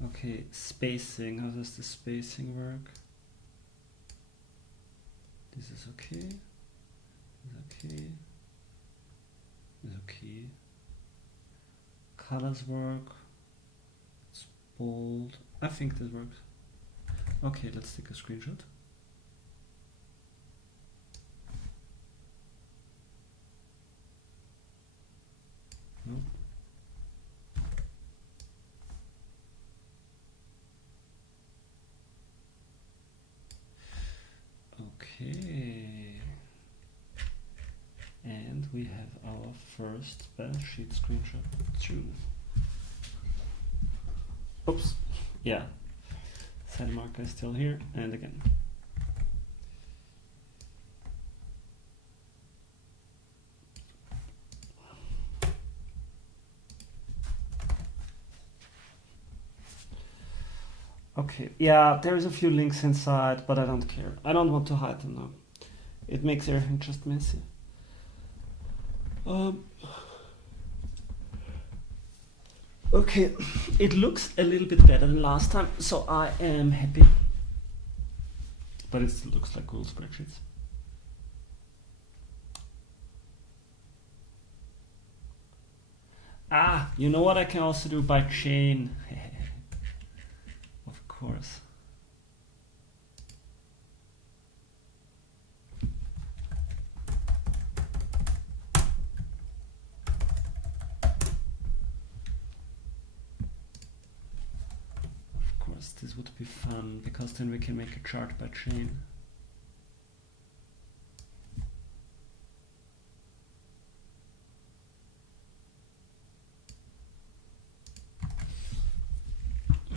Okay, spacing. How does the spacing work? This is okay. This is okay. This is okay. Colors work. It's bold. I think this works. Okay, let's take a screenshot. No. Okay, and we have our first balance sheet screenshot too. Oops, yeah, side marker is still here, and again. Okay, yeah, there's a few links inside, but I don't care. I don't want to hide them now. It makes everything just messy. Okay, it looks a little bit better than last time, so I am happy. But it still looks like Google spreadsheets. Ah, you know what I can also do by chain? Of course. Of course, this would be fun, because then we can make a chart by chain.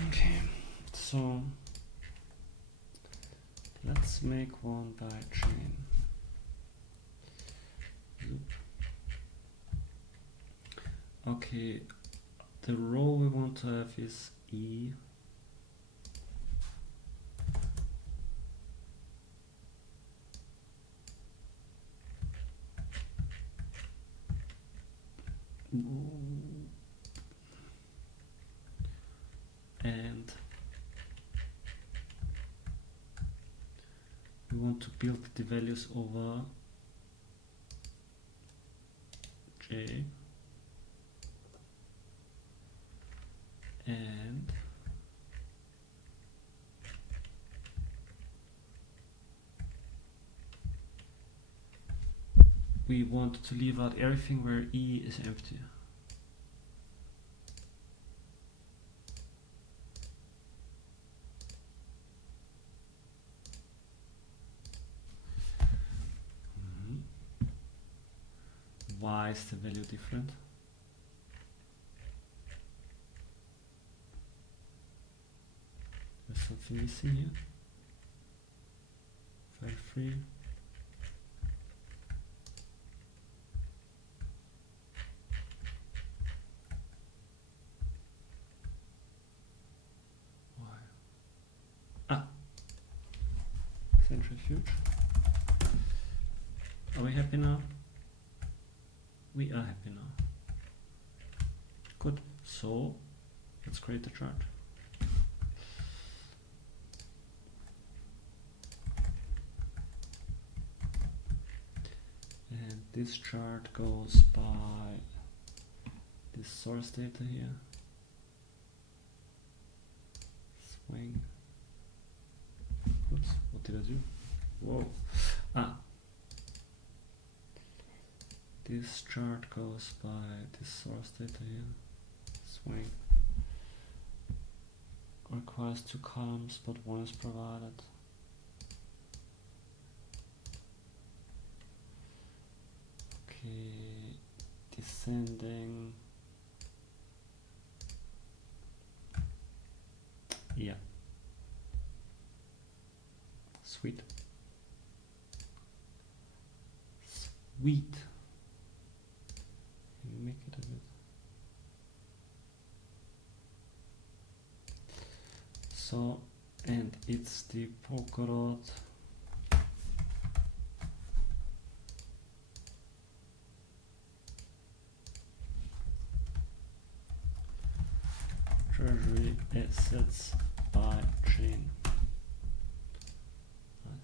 Okay, so let's make one by chain. Okay, the row we want to have is E. And we want to build the values over J, and we want to leave out everything where E is empty. Why is the value different? There's something missing here. File free. Why? Ah, centrifuge. Are we happy now? We are happy now. Good. So let's create the chart. And this chart goes by this source data here. Swing. Oops, what did I do? Whoa. Ah. this chart goes by this source data here. Swing requires 2 columns, but 1 is provided. Okay, descending. Yeah. Sweet. Sweet. Can we make it a bit? So, and it's the Polkadot Treasury assets by chain. Nice.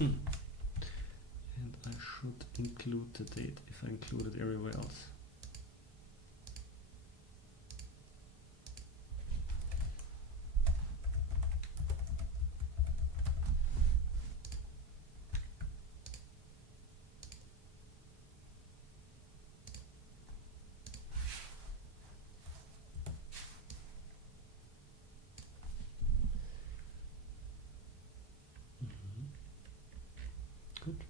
And I should include the date if I include it everywhere else. Good.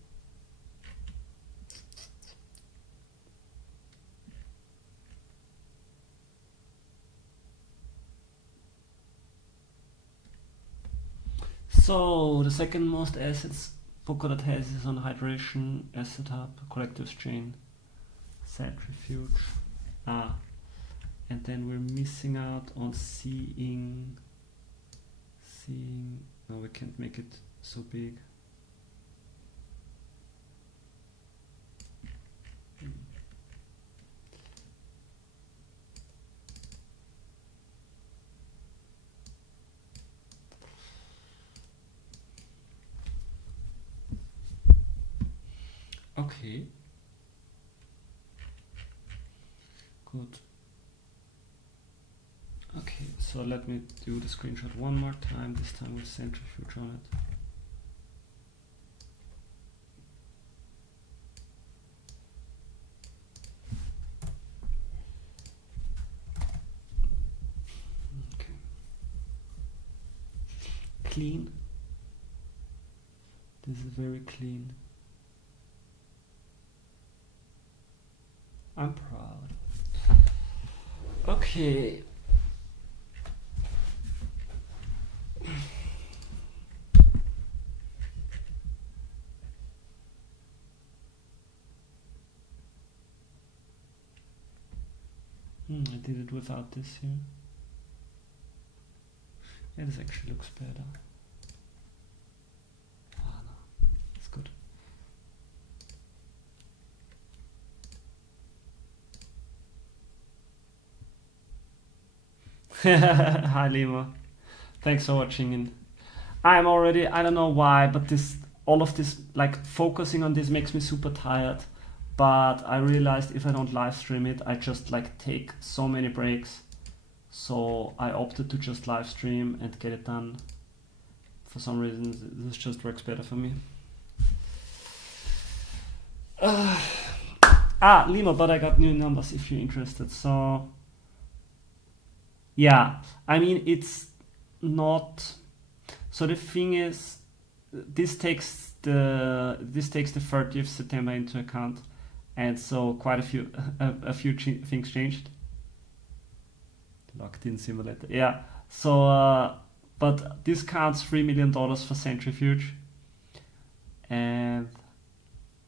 So the second most assets Polkadot has is on hydration, asset hub, collective chain, centrifuge. And then we're missing out on seeing. No, we can't make it so big. Okay. Good. Okay, so let me do the screenshot one more time, this time with centrifuge on it. Okay. Clean. This is very clean. I'm proud. Okay. I did it without this here. Yeah, this actually looks better. Ah, no, it's good. Hi Lima, thanks for watching in. I'm already, I don't know why, but all of this, like focusing on this makes me super tired. But I realized if I don't live stream it, I just like take so many breaks. So I opted to just live stream and get it done. For some reason, this just works better for me. Lima, but I got new numbers if you're interested. So yeah, I mean, it's not. So the thing is, this takes the 30th September into account, and so quite a few things changed. Locked in simulator, yeah. So, but this counts $3 million for centrifuge, and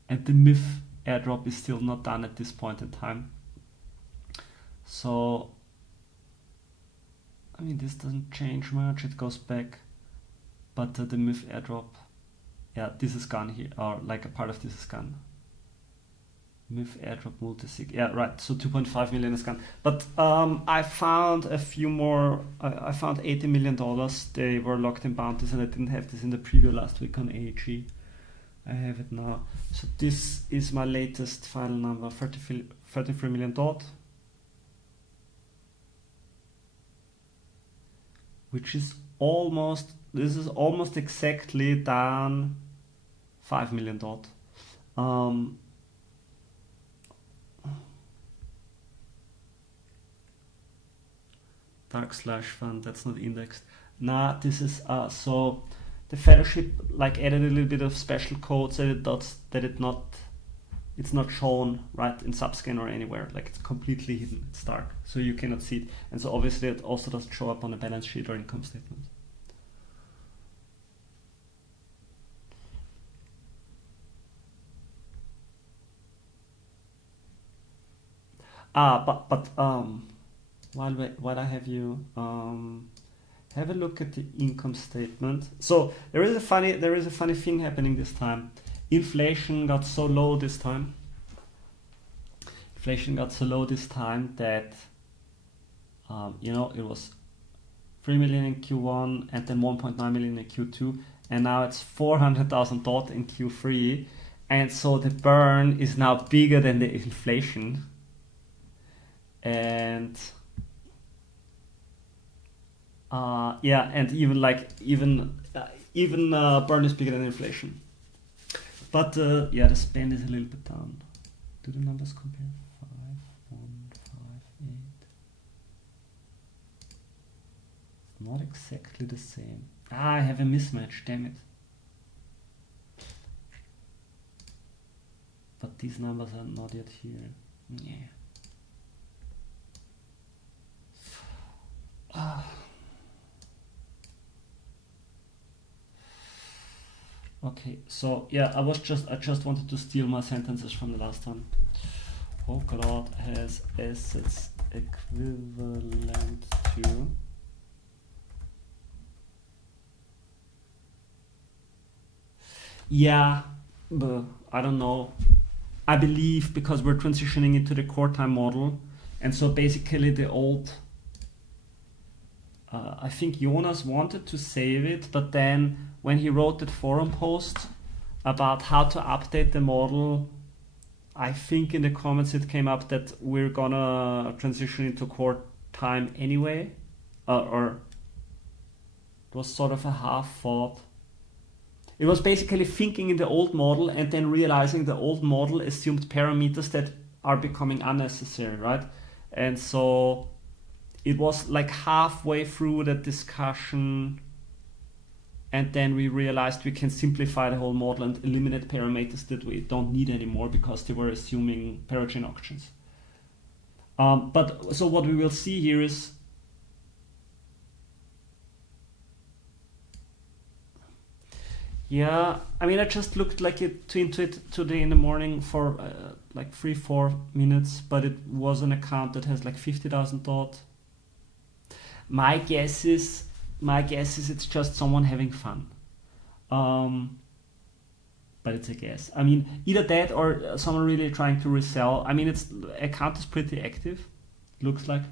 the MIF airdrop is still not done at this point in time. So, I mean, this doesn't change much. It goes back, but the MIF airdrop, yeah, this is gone here, or like a part of this is gone. MIF airdrop multisig. Yeah, right. So 2.5 million is gone. But I found a few more. I found $80 million. They were locked in bounties, and I didn't have this in the preview last week on AG. I have it now. So this is my latest final number, 33 million dot. Which is almost, this is almost exactly down 5 million dot. Dark slash fund, that's not indexed. Nah, this is so the fellowship like added a little bit of special code so that it's not shown right in Subscan or anywhere. Like it's completely hidden. It's dark, so you cannot see it. And so obviously it also doesn't show up on a balance sheet or income statement. But while I have you, have a look at the income statement. So there is a funny thing happening this time. Inflation got so low this time. That it was 3 million in Q1 and then 1.9 million in Q2, and now it's 400,000 dot in Q3, and so the burn is now bigger than the inflation. And and even burn is bigger than inflation. But the spend is a little bit down. Do the numbers compare? 5, 1, 5, 8. Not exactly the same. I have a mismatch, damn it. But these numbers are not yet here. Yeah. Okay, so yeah, I just wanted to steal my sentences from the last one. Polkadot has assets equivalent to I don't know. I believe because we're transitioning into the core time model, and so basically the old I think Jonas wanted to save it, but then when he wrote that forum post about how to update the model, I think in the comments it came up that we're gonna transition into core time anyway, or it was sort of a half thought. It was basically thinking in the old model and then realizing the old model assumed parameters that are becoming unnecessary, right? And so it was like halfway through that discussion, and then we realized we can simplify the whole model and eliminate parameters that we don't need anymore because they were assuming parachain auctions. But so what we will see here is I just looked into it today in the morning for like 3-4 minutes, but it was an account that has like 50,000 dot. My guess is it's just someone having fun. But it's a guess. I mean, either that or someone really trying to resell. I mean, account is pretty active, looks like.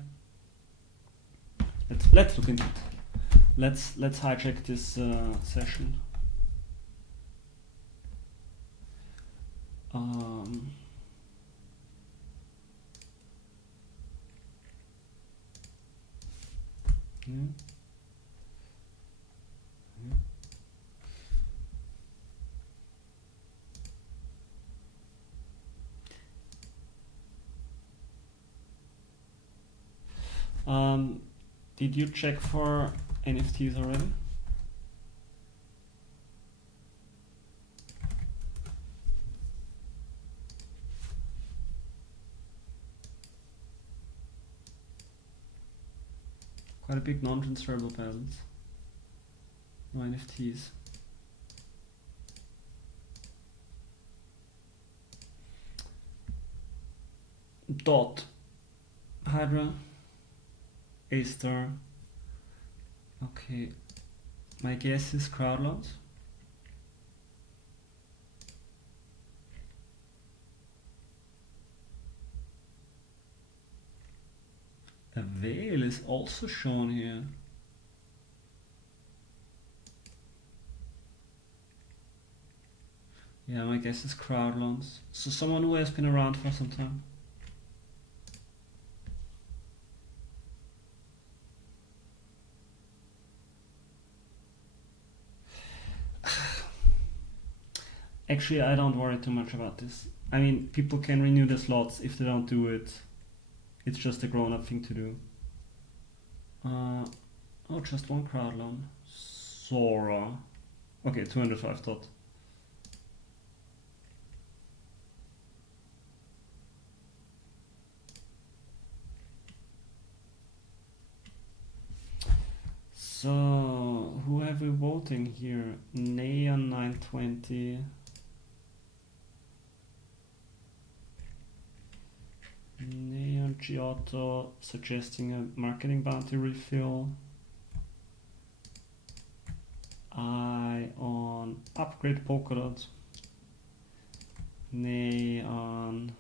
Let's look into it. Let's hijack this session. Did you check for NFTs already? Quite a big non-transferable balance. No NFTs. Dot, Hydra, A-Star. Okay, my guess is crowd loans. A whale is also shown here. Yeah, my guess is crowd loans. So someone who has been around for some time. Actually, I don't worry too much about this. I mean, people can renew the slots. If they don't do it, it's just a grown-up thing to do. Oh, just one crowd loan. Sora. Okay, 205 dot. So, who have we voting here? Neon 920. Neon Giotto suggesting a marketing bounty refill. I on upgrade Polkadot. Neon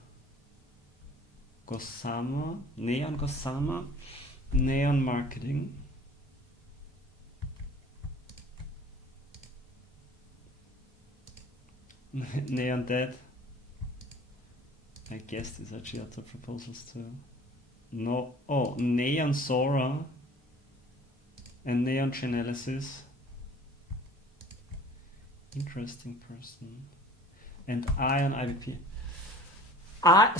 Gosama. Neon Gosama. Neon marketing. Neon Dead. I guess these are Giotto proposals too. No. Oh, Neon Sora and Neon Chainalysis. Interesting person. And Ion IBP.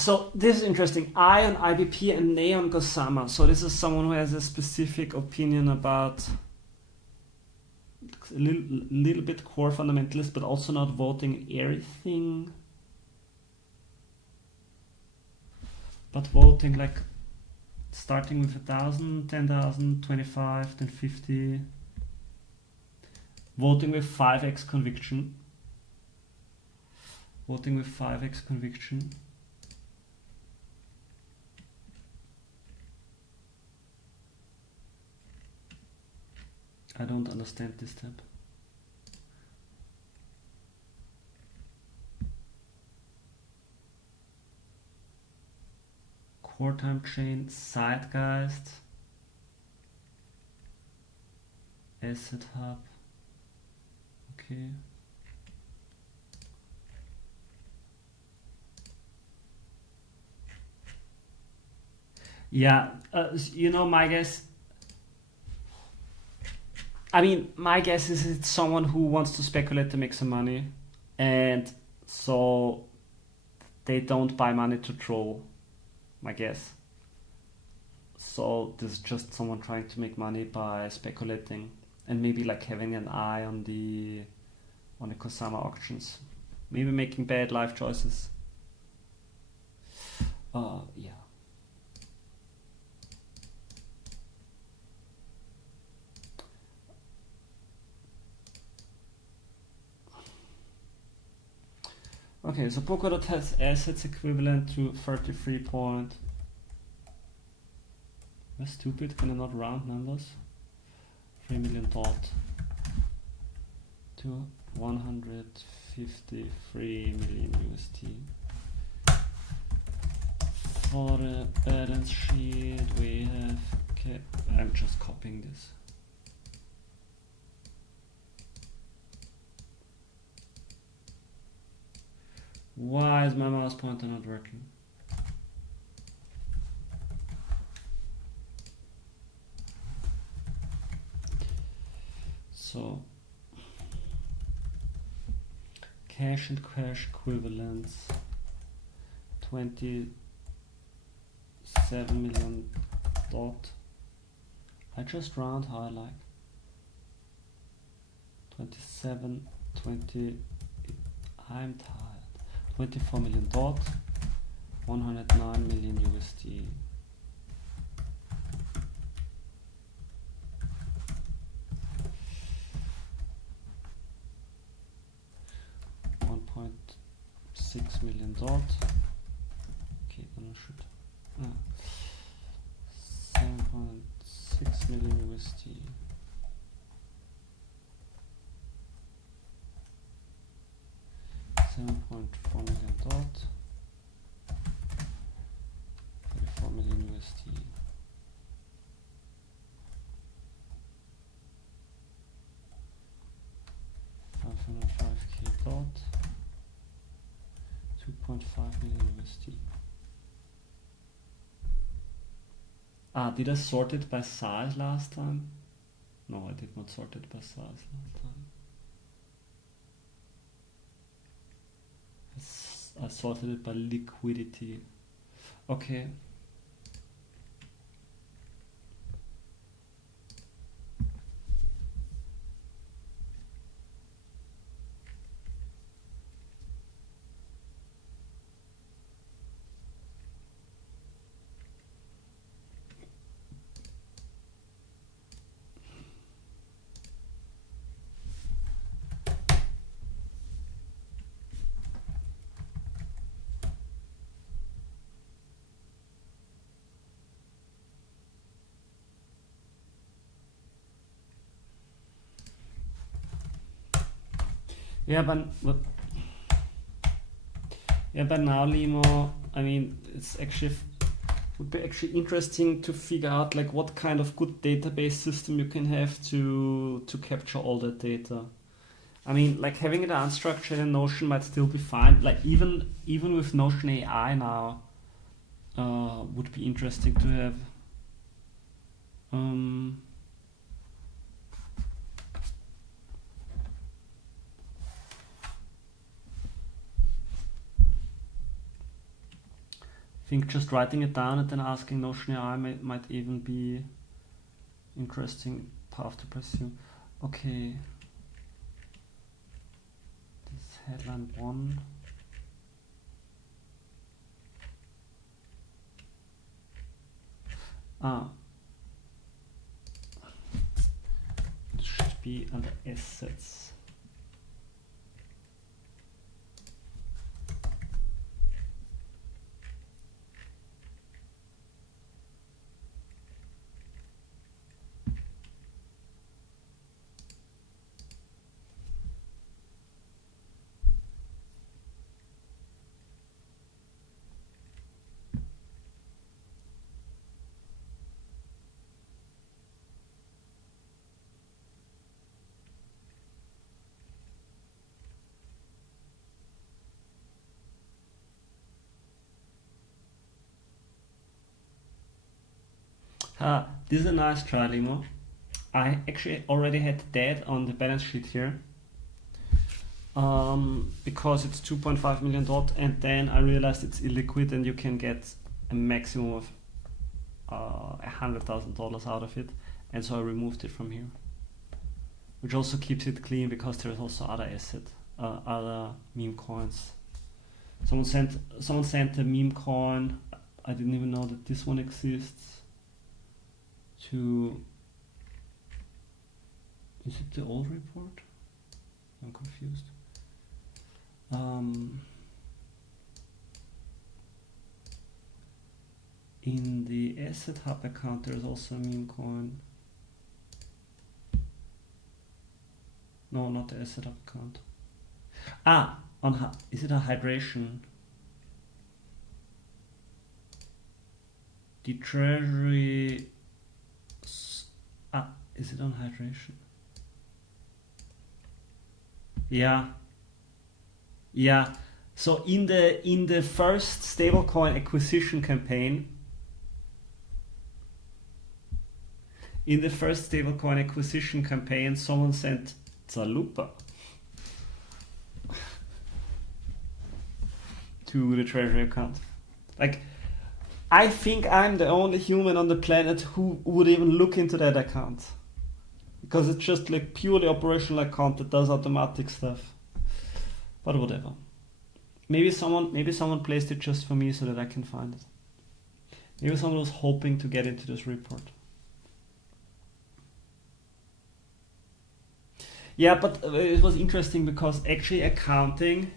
So this is interesting. Ion IBP and Neon Gosama. So this is someone who has a specific opinion about a little bit core fundamentalist, but also not voting everything. But voting like starting with 1,000, 10,000, 25, then 50. Voting with 5x conviction. Voting with 5x conviction. I don't understand this tab. Core time chain, Zeitgeist, Asset Hub. Okay. Yeah, you know, my guess. I mean, my guess is it's someone who wants to speculate to make some money, and so they don't buy money to troll, my guess. So this is just someone trying to make money by speculating, and maybe like having an eye on the Kusama auctions, maybe making bad life choices. Yeah. Okay, so Polkadot has assets equivalent to 33 point. That's stupid, can I not round numbers? 3 million dot to 153 million USD. For the balance sheet we have, okay, I'm just copying this. Why is my mouse pointer not working? So, cash and cash equivalents, 27 million dot. I just round how I like. 27, 20, I'm tired. 24 million dot, 109 million USD. $1.6 million dot. Okay, then I should. 7.6 million USD. $7.4 million dot, 34 million USD. 2.5 million USD. Did I sort it by size last time? No, I did not sort it by size last time. I sorted it by liquidity. Okay. Yeah, but now, Limo, I mean, it's actually would be actually interesting to figure out like what kind of good database system you can have to capture all that data. I mean, like having it unstructured in Notion might still be fine. Like even with Notion AI now, would be interesting to have. I think just writing it down and then asking Notion AI might even be interesting path to pursue. Okay. This headline 1. It should be under assets. This is a nice try, Limo. I actually already had that on the balance sheet here. Because it's 2.5 million dot, and then I realized it's illiquid and you can get a maximum of $100,000 out of it, and so I removed it from here, which also keeps it clean because there's also other other meme coins. Someone sent a meme coin. I didn't even know that this one exists. Is it the old report? I'm confused. In the Asset Hub account, there's also a meme coin. No, not the Asset Hub account. Is it a hydration? The Treasury. Is it on hydration? Yeah. So in the first stablecoin acquisition campaign, someone sent Zalupa to the Treasury account. Like, I think I'm the only human on the planet who would even look into that account, because it's just like purely operational account that does automatic stuff. But whatever. Maybe someone placed it just for me so that I can find it. Maybe someone was hoping to get into this report. Yeah, but it was interesting because actually accounting,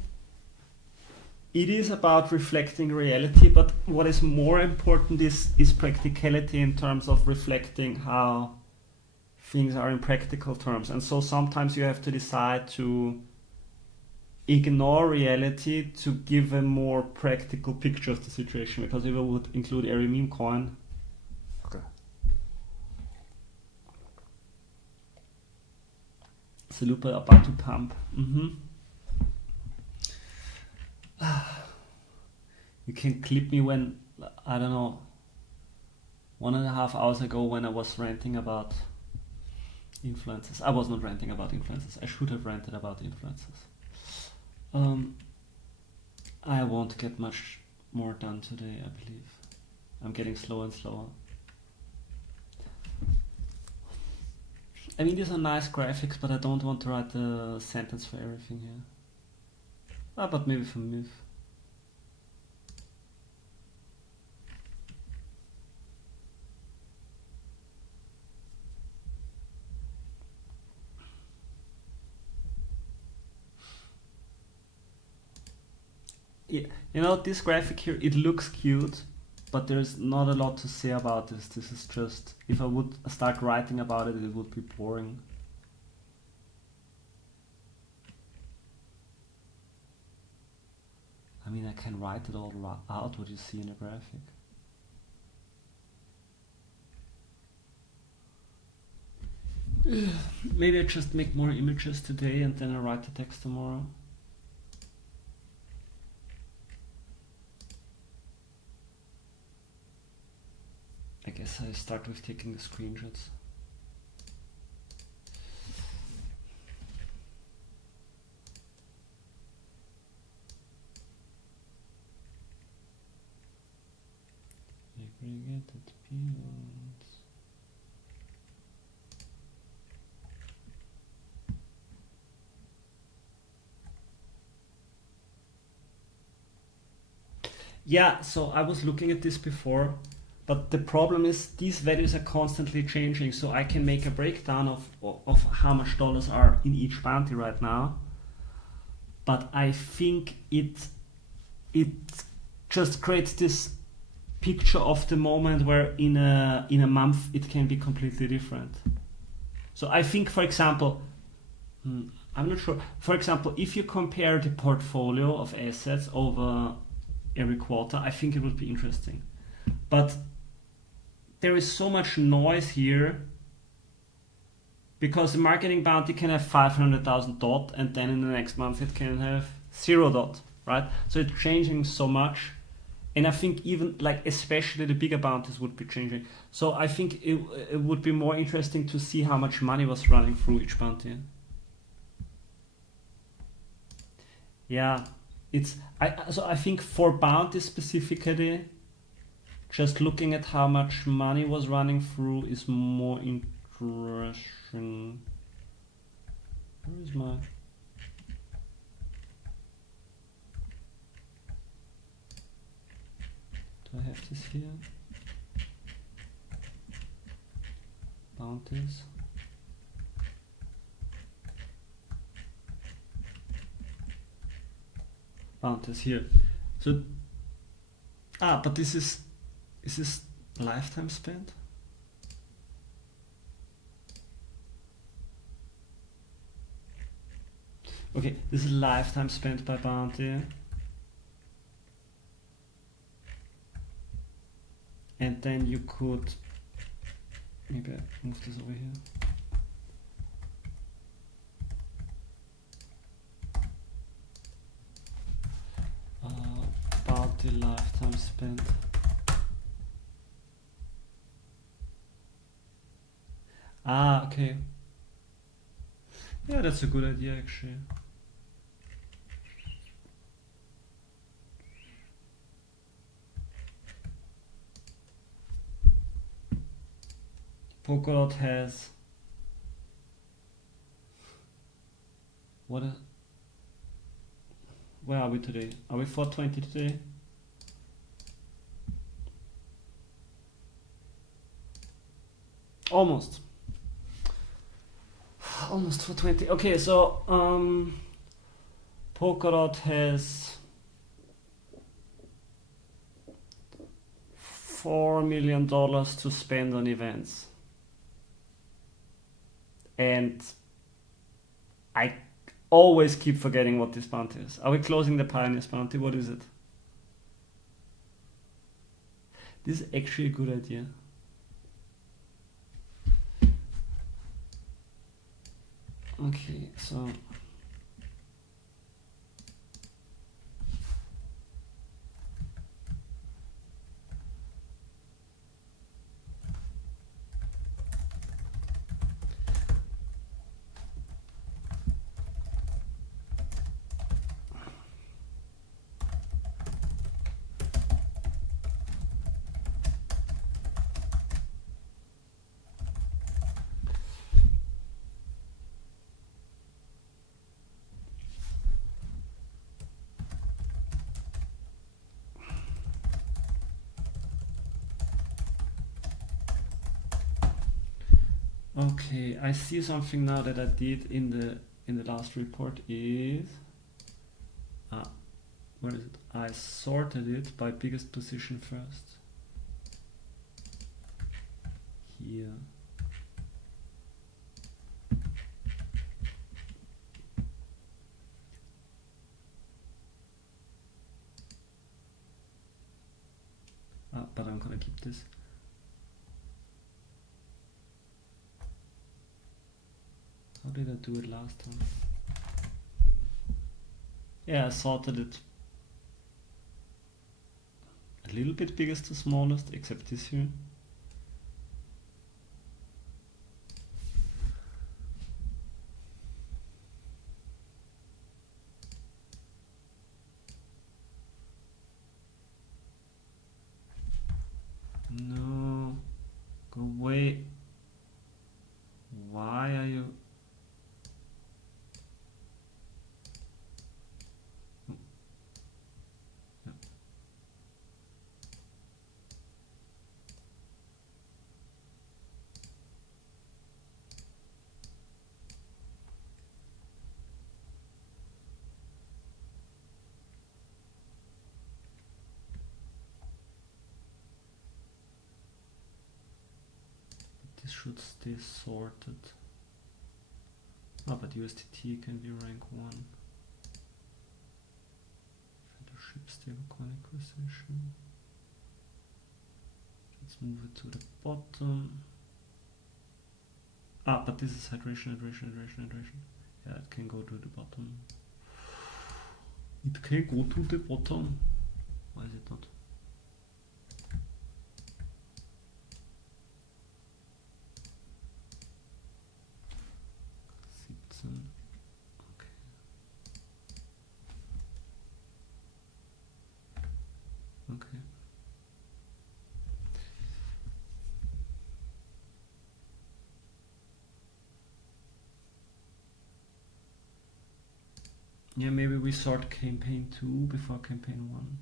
it is about reflecting reality, but what is more important is practicality in terms of reflecting how things are in practical terms. And so sometimes you have to decide to ignore reality to give a more practical picture of the situation, because if I would include every meme coin. Okay. Salupa about to pump. You can clip me when, I don't know, 1.5 hours ago when I was ranting about influencers. I was not ranting about influencers. I should have ranted about influencers. I won't get much more done today, I believe. I'm getting slower and slower. I mean, these are nice graphics, but I don't want to write a sentence for everything here. But maybe for myth. Yeah, you know, this graphic here, it looks cute, but there's not a lot to say about this. This is just, if I would start writing about it, it would be boring. I mean, I can write it all out, what you see in a graphic. Maybe I just make more images today and then I write the text tomorrow. I guess I start with taking the screenshots. Aggregated peons. Yeah, so I was looking at this before, but the problem is these values are constantly changing, so I can make a breakdown of how much dollars are in each bounty right now, but I think it just creates this picture of the moment where in a month it can be completely different. So I think, for example, I'm not sure, for example, if you compare the portfolio of assets over every quarter, I think it would be interesting. But there is so much noise here because the marketing bounty can have 500,000 dot and then in the next month it can have 0 dot, right? So it's changing so much, and I think even like especially the bigger bounties would be changing. So I think it would be more interesting to see how much money was running through each bounty. Yeah, so I think for bounties specifically, just looking at how much money was running through is more interesting. Where is my... Do I have this here? Bounties. Bounties here. So, but this is this lifetime spent? Okay, this is lifetime spent by bounty. And then you could, maybe I move this over here. Bounty lifetime spent. Okay. Yeah, that's a good idea actually. Polkadot has where are we today? Are we 420 today? Almost 420. Okay, so Polkadot has $4 million to spend on events, and I always keep forgetting what this bounty is. Are we closing the Pioneers bounty? What is it? This is actually a good idea. Okay, so Okay, I see something now that I did in the last report is where is it? I sorted it by biggest position first. Here. But I'm gonna keep this. How did I do it last time? Yeah, I sorted it a little bit biggest to smallest, except this here. No, go away. Why are you? Yeah. This should stay sorted. But USDT can be rank 1. Fellowship stablecoin acquisition. Let's move it to the bottom. But this is hydration. Yeah, it can go to the bottom. It can go to the bottom. Why is it not? Okay. Yeah, maybe we sort campaign 2 before campaign 1.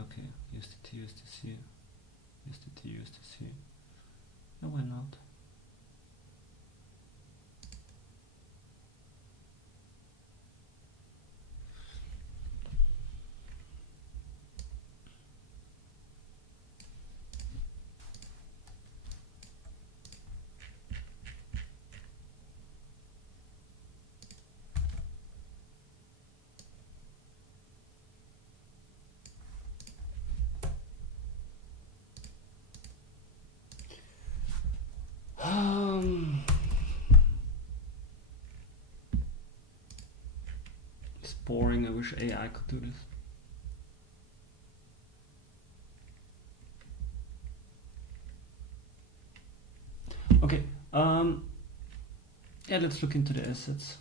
Okay, USDT. No, why not? It's boring. I wish AI could do this. Okay. Yeah, let's look into the assets.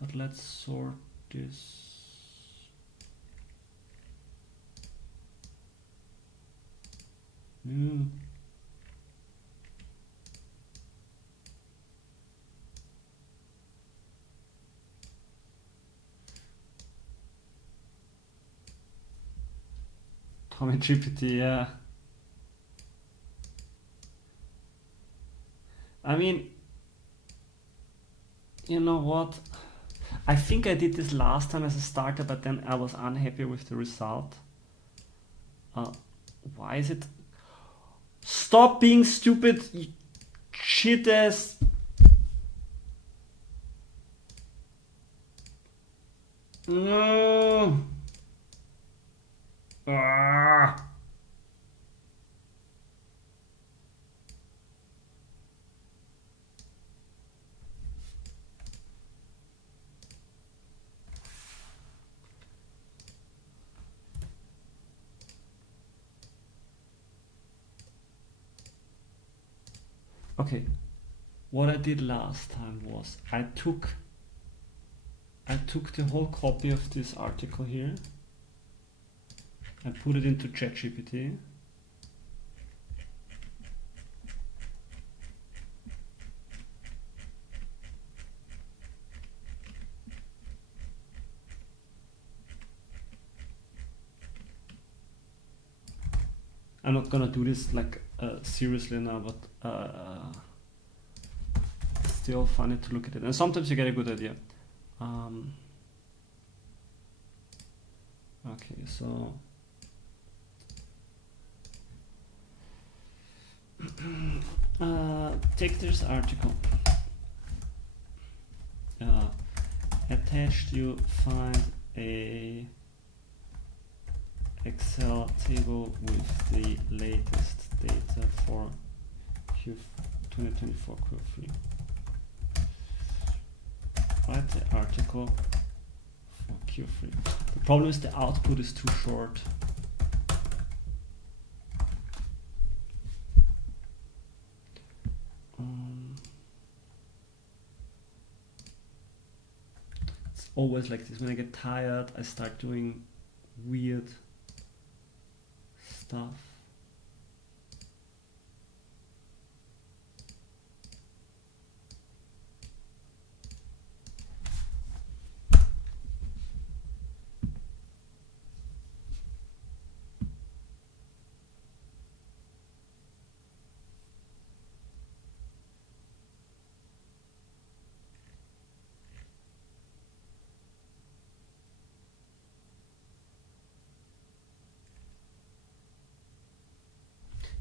But let's sort this. Tommy GPT, yeah. I mean, you know what? I think I did this last time as a starter, but then I was unhappy with the result. Why is it? Stop being stupid, you shit ass. Okay, what I did last time was I took I took the whole copy of this article here and put it into ChatGPT. I'm not gonna do this like seriously now, but still funny to look at it. And sometimes you get a good idea. Okay, so take this article. Attached, you find a Excel table with the latest data for Q2024 Q3. Write the article for Q3. The problem is the output is too short. It's always like this. When I get tired, I start doing weird stuff.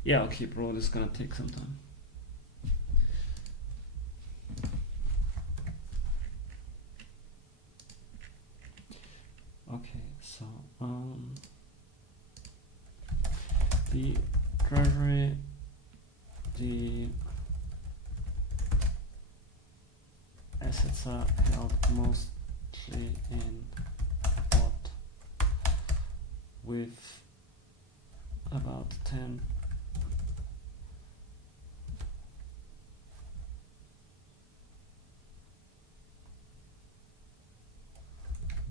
Yeah, okay, bro, this is gonna take some time. Okay, so the Treasury, the assets are held mostly in what with about 10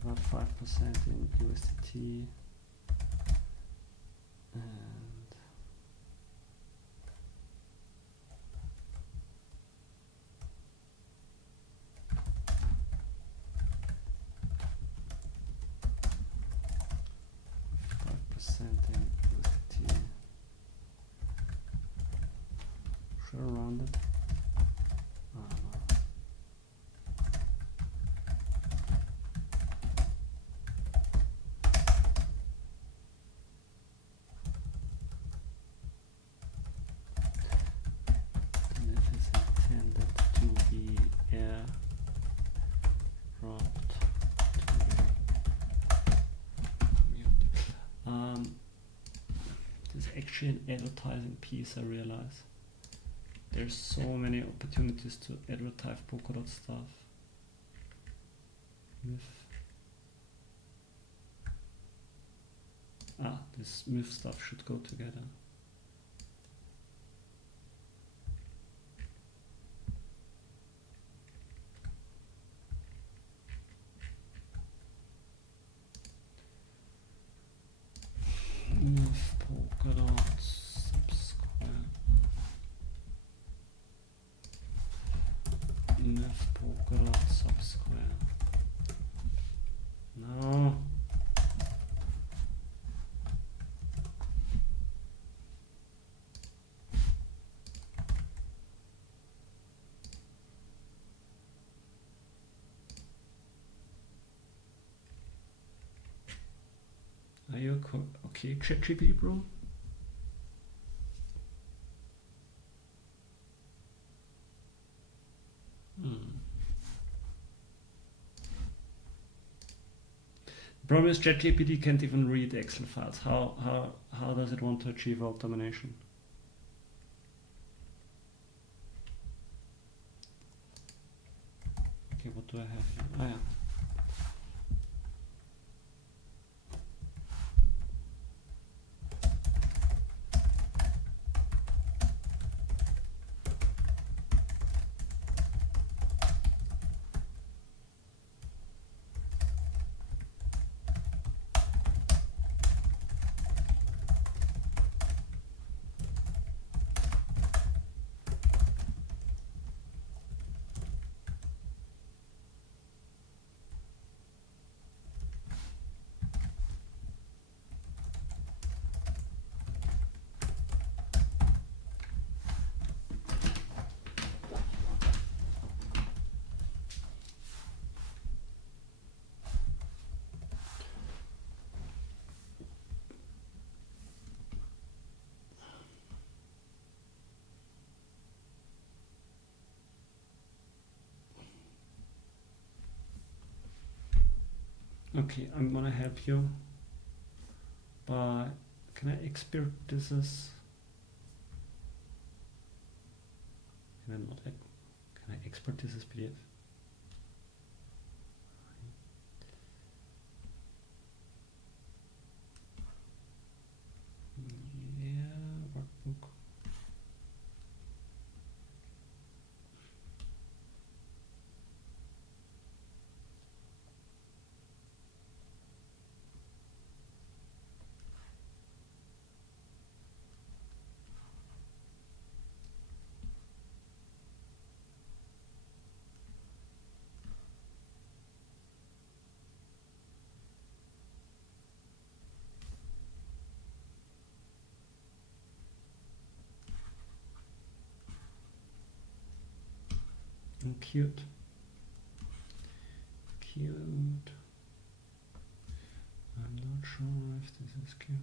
about 5% in USDT and in USDT. Should I round it? I don't know. And if it's intended to be airdropped to the there's actually an advertising piece, I realize. There's so many opportunities to advertise Polkadot stuff. This MIF stuff should go together. MIF Polkadot subscribe. MIF Polkadot subscribe. No. Are you okay, ChatGPT, bro? Problem is ChatGPT can't even read Excel files. How does it want to achieve automation? Okay, what do I have here? Oh yeah. Okay, I'm gonna help you by, can I export this as, can I export this as PDF? Yeah, workbook. Cute. Cute. I'm not sure if this is cute.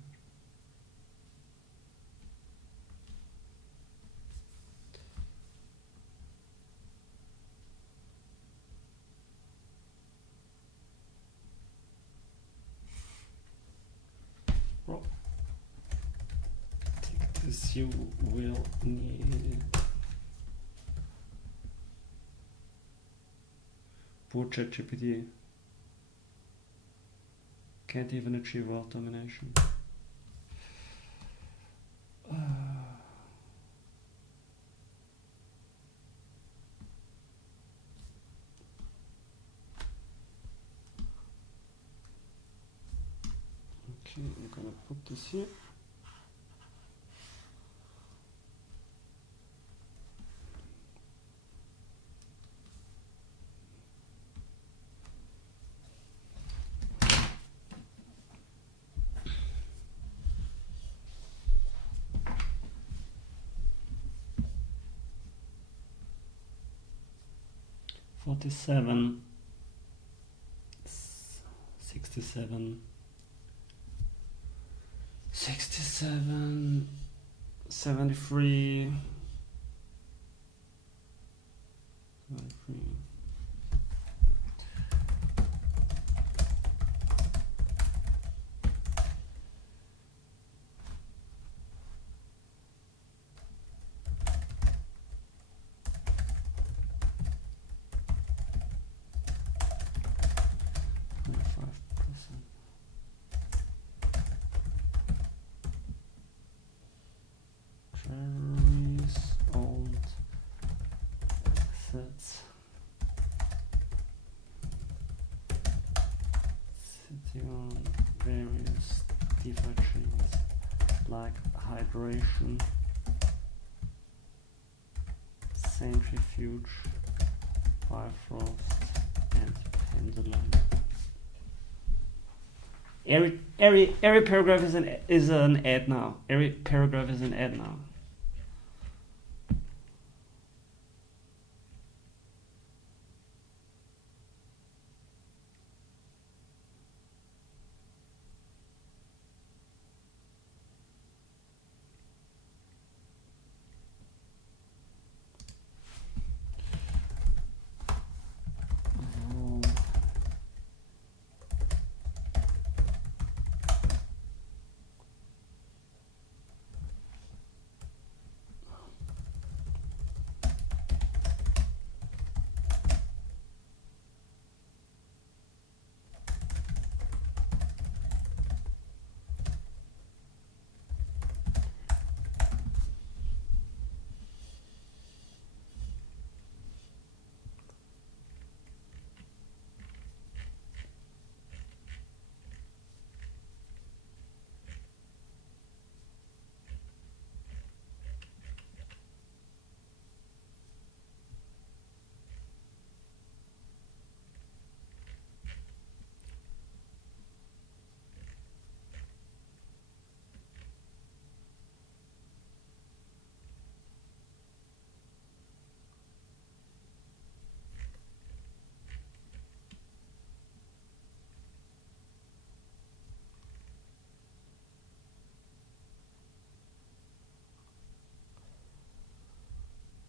Well, take this, you will need poor ChatGPT. Can't even achieve world domination. Okay, I'm gonna put this here. $47, $67, $67, $73, $73. Treasuries, old assets, sitting on various DeFi chains like hydration, centrifuge, Bifrost, and pendulum. Every paragraph is an ad now. Every paragraph is an ad now.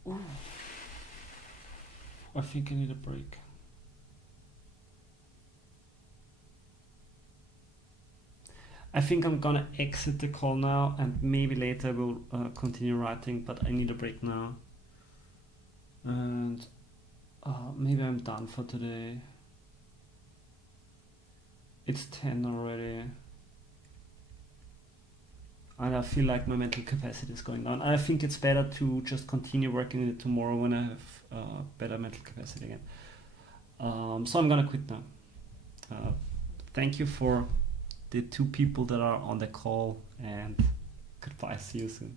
Ooh. I think I need a break. I think I'm gonna exit the call now, and maybe later we'll continue writing, but I need a break now. And maybe I'm done for today. It's 10 already. And I feel like my mental capacity is going down. I think it's better to just continue working on it tomorrow when I have better mental capacity again. So I'm gonna quit now. Thank you for the 2 people that are on the call, and goodbye, see you soon.